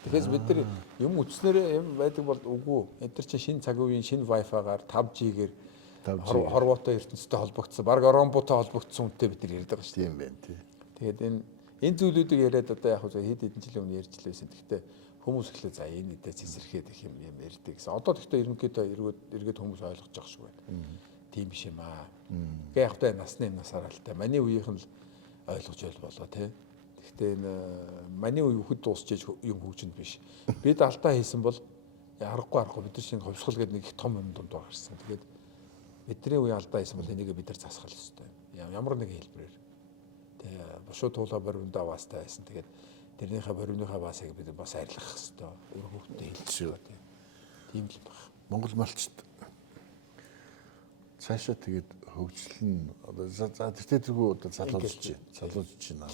Тэгэхээр бид нар юм үзнээр юм байдаг бол үгүй. Эдгээр чинь шинэ цаг үеийн шинэ Wi-Fi-гаар 5G-гээр хорвоотой ертөнцтэй холбогдсон, баг ромботой холбогдсон үнтэй бид нар ярьдаг шүү дээ. Тийм байна тий. Тэгээд энэ зүйлүүдийг яриад одоо яг хэд хэдэн жилийн өмнө ярьж лээсэн. Гэхдээ хүмүүс ихлэ за энэ үедээ цэцэрхээд их юм ярьдаг гэсэн. Одоо гэхдээ ерөнхийдөө эргээд хүмүүс ойлгож байгаа шүү байна. Тийм биш юм аа. Гэхдээ яг та насны насаараа л та. Маний үеийнх нь л ойлгож байл болоо тий. Гэхдээ энэ маний үе хөхд дуусчиж юм хөгжинд биш. Бид алдаа хийсэн бол аргагүй бид нар шинэ хувьсгал гэдэг нэг их том юм дунд гарсан. Тэгээд бидний үе алдаа хийсэн бол энийг бид нар засах хэрэгтэй. Ямар нэгэн хэлбэрээр. Тэгээ бошуу туулаа боривндаа аваастай байсан. Тэгээд тэрнийхээ боривныхаа баасыг бид бас арилгах хэрэгтэй. Өөр хөвгтөд хэлчихвээ тийм л байна. Монгол малчд цаашаа тэгээд хөгжлөн одоо за тэртэргүй одоо залуужж байна.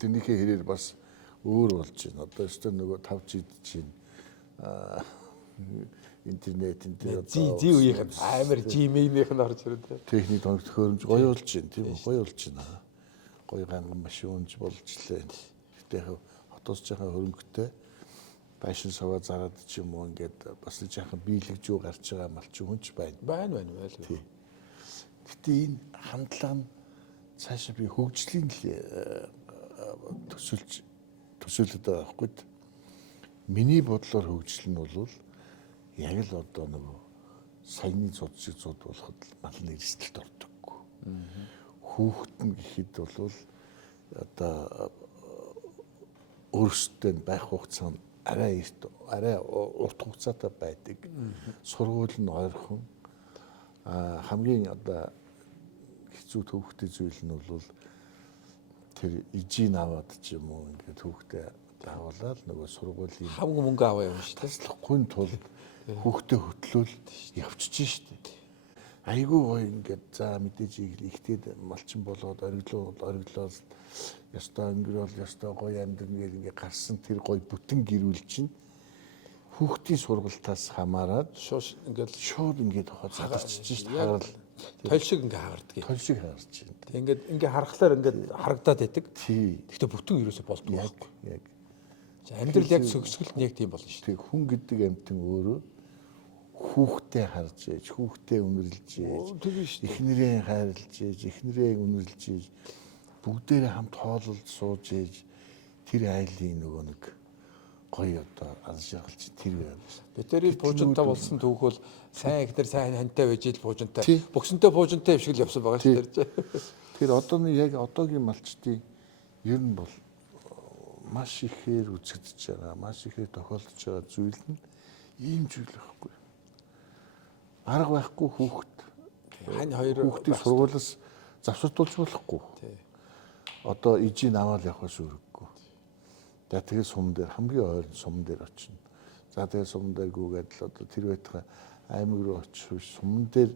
Тэрнийхээ хэрээр бас өөр болж байна. Одоо өстө нөгөө 5G чинь интернетэн дээр зи үеийнх нь амар Gmail-ийнх нь орж ирээд техник тоног төхөөрөмж гоё болж байна тийм үү? Гоё болж байна. Гоё ганган машинч болж лээ. Гэтэ хотоос жаахан хөрөнгөтэй байшин суваа зараад ч юм уу ингээд бас жаахан биелэгжүү гарч байгаа малчин хүн ч байна. Байна. Гэтэ энэ хандлага нь цаашаа би хөгжлийн төсөөлөд байгаа байхгүй. Миний бодлоор хөгжил нь бол яг л одоо нөгөө саяны цуд шиг цуд болоход малны эрсдэлд ордоггүй. Хүүхэд нь гэхэд бол одоо өөрсдөө байх хугацаа нь арай урт хугацаатай байдаг. Сургууль нь ойрхон. Хамгийн одоо хэцүү төвхтэй зүйл нь бол тэр ижийн аваад ч юм уу ингээд хүүхдээ заавалаа л нөгөө сургуулийн Хамаг мөнгө аваа явна шүү дээ. таслахгүй тулд хүүхдээ хөтлөөл явчихж штэ. Айгүй гоё ингээд за мэдээж ихтэйд малчин болоод ориглоос ёстой өнгөрөөл ёстой гоё амьдрын гээд ингээд гарсан тэр гоё бүтэн гэрүүл чинь хүүхдийн сургалтаас хамаарад шууд ингээд задарчиж штэ. Харал Толь шиг ингээ хаардаг. толь шиг харж байна. Ингээд ингээ харахаар ингээд харагдаад байдаг. Тий. Гэхдээ бүтэн ерөөсө болдгоо байхгүй. Яг Амьдрал яг сөгсгөлт нь яг тийм болно шүү дээ. тэг хүн гэдэг амьтан өөрөө хүүхдээ харж ээж, хүүхдээ үнэрлж ээж, эхнэрээ хайрлж ээж, эхнэрээ үнэрлж ээж, бүгдээрээ хамт хоололд сууж ээж тэр айлын нөгөө нэг гоё одоо аз жаргалч тэр байна. Битэрийн буужинтай болсон түүх бол сайн ихнэр сайн хантай байж ил буужинтай. Бөксөнтэй буужинтай юм шиг л явсан байгаа шүү дээ. Тэр одооны яг одоогийн малчдын ер нь бол маш ихээр үзэгдэж байгаа, маш ихээр тохиолдож байгаа зүйл нь ийм зүйл байхгүй. Арга байхгүй хүүхэд. Хань хоёр хүүхдийн сургуулиас завсардуулж болохгүй. Одоо ижийг аваад явахаас өргөхгүй. За тэгээ сум дээр хамгийн ойрын сум дээр очино. За тэгээ сум дээр гүгээд л одоо тэр байтугай аймаг руу очиж сум дээр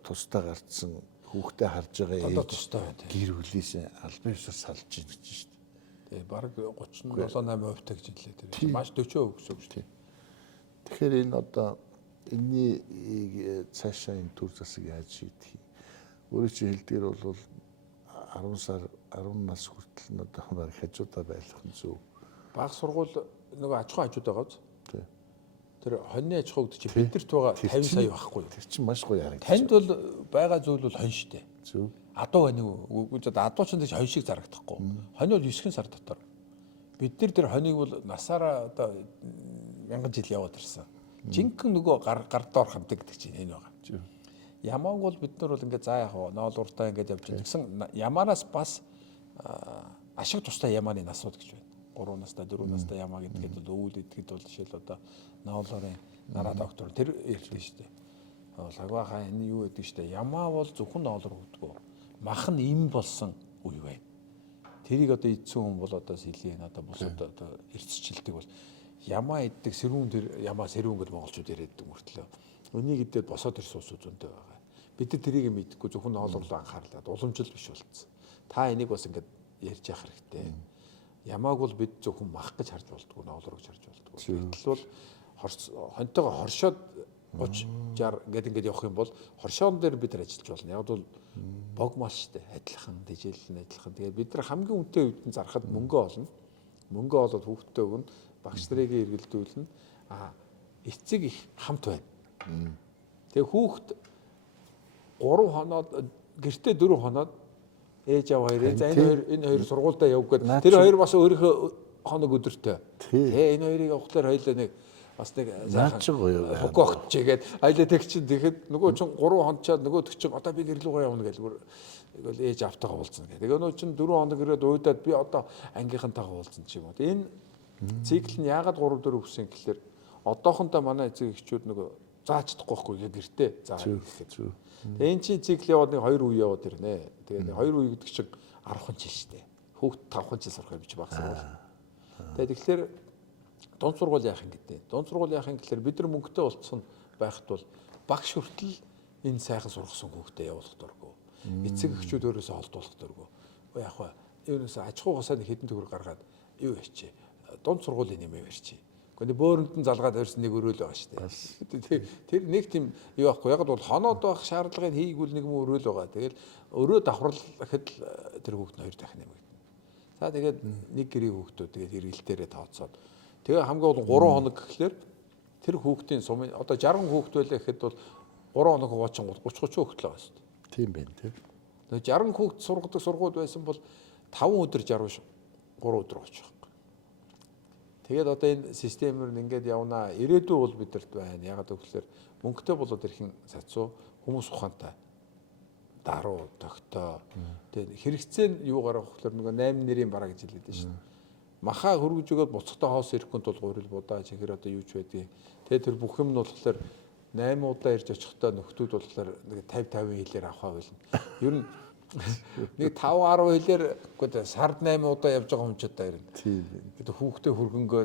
тусдаа гарцсан хүүхдээ харж байгаа гэр бүлээсээ албан ёсоор салж ийн гэж шүү дээ. Тэгээ баг 37-8% гэж хэлээ тэр. Маш 40% гэсэн үг шүү дээ. Тэгэхээр энэ одоо энэний цаашаа энэ төр засаг яаж шийдэх юм? Өөрөө чи хэлдгэр бол 10 сар 10 нас хүртэл нь одоо баг хажуудаа байлгах нь зөв. Баг сургууль нөгөө аж ахуйн хажууд байгаа биз? Тий. Тэр хоньны аж ахуйд чи бидэрт байгаа 50 сая байхгүй юу? Тэр чинь маш гоё харагдаж. Танд бол байгаа зүйл бол хонь шүү дээ. Зөв. Адуу байна уу? Үгүй заа адуу ч энэ хонь шиг зарагдахгүй. Хонь бол 9 сар дотор. Бид нар тэр хоньыг бол насаараа одоо 1000 жил яваад ирсэн. Жинхэнэ нөгөө гар доор хамдаг гэдэг чинь энэ байгаа. Ямааг бол бид нар бол ингээд за яг ноолууртаа ингээд явж байгаа. Тэгсэн ямаанаас бас ашиг тустай ямааны насууд гэж байна. 3 настай 4 настай ямаа гэдгээд бол өвөл идэхэд бол жишээл одоо ноолорын нараа доктор тэр ярьдаг шүү дээ. Лагвахаа энэ юу гэдэг шүү дээ. Ямаа бол зөвхөн ноолор хөвдгөө. Мах нь им болсон үе байна. Тэрийг одоо эдсэн хүн бол одоо сэлэн одоо бусад одоо эрсчилдэг бол ямаа иддэг сэрүүн тэр ямаа сэрүүн гэж монголчууд яриаддаг мөртлөө. Өнийг идээд босоод ирсэн усуд зөнтэй байгаа. Бид нар тэрийг мэдэхгүй зөвхөн ноолор руу анхаарлаад уламжлал биш болцсон. Та энийг бас ингээд ярьж явах хэрэгтэй. Ямааг бол бид зөвхөн мах гэж харж болдгоо, ноолор гэж харж болдгоо. Гэтэл бол хонтойгоо хоршоод 30 60 ингээд явах юм бол хоршоон дээр бид нар ажиллаж болно. Яг бол бог мал штэ адилхан дижээл адилхан. Тэгээд бид нар хамгийн үнэтэй үедэн зархад мөнгө олно. Мөнгө олоод хүүхдтэй өгнө, багш нарыг эргэлдүүлнэ. Эцэг их хамт байна. Тэгээ хүүхд 3 хоноод гэртээ 4 хоноод ээж аваа хоёрын за энэ хоёр сургуультай явах гээд тэр хоёр бас өөрийнхөө хоног өдөртэй. Тэгээ энэ хоёрыг явахлаар хоёлаа нэг бас нэг хогогч чигээд аялаа тэг чинь тэгэхэд нөгөө чин 3 хоног чаад нөгөө чинь одоо би гэрлүүгээ явна гэвэл ээж автайгаа уулзна гэх. Тэгээ нөгөө чин 4 хоног ирээд уйдаад би одоо ангийнхантайгаа уулзна ч юм уу. Энэ цикл нь яагаад 3 4 өгсөн гэхэлэр одоохондоо манай эцэг эхчүүд нөгөө зааж чадахгүй байхгүй гэртээ заа гэхэд. Тэгээ энэ чинь цикл яваад нэг 2 үе яваад ирнэ. Тэгээ 2 үе гэдэг чинь 10хан жил шүү дээ. Хүүхд 5хан жил сурах юм биш баг сургууль. Тэгээ тэгэхээр дунд сургууль яах юм гэдэг. Дунд сургууль яах юм гэхээр бид нар мөнгөтэй болцсон байхад бол багш хүртэл энэ сайхан сургасан хүүхдээ явуулах дурггүй. Эцэг эхчүүд өөрөөсөө холдуулах дурггүй. Яг ба юунаас аж ахуй хасаад хэдэн төгрөг гаргаад юу яачи. Дунд сургуулийн нэмээ барьчи. Гэхдээ бөөрөнд нь залгаад ирсэн нэг өрөөл байгаа шүү дээ. Тэр нэг тийм юу байхгүй. Яг бол хоноод байх шаардлагыг хийгүүл нэг юм өрөөл байгаа. Тэгэл өрөө давхрал гэхэд тэр хүүхд нь 2 дахин нэмэгдэнэ. За тэгээд нэг гэрийн хүүхдүүд тэгээд эргэлтээрээ тооцоод тэгээ хамгийн гол 3 хоног гэхлээр тэр хүүхдийн сумын одоо 60 хүүхд байлаа гэхэд бол 3 хоног хуваачин 30 30 хүүхд л байгаа шүү дээ. Тийм байна тийм. 60 хүүхд сургадаг сургууль байсан бол 5 өдөр 60 3 өдөр очих. Тэгээд одоо энэ системээр ингээд явнаа. Ирээдүй бол бидэрт байна. Ягаад гэвэл мөнгөтэй болоод ирхэн сацуу хүмүүс ухаантай. Даруу, тогтоо. Тэгээд хэрэгцээ нь юугаар авахлаар нөгөө 8 нэрийн бараа гэж хэлээд байна шүү дээ. Махаа хөргөж өгөөд буцахтаа хоос ирэхгүй тул гурил будаа чихэр одоо юу ч байдгийг. Тэгээд тэр бүх юм нь болохоор 8 удаа ирж очихдаа нөхдүүд болохоор нэг 50 50 хэлээр авахаа болно. Ер нь Нэг 5-10 хэлээр үгүй сард 8 удаа явж байгаа хүн ч удаа ирнэ. Тийм. Тэгээд хүүхдээ хөргөнгөө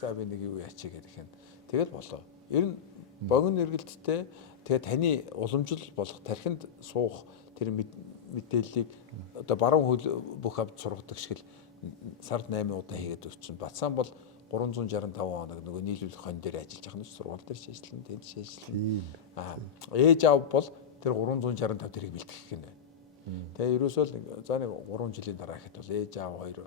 за би нэг юу яачаа гэдэг юм. Тэгэл болоо. Ер нь богино эргэлттэй тэгээд таны уламжил болох тархинд суух тэр мэдээллийг одоо баруун хөл бүх авд сургадаг шиг л сард 8 удаа хийгээд өгчин. Батсан бол 365 хоног нөгөө нийлүүлэх хон дээр ажиллаж байгаа нь сургууль дээр шийдэлэн тэнд шийдэлэн. Ээж аав бол тэр 365 тэрийг бэлтгэх гинэ. Тэгээ ерөөсөө л за нэг 3 жилийн дараа гэхэд бол ээж аав хоёр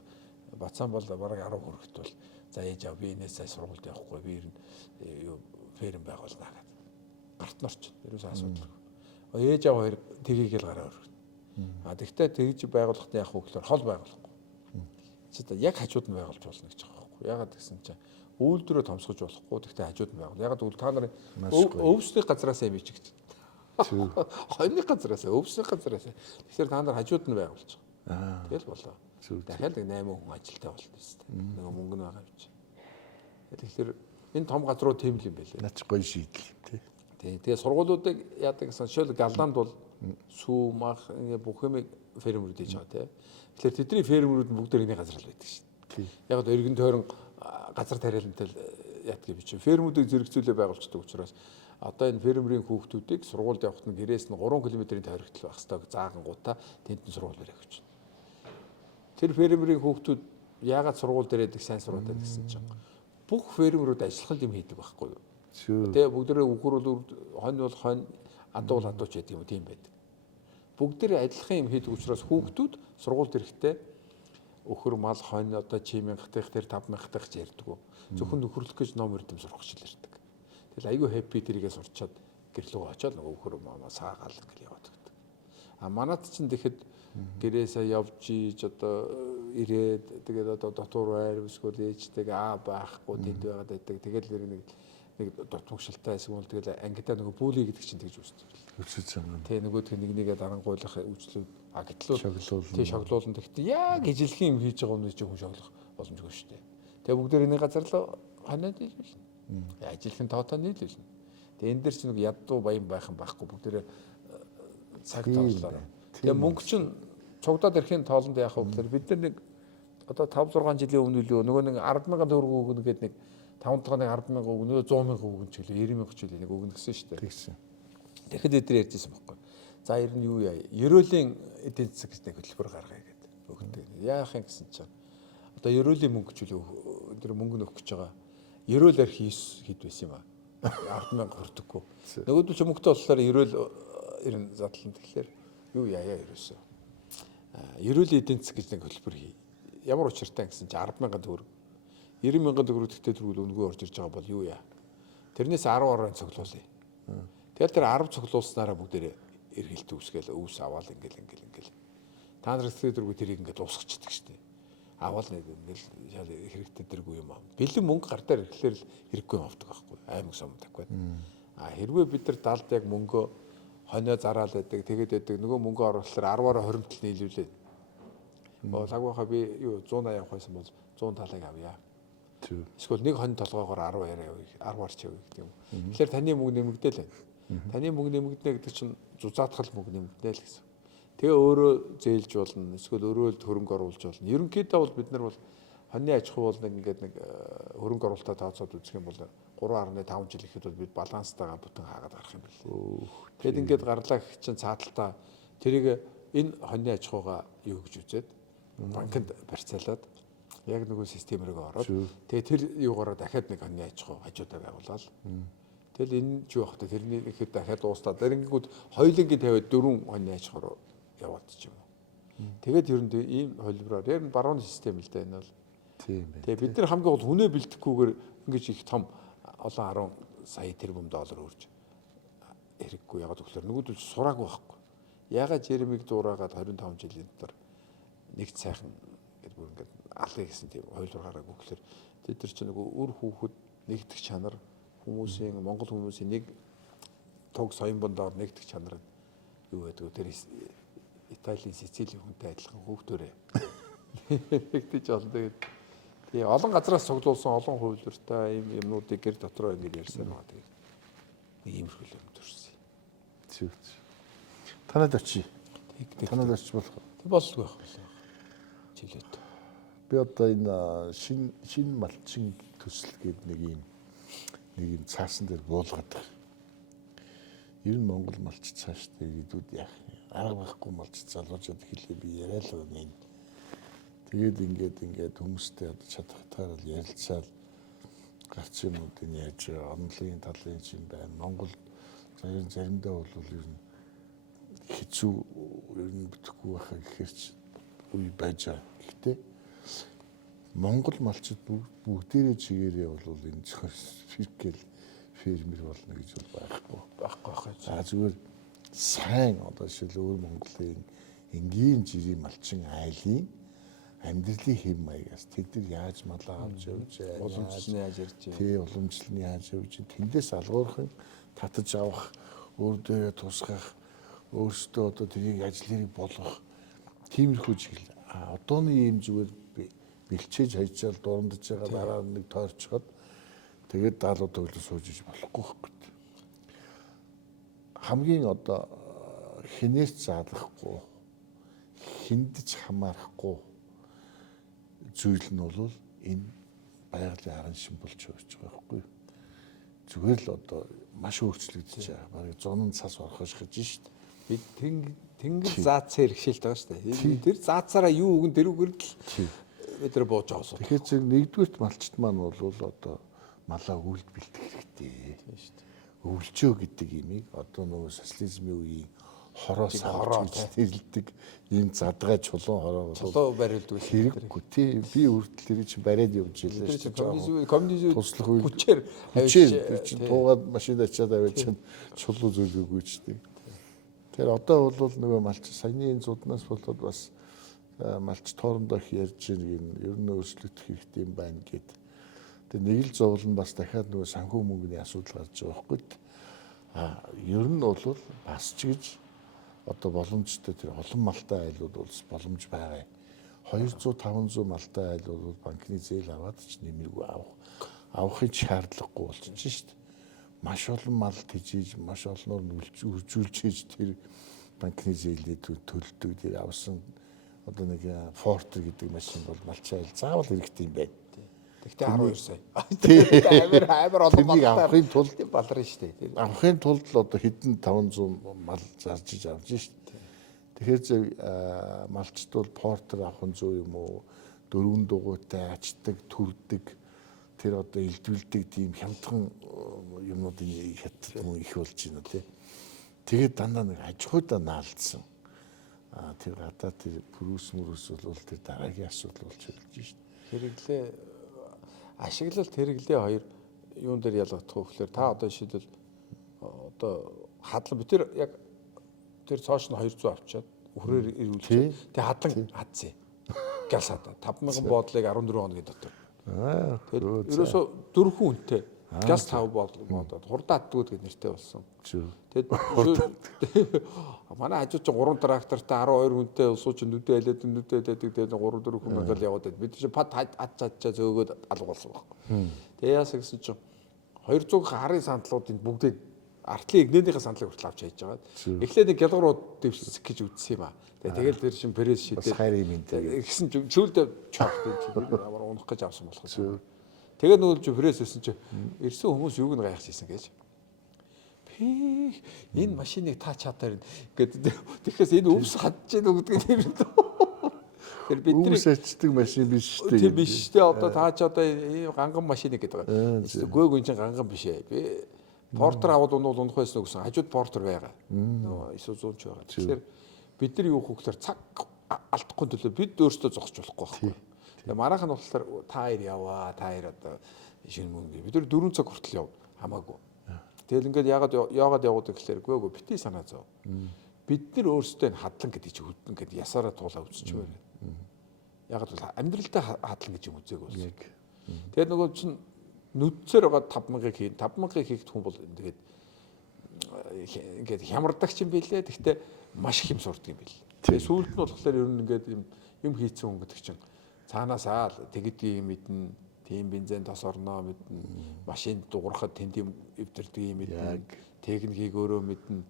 Батсан бол бараг 10 хүрэхэд бол за ээж аав би энэс сая сургуульд явахгүй би ер нь юу ферм байгуулнаа гэдэг. Гарт норч ерөөсөө асуудал. Ээж аав хоёр тгийгэл гараа өргөн. Тэгвэл тэгж байгуулахад яах вэ гэхээр хол байгуулахгүй. Чи та яг хажууд нь байгуулж болно гэж байгаа байхгүй. Ягаад гэсэн чинь үйлдвэрөө томсгож болохгүй. Тэгвэл хажууд нь байгуул. Ягаад гэвэл та нарын өвсний газраас юм чи гэж. Хойны газраас өвсний газраас. Тэгэхээр та нар хажууд нь байгуулж байгаа. Тэгэл болоо. Дахиад 8 хүн ажилтаа болт тест. Нөгөө мөнгө нь байгаа юм чи. Тэгэхээр энэ том газруу тийм л юм байлээ. Наач гоё шийдэл тий. Тэгээ сургуулиудыг яадаг гэсэн шил галдаанд бол сүү мах ингээ бүх юм фермерүүд хийж байгаа тий. Тэгэхээр тэдний фермерүүд бүгд нэг газар л байдаг шин. Яг л өргөн тойрон газар тариалантай яадаг юм чи. Фермүүдийг зэрэгцүүлээ байгуулцдаг учраас одоо энэ фермерийн хүүхдүүдийг сургуульд явахт нь гэрээс нь 3 км-ийн тойрогтол байх хэрэгтэй заагангуудаа тэнд нь сургууль барих гэж. Тэр фермерийн хүүхдүүд яагаад сургууль дээр яадаг сайн сургууль дээр гэсэн чинь бүх фермерүүд ажиллах юм хийдэг байхгүй юу? Тэгээ бүгдээ үхэр бол хонь бол хонь, адуу бол адууч гэдэг юм тийм байдаг. Бүгдээ ажиллах юм хийдэг учраас хүүхдүүд сургуульд ирэхдээ өхөр мал хонь одоо чимийн гатах тэр 5,000 гатах ч ярьдаг. Зөвхөн нөхөрлөх гэж ном өрдөм сурах гэж ярьдаг. Тэгэл айгүй хэппи тэрийгээ сурчаад гэрлөө очоод нөгөө өхөр маа саагаал гэж яваад байдаг. Манад чинь тэгэхэд гэрээсээ явж ийж одоо ирээд тэгээд одоо дотор байр эсвэл ээжтэйгээ байхгүй тэнд байгаад байдаг. Тэгэл нэг дутмагшилтай эсвэл тэгэл ангидаа нөгөө бүүли гэдэг чинь тэгж үүсдэг. Үүсэж байгаа. Тэ нөгөөдгөө нэгээ дарангуйлах үйлчлүүд гэтлүүл тий шоглуулна гэхдээ яг ижилхэн юм хийж байгаа юм чи хүн шоглох боломжгүй шүү дээ. Тэгээ бүгд нэг газар л ханаад нийлүүлнэ. Ижилхэн тоотоо нийлүүлнэ. Тэгээ энэ дэр чинь нэг ядуу баян байх юм байхгүй бүгд цаг тооллоо. Тэгээ мөнгө чинь цугдаад ирэхийн тоолонд яах вэ гэхээр бид нар нэг одоо 5-6 жилийн өмнө л нөгөө нэг 10,000 төгрөг өгнө гэдэг нэг 5 дахь 10,000 өгнө 100,000 өгнө ч гэлээ 90,000 ч гэлээ нэг өгнө гэсэн шүү дээ. Тэгсэн. Тэгэхэд эдгээр ярьжсэн байхгүй. За ер нь юу яа? Ерөөлийн эдийн засаг гэж нэг хөтөлбөр гаргая гэдэг. Өгдөг. Яах юм гэсэн чинь одоо ерөөлийн мөнгө ч үлээ тэр мөнгө нөх гэж байгаа. Ерөөл арх хэд байсан юм аа? 10,000 хүрдэггүй. Нөгөөдөл ч мөнгөтэй болохоор ерөөл ер нь задлан тэгэхээр юу яая ерөөсөө. Ерөөлийн эдийн засаг гэж нэг хөтөлбөр хий. Ямар учиртай гэсэн чинь 10,000 төгрөг 90,000 төгрөг төгтөө төрүүл өнгөө орж ирж байгаа бол юу яа? Тэрнээс 10 орон цуглуулъя. Тэгэл тэр 10 цуглуулснараа бүгдээрээ эргэлт үүсгээл өвс аваад ингээл. Та нар хэсэг дөрвөө тэрийг ингээд уусгачихдаг штеп. Аваад нэг ингээл хэрэгтэй дэргүй юм аа. Бэлэн мөнгө гартаар ирэхлээр л хэрэггүй юм авдаг байхгүй. Аймаг сумдаг байна. Хэрвээ бид нар далд яг мөнгөө хонио зараал байдаг. Тэгээд байдаг нөгөө мөнгө оруулахаар 10-аар 20 тал нийлүүлээд. Лагвахаа би юу 180 авах байсан бол 100 талыг авъя. Эсвэл нэг хон толгоогоор 10 яриа явъя. 10-аар ч явъя гэдэг юм. Тэгэхээр таны мөнгө нэмэгдээл байна. Таны мөнгө нэмэгдэнэ гэдэг чинь зузаатгал мөнгө нэмэгдэнэ л гэсэн. Тэгээ өөрөө зээлж болно. Эсвэл өөрөө л хөрөнгө оруулж болно. Ерөнхийдөө бол бид нар бол хоньны аж ахуй бол нэг ингээд нэг хөрөнгө оруулалтаа тооцоод үзэх юм бол 3.5 жил ихэд бол бид баланстайгаа бүтэн хаагаад гарах юм байна. Тэгэд ингээд гарлаа гэх чинь цааталтаа тэрийг энэ хоньны аж ахуйгаа юу гэж үзээд банкнд барьцаалаад яг нөгөө системээрээ ороод тэгээ тэр юугаараа дахиад нэг хоньны аж ахуй хажуудаа байгуулаад тэгэл энэ ч юу бахта тэрний ихэд дахиад дуустаад тэгэнгүүт хоёулынгийн тавиад 4 хоньны аж ахуй руу яваад ч юм уу. Тэгээд ер нь ийм холбороор яг барууны систем л да энэ бол. Тийм байна. Тэгээ бид нар хамгийн гол хүнээ бэлдэхгүйгээр ингэж их том олон 10 сая тэрбум доллар өрж хэрэггүй ягаад гэвэл нөгөөдөл сураагүй байхгүй. Ягаад Жеремиг дуурайгаад 25 жилийн дотор нэг сайхан гэдэг бүр ингээд алгыг гэсэн тийм хоёулаар гараагүй гэхээр тэд нар ч нэг үр хүүхэд нэгдэх чанар хүмүүсийн Монгол хүмүүсийн нэг туг соён бондоор нэгдэх чанар юу гэдэг тэр Италийн Сицилийн хүнтэй адилхан хүүхдөрөө нэгдэж олон тэгээд тий олон газраас цуглуулсан олон хувилбартай ийм юмнуудыг гэр дотроо ингэж ярьсан байгаа тэгээд нэг иймэрхүү юм төрсөн. Танад очие. Танад очиж болох. Тэг болсгүй байх болоо. Жилээд. Би одоо энэ шин малчин төсөл гэдэг нэг юм цаасан дээр буулгаад байгаа. Ер нь Монгол малч цаашдаа ирээдүйд яах юм? Арга байхгүй малч залуучууд хэлээ би яриа л байна. Тэгээд ингээд хүмүүстэй одоо чадхтайгаар л ярилцаал гарч юмнуудыг яаж онлын талын юм байна. Монгол заримдаа бол ер нь хэцүү ер нь бүтэхгүй байхаа гэхэр ч үе байж байгаа. Гэхдээ Монгол малчид бүгдээрээ чигээрээ бол энэ фиркэл фермер болно гэж бол байхгүй. За зүгээр сайн одоо жишээл өөр Монголын энгийн жирийн малчин айлын амьдралын хэм маягаас тэд нар яаж малаа авч явж байгаа, уламжлал нь яаж ярьж байгаа. Тий, уламжлал нь яаж явж байгаа. Тэндээс алгуурхан татаж авах, өөр дээрээ тусгах, өөрсдөө одоо тэрийг ажлыг болгох тиймэрхүү чиглэл. Одооны ийм зүгээр бэлчээж хайчаал дурандж байгаа дараа нэг тойрчход тэгээд даалуу төглөө сууж иж болохгүй байхгүй. Хамгийн одоо хинээс заалахгүй, хиндэж хамаарахгүй зүйл нь бол энэ байгалийн арга шин болж байгаа байхгүй. Зүгээр л одоо маш өөрчлөгдөж байгаа. Бараг 100 цас орхож гэж шít. Бид тэнгэр заацсан хэрэгшээлт байгаа шүү дээ. Тэр заацаараа юу өгөн тэрүүгээр л бид нар бууж авсан. Тэгэхээр зөв нэгдүгürt малчт маань бол одоо малаа өвлд бэлдэх хэрэгтэй. Тийм шүү дээ. Өвлчөө гэдэг имийг одоо нөгөө социализмын үеийн хороо савж нэрлдэг ийм задгай чулуун хороо бол чулуу барилдгүй хэрэггүй тий. Би үрдэл тэрийг чинь бариад явж байлаа шүү дээ. Коммунизм туслах үе хүчээр чинь туугаад машин ачаад аваад чинь чулуу зөвлөгөөгүй ч тий. Тэр одоо бол нөгөө малч саяны энэ зуднаас болоод бас малч тоорондоо их ярьж байгаа ер нь өөрчлөгдөх хэрэгтэй юм байна гэд. Тэгээ нэг л зовлон бас дахиад нөгөө санхүү мөнгөний асуудал гарч байгаа байхгүй. Ер нь бол бас ч гэж одоо боломжтой тэр олон малтай айлууд бол боломж байгаа. 200-500 малтай айл бол банкны зээл аваад ч нэмэргүй авахын шаардлагагүй болчихно шүү дээ. Маш олон мал тижиж, маш олноор үржүүлж тэр банкны зээлээ төлдөг. Тэр авсан одоо нэг Фортер гэдэг машин бол малчин айл заавал хэрэгтэй юм байна. Тэгтээ 12 сая. Амар олон малтай авахын тулд баларна шүү дээ. Авахын тулд л одоо хэдэн 500 мал зарж иж авч шүү дээ. Тэгэхээр зөв малчд бол Портер авах нь зөв юм уу? Дөрвөн дугуйтай ачдаг, түрдэг тэр одоо илдвэлдэг тийм хямдхан юмнуудын хятад их болж байна тий. Тэгээд дандаа нэг аж ахуйдаа наалдсан. Тэр гадаа тэр пүрүс бол тэр дараагийн асуудал болж ирж байна шүү дээ. Хэрэглээ ашиглалт хэрэглээ хоёр юун дээр ялгагдах вэ гэхээр та одоо жишээлбэл одоо хадлан бид тэр яг тэр цоош нь 200 авчаад өрөөр ирүүлчихээ. Тэг хадлан хадсан. Гял садаа 5000 боодлыг 14 хоногийн дотор. Тэгээд ерөөсө 4 хүнтэй газ 5 боодод хурдааддгууд гэж нэртэй болсон. Тэгээд манай хажууд ч 3 трактортай 12 хүнтэй сууч нүдээ хэлээд тэгээд 3 4 хүн ингээл яваад байд. Бид чинь пад хадчаачаа зөөгөөд алга болсон байхгүй. Тэгээд яасан гэсэн чинь 200 харын сандлуудын бүгдээ артлын игнэнийхээ сандлыг хүртэл авч хийж байгаа. Эхлээд нэг гялгарууд дэвших гэж үзсэн юм аа. Тэгээд тэр шин пресс шидээ. Гэсэн чинь чөлдөө чогт ямар унах гэж авсан болох юм. Тэгээд нөгөө пресс өсөн чи ирсэн хүмүүс юуг нь гайхаж ирсэн гэж. Энэ машиныг та чадаар гэдэг. Тэгэхээр энэ өвс хадж ийн үгдэг юм. Тэр бидний өвсөчдөг машин биш шүү дээ. Тийм биш шүү дээ. Одоо та ч одоо ганган машиныг гэдэг байгаа. Гүйг энэ ганган биш ээ. Би Портер аваад унах байсан гэсэн. Хажууд Портер байгаа. Нөгөө Исузун ч байгаа. Тэгэхээр бид нар юу хөөхлөөр цаг алдахгүй төлөө бид өөрсдөө зогсож болохгүй байхгүй. Тэгээ мараахан болохоор та хоёр яваа, та хоёр одоо шинэ мөнгө. Бид нар 4 цаг хүртэл яв хамаагүй. Тэгэл ингээд яагаад яваад гэхлээр гүйгөө бити санаа зов. Бид нар өөрсдөө хадлан гэдэг чи хөдөн гэдэг ясаараа туулаа үзчихвэр. Яагаад бол амьдралдаа хадлан гэж юм үзээг болсон. Тэгээд нөгөө чинь нүдсээр байгаа 5000-ыг хийн 5000-ыг хийхэд хүн бол тэгээд ингээд хямардаг юм билээ. Гэхдээ маш их юм сурдаг юм бил. Тэгээд сүүлд нь болохоор ер нь ингээд юм хийцэн хүн гэдэг чинь цаанаасаа л тэгдэг юм мэднэ. Тийм бензин тос орноо мэднэ. Машин дуурахад тэнд юм эвдэрдэг юм мэднэ. Техникийг өөрөө мэднэ.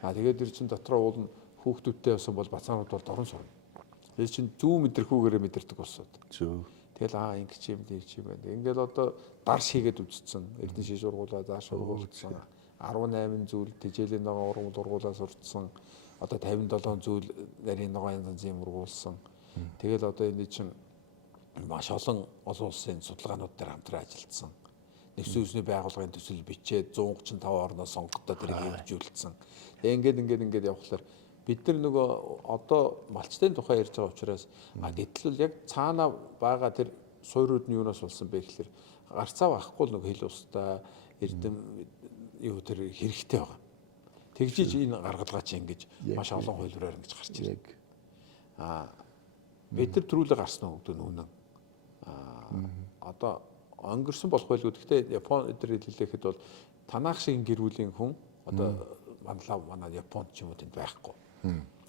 Тэгээд тэр чинь дотроо уулна хүүхдүүдтэй явсан бол бацаанууд бол дорн сурна. Тэр чинь зүү мэдрэхүүгээрээ мэдэрдэг болсон. Зөв. Тэгэл ингэж юм байна. Ингээл одоо дарш хийгээд үзсэн. Эрдэнэ шиш ургуулаа зааш ургуулсан. 18 зүйл тэжээлийн ногоон ургуулаа сурцсан. Одоо 57 зүйл нарийн ногоон янз янзын ургуулсан. Тэгэл одоо энэ чинь маш олон улсын судалгаанууд дээр хамтран ажилласан. Нэгдсэн үндэсний байгууллагын төсөл бичээд 135 орноос сонгогдоод тэрийг хэрэгжүүлсэн. Тэгээ ингээд явхлаар бид нар нөгөө одоо малчтын тухай ярьж байгаа учраас гэтэл яг цаана байгаа тэр суурьуд нь юунаас болсон бэ гэхээр гарцаа авахгүй нөгөө хил устай эрдэм юу тэр хэрэгтэй байгаа. Тэгжиж энэ гаргалгаа чи ингэж маш олон хувилбараар ингэж гарч ирдэг. Бид нар төрүүлээ гарсан үг үнэн. Одоо өнгөрсөн болох байлгүй. Гэхдээ Япон эдэр хэллэхэд бол танах шиг гэр бүлийн хүн одоо манай Японд ч юм уу тэнд байхгүй.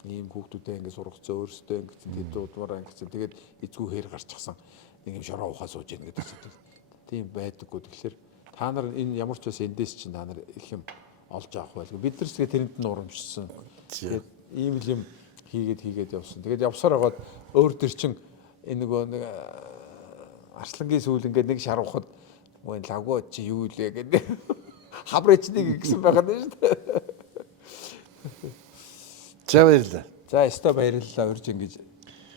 Ийм хүүхдүүдээ ингэ сургацсан өөрсдөө ингэ тэд удмаараа ингэ тэгээд эзгүй хээр гарчихсан. Нэг юм шороо ухаа сууж яах гэдэг чинь. Тийм байдаггүй. Тэгэхээр та нар энэ ямар ч бас эндээс чинь та нар их юм олж авах байлгүй. Бид нар тэгээ тэрэнд нь урамжсан. Тэгээд ийм л юм хийгээд явсан. Тэгээд явсаар хагаад өөр төр чин энэ нөгөө нэг арслангийн сүүл ингээд нэг шар ухад мөн лагуу чи юу илээ гэдэг хабрычныг гэсэн байгаа юм шүү дээ. За баярлалаа. За өстой баярлалаа урьж ингэж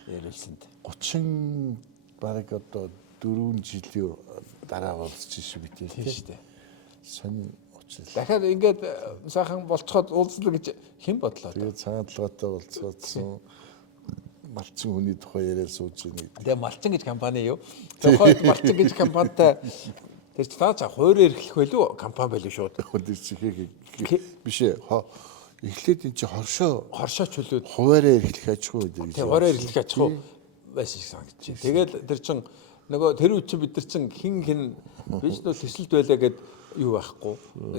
ярилцсанд. 30 бараг одоо 4 жилийн дараа уулзчих шүү бид тийм шүү дээ. Сонин учраас. Дахиад ингээд сайхан болцоход уулзлаа гэж хэн бодлоо. Тэгээд цаанаалгаатай уулзсан малчин хүний тухай яриад сууж байна. Тэгээ малчин гэж компани юу? Тухайд малчин гэж компанитай тэр цааш хуурь эрхлэх байлуу компани байлуу шууд. Биш ээ. Эхлээд эн чи хоршоо чөлөөд хуваараа эрхлэх аж ахуй гэдэг. Тэгээ хуваараа эрхлэх аж ахуй байсан шиг санагдчих. Тэгэл тэр чин нөгөө тэр үе чинь бид нар чин хин биш нөө төсөлд байлаа гэд юу байхгүй.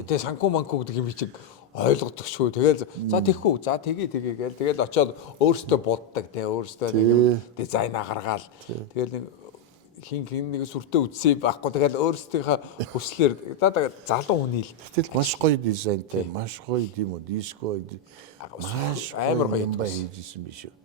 Тэгээ санхүү манхүү гэдэг юм чиг ойлгодогчгүй. Тэгэл за тэгхүү. За тэгээ гээл тэгэл очиод өөрөөсөө буддаг те өөрөөсөө нэг дизайнаа гаргаал. Тэгэл нэг хин нэг сүртэй үтсээ байхгүй. Тэгэл өөрөөсийнхөө хүслээр залуу хүний л тэгэл маш гоё дизайнтай, маш гоё тийм үү, диско маш амар гоё юм хийжсэн биш үү.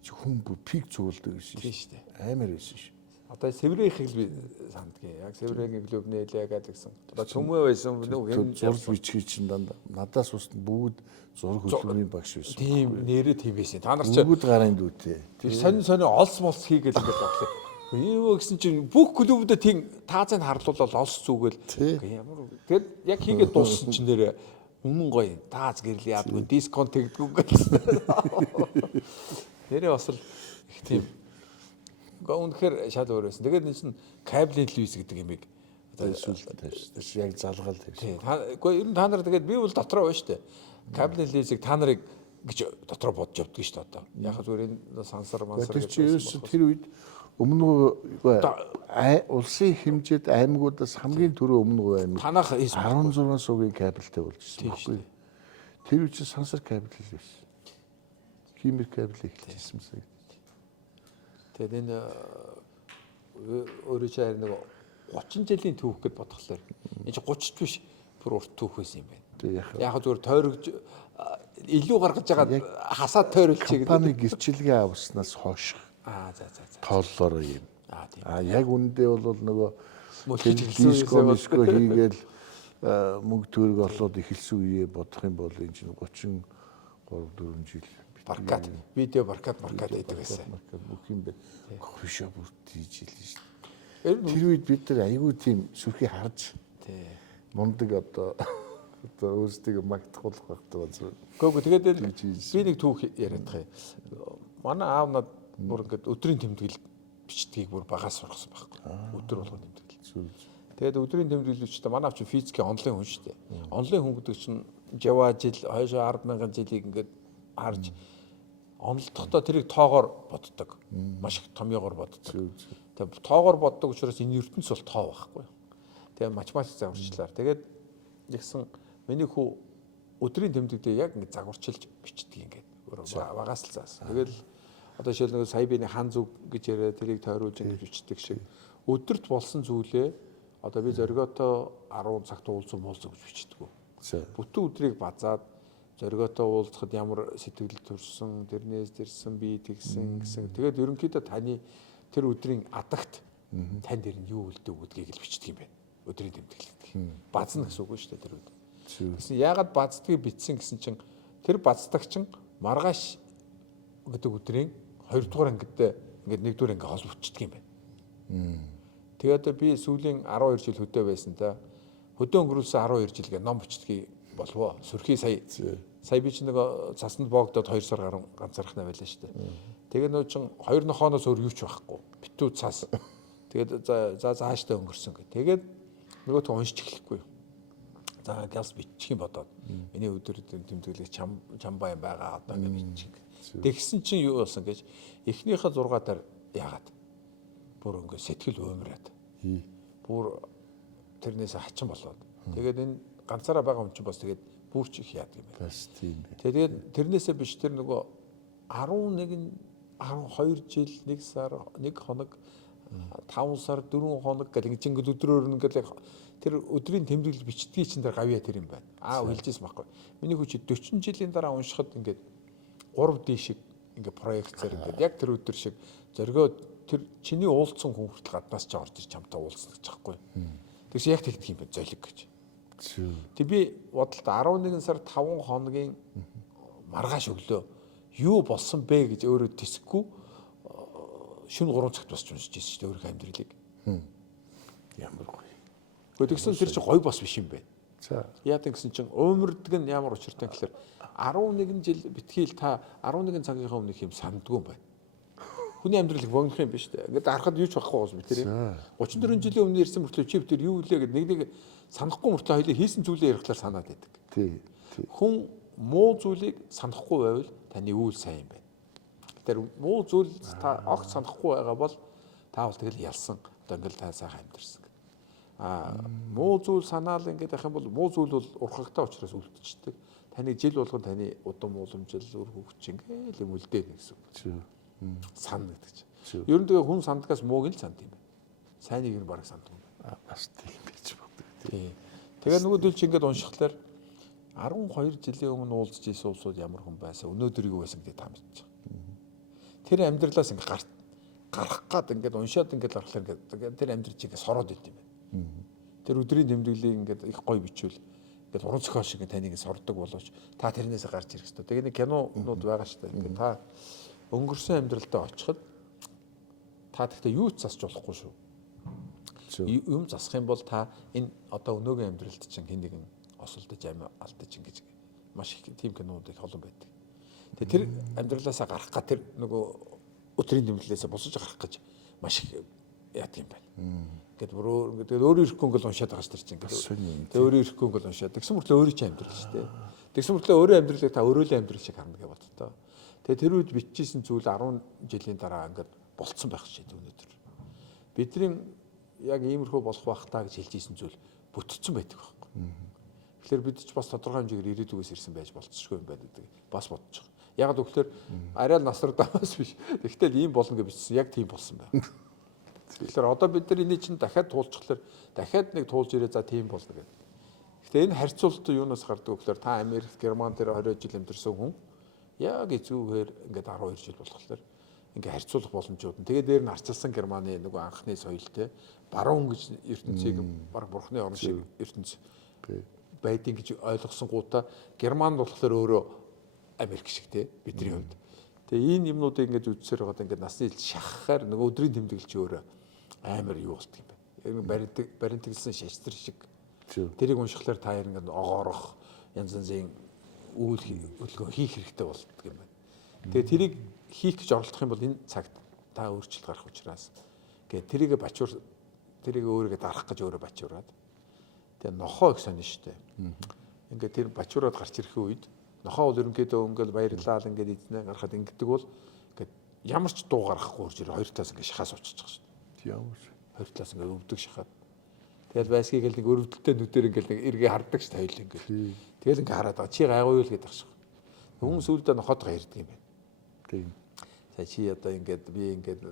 Чи хүн бүр пик цуулдаг гэсэн шүү дээ. Амар байсан шүү. Одоо Севрейхийг би сандгийн. Яг Севрейгийн клуб нээлээ гэсэн. Одоо Төмөө байсан нэг зураг бичгийг чинь дандаа надаас ус бүгд зураг хөдөлмөрийн багш байсан. Тийм нэрээ тийм байсан. Та нар ч бүгд гарын дүүтэй. Тэр сонин олс молс хийгээл ингээд баглаа. Юу гэсэн чинь бүх клубүүдэд тийм таазыг харлуулаад олс зүгэл ямар тэгээд яг хийгээд дууссан чинь нэрээ өмнө гоё тааз гэрэл яадгүй дисконт тэгдэггүй гэсэн. Нэрээ бас л их тийм үнэхээр шал өөр байсан. Тэгээд энэ чинь кабелийн телевиз гэдэг юмыг одоо сүлд тавьсан. Яг залгаал тавьсан. Гэхдээ ер нь та нар тэгээд би бол дотроо байна шүү дээ. Кабелийн телевизийг та нарыг гэж дотроо бодож явдаг шүү дээ одоо. Яг зүгээр энэ сансар мансар гэж байсан. Тэр үед өмнө улсын хэмжээд аймагуудаас хамгийн түрүү өмнө аймаг танах 16 суугийн кабелтэй болж ирсэн. Тэр үед сансар кабел байсан. Химик кабел ихлэжсэн юм. Тэгээд энэ өөрөө чи харин нэг 30 жилийн түүх гэд бодглохлоор энэ чи 30 биш бүр урт түүх байсан юм байна. Яг зүгээр тойрогж илүү гаргаж байгаа хасаад тойруулж чиг компани гэрчилгээ авснаас хойш. За. Тооллоор юм. Тийм. Яг үндэ бол нөгөө диско хийгээл мөнгө төгрөг олоод эхэлсэн үеэ бодох юм бол энэ чинь 33 4 жил баркад видео баркад гэдэг байсан. Бүх юм бэ. Кофе шоп хийж илэн шүү дээ. Тэр үед бид нар айгүй тийм сүрхий харж мундаг одоо өөрсдөө магтахуулах багтаа байна. Гэхдээ тэгээд би нэг түүх яриад байгаа юм. Манай аав надад бүр ингээд өдрийн тэмдэглэл бичдгийг бүр багаас сургасан байхгүй. Өдөр болгоо тэмдэглэл. Тэгээд өдрийн тэмдэглэл бичдэг. Манай аав чинь физикийн онлайн хүн шүү дээ. Онлайн хүн гэдэг чинь жава жил хойшоо 10,000 жилийг ингээд харж онолдохдоо тэрийг тоогоор боддог. Маш их томьёогоор боддог. Тэгээд тоогоор боддог учраас энэ ертөнц бол тоо байхгүй. Тэгээд математик загварчлаар. Тэгээд ягсан миний хүү өдрийн тэмдэглэлээ яг ингэ загварчилж бичдэг ингээд багаас л заасан. Тэгээд одоо жишээл нэг сая биний хан зүг гэж яриа тэрийг тойруулж ингэж бичдэг шиг өдөрт болсон зүйлээ одоо би зориготой 10 цагт уулзсан гэж бичдэг. Бүтэн өдрийг базаад зориготой уулзахад ямар сэтгэл төрсөн, тэрнээс тэрсэн би тэгсэн гэсэн. Тэгээд ерөнхийдөө таны тэр өдрийн адагт тань дээр нь юу үлдээ гэдгийг л бичдэг юм байна. Өдрийн тэмдэглэл. Базна гэсэн үг шүү дээ тэр үед. Гэсэн яагаад баздгийг бичсэн гэсэн чинь тэр баздагч нь маргааш гэдэг өдрийн 2 дугаар ангид ингээд 1 дугаар анги холбогдчихдаг юм байна. Тэгээд би сүүлийн 12 жил хөдөө байсан та. Хөдөө өнгөрүүлсэн 12 жил гэ ном бичдгийг болов. Сүрхий сая би ч нэг цаснд боогдоод 2 сар гарan ганцаархнаа байлаа шүү дээ. Тэгээ нөө чин 2 нохооноос өөр юу ч байхгүй. Битүү цас. Тэгээд за зааштай өнгөрсөн гэ. Тэгээд нөгөөтөө уншиж эхлэхгүй. За гэлс бичих юм бодоод. Миний өдөр тэмдэглэх чамбай байгаа одоо ингэ бичих. Тэгсэн чинь юу болсон гэж эхнийхээ 6 дараа яагаад бүр ингэ сэтгэл уймраад. Бүр тэрнээс хачин болоод. Тэгээд энэ ганцаараа байгаа хүн чинь бас тэгээд бүрч их яадаг юм байна. Бас тийм бэ. Тэгээд тэрнээсээ биш тэр нөгөө 12 жил 1 сар 1 хоног 5 сар 4 хоног гэх ингэж өдрөөр ингээд тэр өдрийн тэмдэглэл бичдгийг чинь тэр гавьяа тэр юм байна. Хэлжсэн байхгүй. Миний хүч 40 жилийн дараа уншихад ингээд 3D шиг ингээд проекцээр ингээд яг тэр өдөр шиг зоргоо тэр чиний уулзсан хүн хүртэл гаднаас ч орж ирж чамтай уулзах гэж байхгүй. Тэгс яг тэгдэг юм байна золиг гэж. Тэг би бодолт 11 сар 5 хоногийн маргааш өглөө юу болсон бэ гэж өөрөө тэсэхгүй шөнө 3 цагт бас уншиж ирсэн шүү дээ өөрийнхөө амьдралыг. Ямар гоё. Тэгсэн тэр чинь гоё бас биш юм байна. За. Яадаг гэсэн чинь өмөрдөг нь ямар учиртай гэхээр 11 жил битгийл та 11 цагийнхаа өмнөх юм сандгүй юм байна. Хүний амьдралыг богинох юм биш үү? Ингээд харахад юу ч байхгүй гоос би тэр 34 жилийн өмнө ирсэн мөртлөө чи тэр юу үлээ гэдэг нэг санахгүй мөртлөө хоёлаа хийсэн зүйлээ ярихлаар санаад байдаг. Тий. Хүн муу зүйлийг санахгүй байвал таны үйл сайн юм байна. Тэр муу зүйл та огт санахгүй байгаа бол та бол тэгэл ялсан. Одоо ингээд та сайхан амьдэрсэн. Муу зүйл санаал ингээд явах юм бол муу зүйл бол урхагтай учраас үлдчихдэг. Таны жил болгон таны удам уламжил үр хөвч ингээд юм үлдэнэ гэсэн. Сан гэдэг чинь. Ер нь тэгээ хүн сандгаас мууг л санд юм байна. Сайныг нь бараг санд юм байна. Бас тийм гэж боддог. Тэгээ нөгөөдөл чи ингээд уншихлаар 12 жилийн өмнө уулзж ирсэн улсууд ямар хүн байсан өнөөдөр юу байсан гэдэг та мэдчих. Тэр амьдралаас ингээд гарах гад ингээд уншаад ингээд гарахлаар ингээд тэр амьдрал чи ингээд сороод идэв юм байна. Тэр өдрийн тэмдэглэлийг ингээд их гоё бичвэл ингээд уран зохиол шиг таныг сордог болооч та тэрнээс гарч ирэх хэрэгтэй. Тэгээ нэг кинонууд байгаа шүү дээ. Ингээд та өнгөрсөн амьдралдаа очиход та тэгтээ юу ч засч болохгүй шүү. Юм засах юм бол та энэ одоо өнөөгийн амьдралд чинь хэн нэгэн осолдож алдаж ингэж маш их тийм кинонууд их олон байдаг. Тэгээ тэр амьдралаасаа гарах га тэр нөгөө өдрийн тэмдэглэлээс босож гарах гэж маш их яадаг юм байна. Ингээд бүр ингээд өөрөө ирэхгүй ингээд уншаад байгаа шүү дээ. Тэгээ өөрөө ирэхгүй ингээд уншаад. Тэгсэн мөртлөө өөрөө чи амьдрал шүү дээ. Тэгсэн мөртлөө өөрөө амьдралыг та өөрөө л амьдрал шиг харна гэж боддоо. Тэгээ тэр үед бичижсэн зүйл 10 жилийн дараа ингээд болцсон байх шээ өнөөдөр. Бидний яг иймэрхүү болох байх таа гэж хэлжсэн зүйл бүтцэн байдаг байхгүй. Тэгэхээр бид ч бас тодорхой хэмжээгээр ирээдүгээс ирсэн байж болцсохгүй юм байна гэдэг бас бодож байгаа. Яг тэгэхээр арай насрагдамаас биш. Тэгтэл ийм болно гэж бичсэн яг тийм болсон байна. Тэгэхээр одоо бид нар энийг чинь дахиад туулчихлаар дахиад нэг туулж ирээ за тийм болно гэдэг. Гэхдээ энэ харьцуулалт юунаас гардаг вэ гэхээр та Америк, Герман дээр 20 жил амьдэрсэн хүн яг эзүүгээр ингээд 12 жил болохоор ингээ харьцуулах боломжууд нь. Тэгээ дээр нь арчилсан Германы нөгөө анхны соёлтой баруун гэж ертөнцийг баг бурхны орн шиг ертөнц байдгийг гэж ойлгосон гутаа Герман болохоор өөрөө Америк шиг те бидний хувьд. Тэгээ энэ юмнуудыг ингээд үзсээр байгаа ингээд насны шахахаар нөгөө өдрийн тэмдэглэл чи өөрөө амар юу болт юм байна. Баримтагласан шаштрал шиг. Тэрийг уншихлаар та яг ингээд огоорох янз янзын үйл хөдөлгөөн хийх хэрэгтэй болдог юм байна. Тэгээ тэрийг хийх гэж оролдох юм бол энэ цагт та өөрчлөлт гарах учраас гээ тэрийг өөрийгөө дарах гэж өөрөө бачуураад тэгээ нохоо их сонин штэ. Ингээд тэр бачуураад гарч ирэх үед нохоо бол ерөнхийдөө ингээд баярлал ингээд эзнээ гарахад ингэдэг бол ингээд ямар ч дуу гаргахгүй урж ирээ хоёр талаас ингээд шахаа суучих штэ. Ямар хоёр талаас ингээд өвдөг шахаад тэгэл байсгийг л нэг өрөвдөлтөй нүдээр ингээд нэг эргээ хардаг штэ хоёул ингээд. Тэгэл ингээд хараад байгаа чи гайгүй л гэдэг шиг. Хүн сүлдээ нохоод байгаа ярьдаг юм байна. Тийм. Сая чи одоо ингээд би ингээд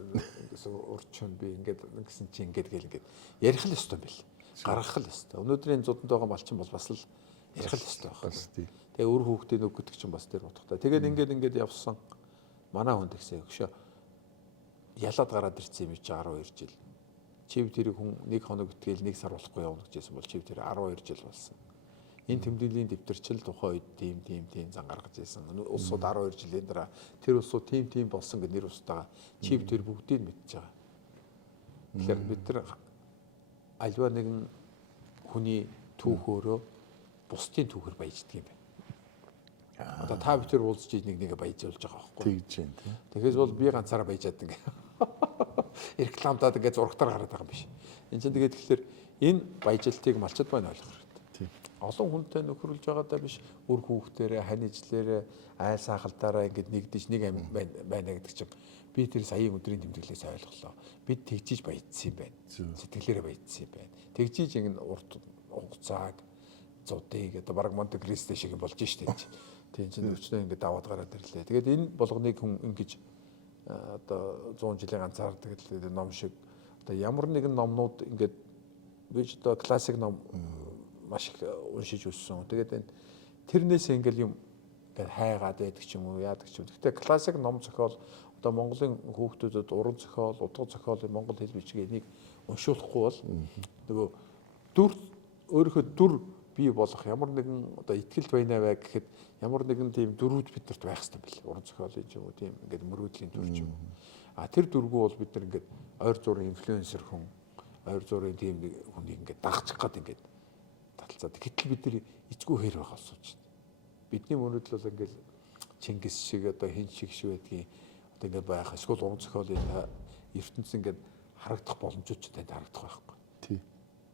урчин би ингээд гэсэн чи ингээд гэл ингээд ярих л ёстой юм бэл. Гаргах л ёстой. Өнөөдрийн зуданд байгаа малчин бол бас л ярих л ёстой байна. Тэгээ үр хүүхдийн үг гэдэг чинь бас тэр утгатай. Тэгээд ингээд явсан. Манай хүн тэгсэн өгшөө. Ялаад гараад ирсэн юм чи 12 жил. Чив тэрийг хүн 1 хоног итгэл 1 сар болохгүй явна гэжсэн бол чив тэр 12 жил болсон. Энэ тэмдэглэлийн дэвтэрчил тухайн үед тийм зан гаргаж ирсэн. Улсууд 12 жилийн дараа тэр улсууд тийм болсон гэж нэр устгаа чив тэр бүгдийг мэдж байгаа. Тэгэхээр бид тэр альва нэгэн хүний түүхөөрөө бусдын түүхээр баяждаг юм байна. Одоо та бид тэр уулзж нэг баяжуулж байгаа байхгүй. Тэгж байна тийм. Тэгэхээр бол би ганцаараа баяжаад ингээ. Рекламдаад ингээ зурагтаар гараад байгаа юм биш. Энд чинь тэгээд тэгэхээр энэ баяжилтыг малчд байна ойлгох хэрэгтэй. Олон хүнтэй нөхөрлөж байгаадаа биш үр хүүхдээрээ, хань ижлээрээ, айл сахалдаараа ингээд нэгдэж нэг амин байна гэдэг чинь би тэр саяын өдрийн тэмдэглэлээс ойлголоо. Бид тэгжиж баяжсан юм байна. Сэтгэлээрээ баяжсан юм байна. Тэгжиж ингэ урт хугацааг зуудыг одоо бараг Монте Кристо шиг болж штэ. Тийм чинь өчнөө ингэ даваад гараад ирлээ. Тэгээд энэ болгоныг хүн ингэж одоо 100 жилийн ганцаардаг л ном шиг одоо ямар нэгэн номнууд ингээд би ч одоо классик ном маш их уншиж өссөн. Тэгээд тэрнээс ингээл юм ингээд хайгаад байдаг ч юм уу яадаг ч юм. Гэхдээ классик ном зохиол одоо Монголын хүүхдүүдэд уран зохиол, утга зохиолын монгол хэл бичгийг уншуулахгүй бол нөгөө дүр өөрийнхөө дүр бий болох ямар нэгэн одоо ихтгэлд байна вэ гэхэд ямар нэгэн тийм дүрүүд бидэрт байх хэрэгтэй бэл. Уран зохиолын ч юм уу тийм ингээд мөрөөдлийн дүр ч юм уу. Тэр дүргүү бол бид нар ингээд ойр зургийн инфлюенсер хүн, ойр зургийн тийм хүнийг ингээд дагчих гад ингээд таталцаад. Гэтэл бид нар эцгүй хэр байх асууж байна. Бидний мөрөөдөл бол ингээд Чингис шиг одоо хин шиг байдгийн одоо ингээд байх. Эсвэл уран зохиолын ертөнцийн ингээд харагдах боломжууд ч танд харагдах байхгүй. Тий.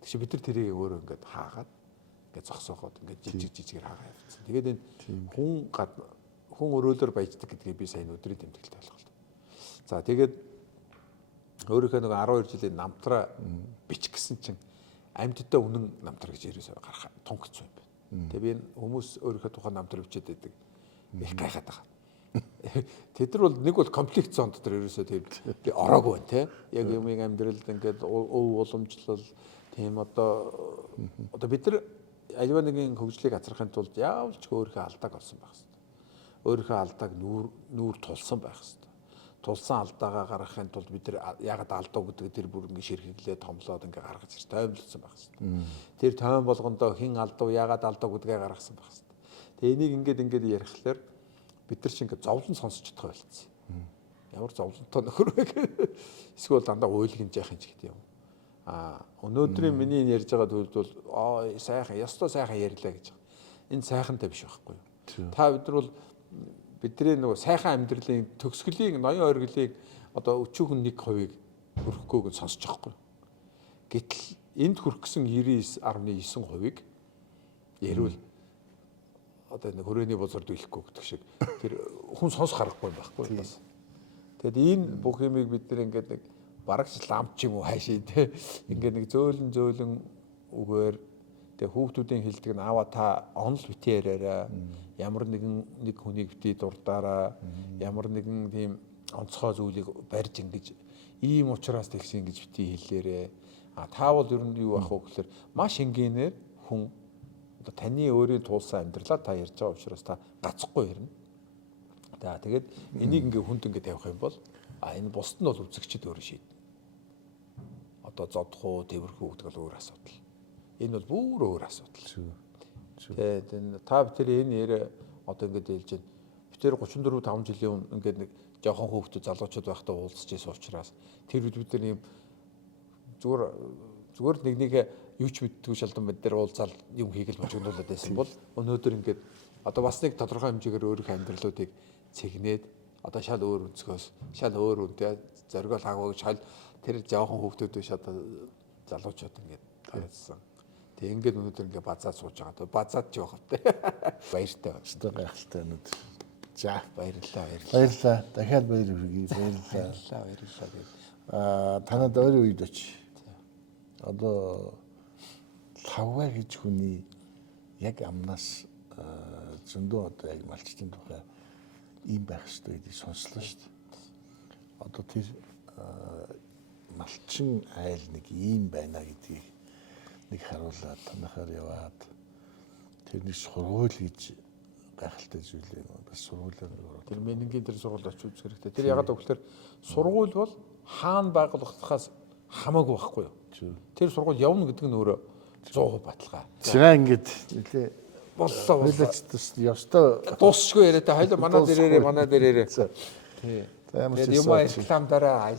Тэгш бид нар тэрийг өөрөө ингээд хаагаад ингээд зогсоохоод ингээд жижигэр хаагаа явуулсан. Тэгээд энэ хүн өрөөлөөр баяждаг гэдгийг би сайн өдрийн тэмдэглэлд ойлголоо. За тэгээд өөрийнхөө нэг 12 жилийн намтраа бичих гэсэн чинь амьдтай үнэн намтар гэж ерөөсөө гарах тунгацсан юм байна. Тэгээд би энэ хүмүүс өөрийнхөө тухайн намтар бичээд байдаг. Их гайхаад байгаа. Тэд нар бол нэг бол конфликт зон дотор ерөөсөө тийм би ороогүй байна те. Яг юмыг амьдралд ингээд өв уламжлал тийм одоо бид нар аливаа нэгэн хөгжлийг азрахын тулд яавч өөрийнхөө алдааг олсон байх хэрэгтэй. Өөрийнхөө алдааг нүүр тулсан байх хэрэгтэй. Тулсан алдаагаа гаргахын тулд бид нар ягаад алдаа гэдэг тэр бүр ингээд ширхэглээ томлоод ингээд гаргаж ирж тоймлцсан байх хэрэгтэй. Тэр тойм болгондоо хэн алдав ягаад алдаа гэдгээ гаргасан байх хэрэгтэй. Тэгээ энийг ингээд ярихлаар бид нар чинь ингээд зовлон сонсож чадах байлцсан. Ямар зовлонтой нөхөр вэ гэх. Эсвэл дандаа уйлгинж яах юм ч гэдэг юм. Өнөөдрийн миний ярьж байгаа зүйл бол сайхан ёстой сайхан ярьлаа гэж. Энэ сайхантай биш байхгүй юу? Та бид нар бол бидний нөгөө сайхан амьдралын төгсгөлийн ноён оргилыг одоо өчүүхэн 1% хүрэхгүйг сонсож байгаа байхгүй юу? Гэтэл энд хүрхсэн 99.9%-ыг ярил одоо нэг хүрээний бузард үлэхгүй гэдэг шиг тэр хүн сонсох аргагүй байхгүй юу? Тэгэд энэ бүх юмыг бид нар ингээд нэг барагч ламч юм уу хайшаа те ингээд нэг зөөлөн үгээр тэг хүүхдүүдийн хэлдэг нь аваа та онл битээ яриараа ямар нэг хүнийг битээ дурдаараа ямар нэгэн тийм онцгой зүйлийг барьж ингэж ийм учраас тэгсэн гэж битээ хэллээрээ та бол ер нь юу ах вэ гэхээр маш энгийнээр хүн одоо таны өөрийн туулсан амьдралаа та ярьж байгаа учраас та гацхгүй ярина. За тэгээд энийг ингээ хүнд ингээ тавих юм бол энэ бусд нь бол үзэгчд өөрөө шийднэ. Одоо зодох уу, тэрхүү гэдэг бол өөр асуудал. Энэ бол бүр өөр асуудал. Тэгээд та бид энэ ярэ одоо ингээд хэлж байна. Би тэр 34-5 жилийн өмнө ингээд нэг жоохон хүүхдүүд залуучууд байхдаа уулзж байсан учраас тэр үед бид нар юм зүгээр нэгнийгээ юу ч мэддэггүй шалдан бид нар уулзаал юм хийгээл божигдуулаад байсан бол өнөөдөр ингээд одоо бас нэг тодорхой хэмжээгээр өөрийнхөө амьдралуудыг цэгнээд одоо шал өөр өнцгөөс шал өөр үнтэй зоргиол хаагууг шал тэр жоохон хүүхдүүд биш одоо залуучууд ингээд тавьсан. Тэг ингээд өнөөдөр ингээд базаад сууж байгаа. Базаад ч явах хэрэгтэй. Баяртай байна. Өстой гайхалтай өнөд. За баярлалаа. Дахиад баяр хүргэе. Баярлалаа. Танад ойрын үед очив. Одоо лавга гэж хүний яг амнаас зөндөө одоо яг малчтын тухай ийм байх ёстой гэдгийг сонслоо шүү дээ. Одоо тэр малчин айл нэг ийм байна гэдгийг нэг харуулад танахаар яваад тэрний сургууль гэж гайхалтай зүйл юм. Бас сургуулиар ороод. Тэр менингийн тэр сургууль очиж үзэх хэрэгтэй. Тэр ягаад гэвэл сургууль бол хаана байгуулагдахаас хамаагүй байхгүй юу? Тэр сургууль явна гэдэг нь өөрөө 100% баталгаа. Цэгаа ингээд нэлээ боллоо. ёстой Дуусчгүй яриа та хоёул манай дээрээ. Тий. За ямар ч юм реклам дараа.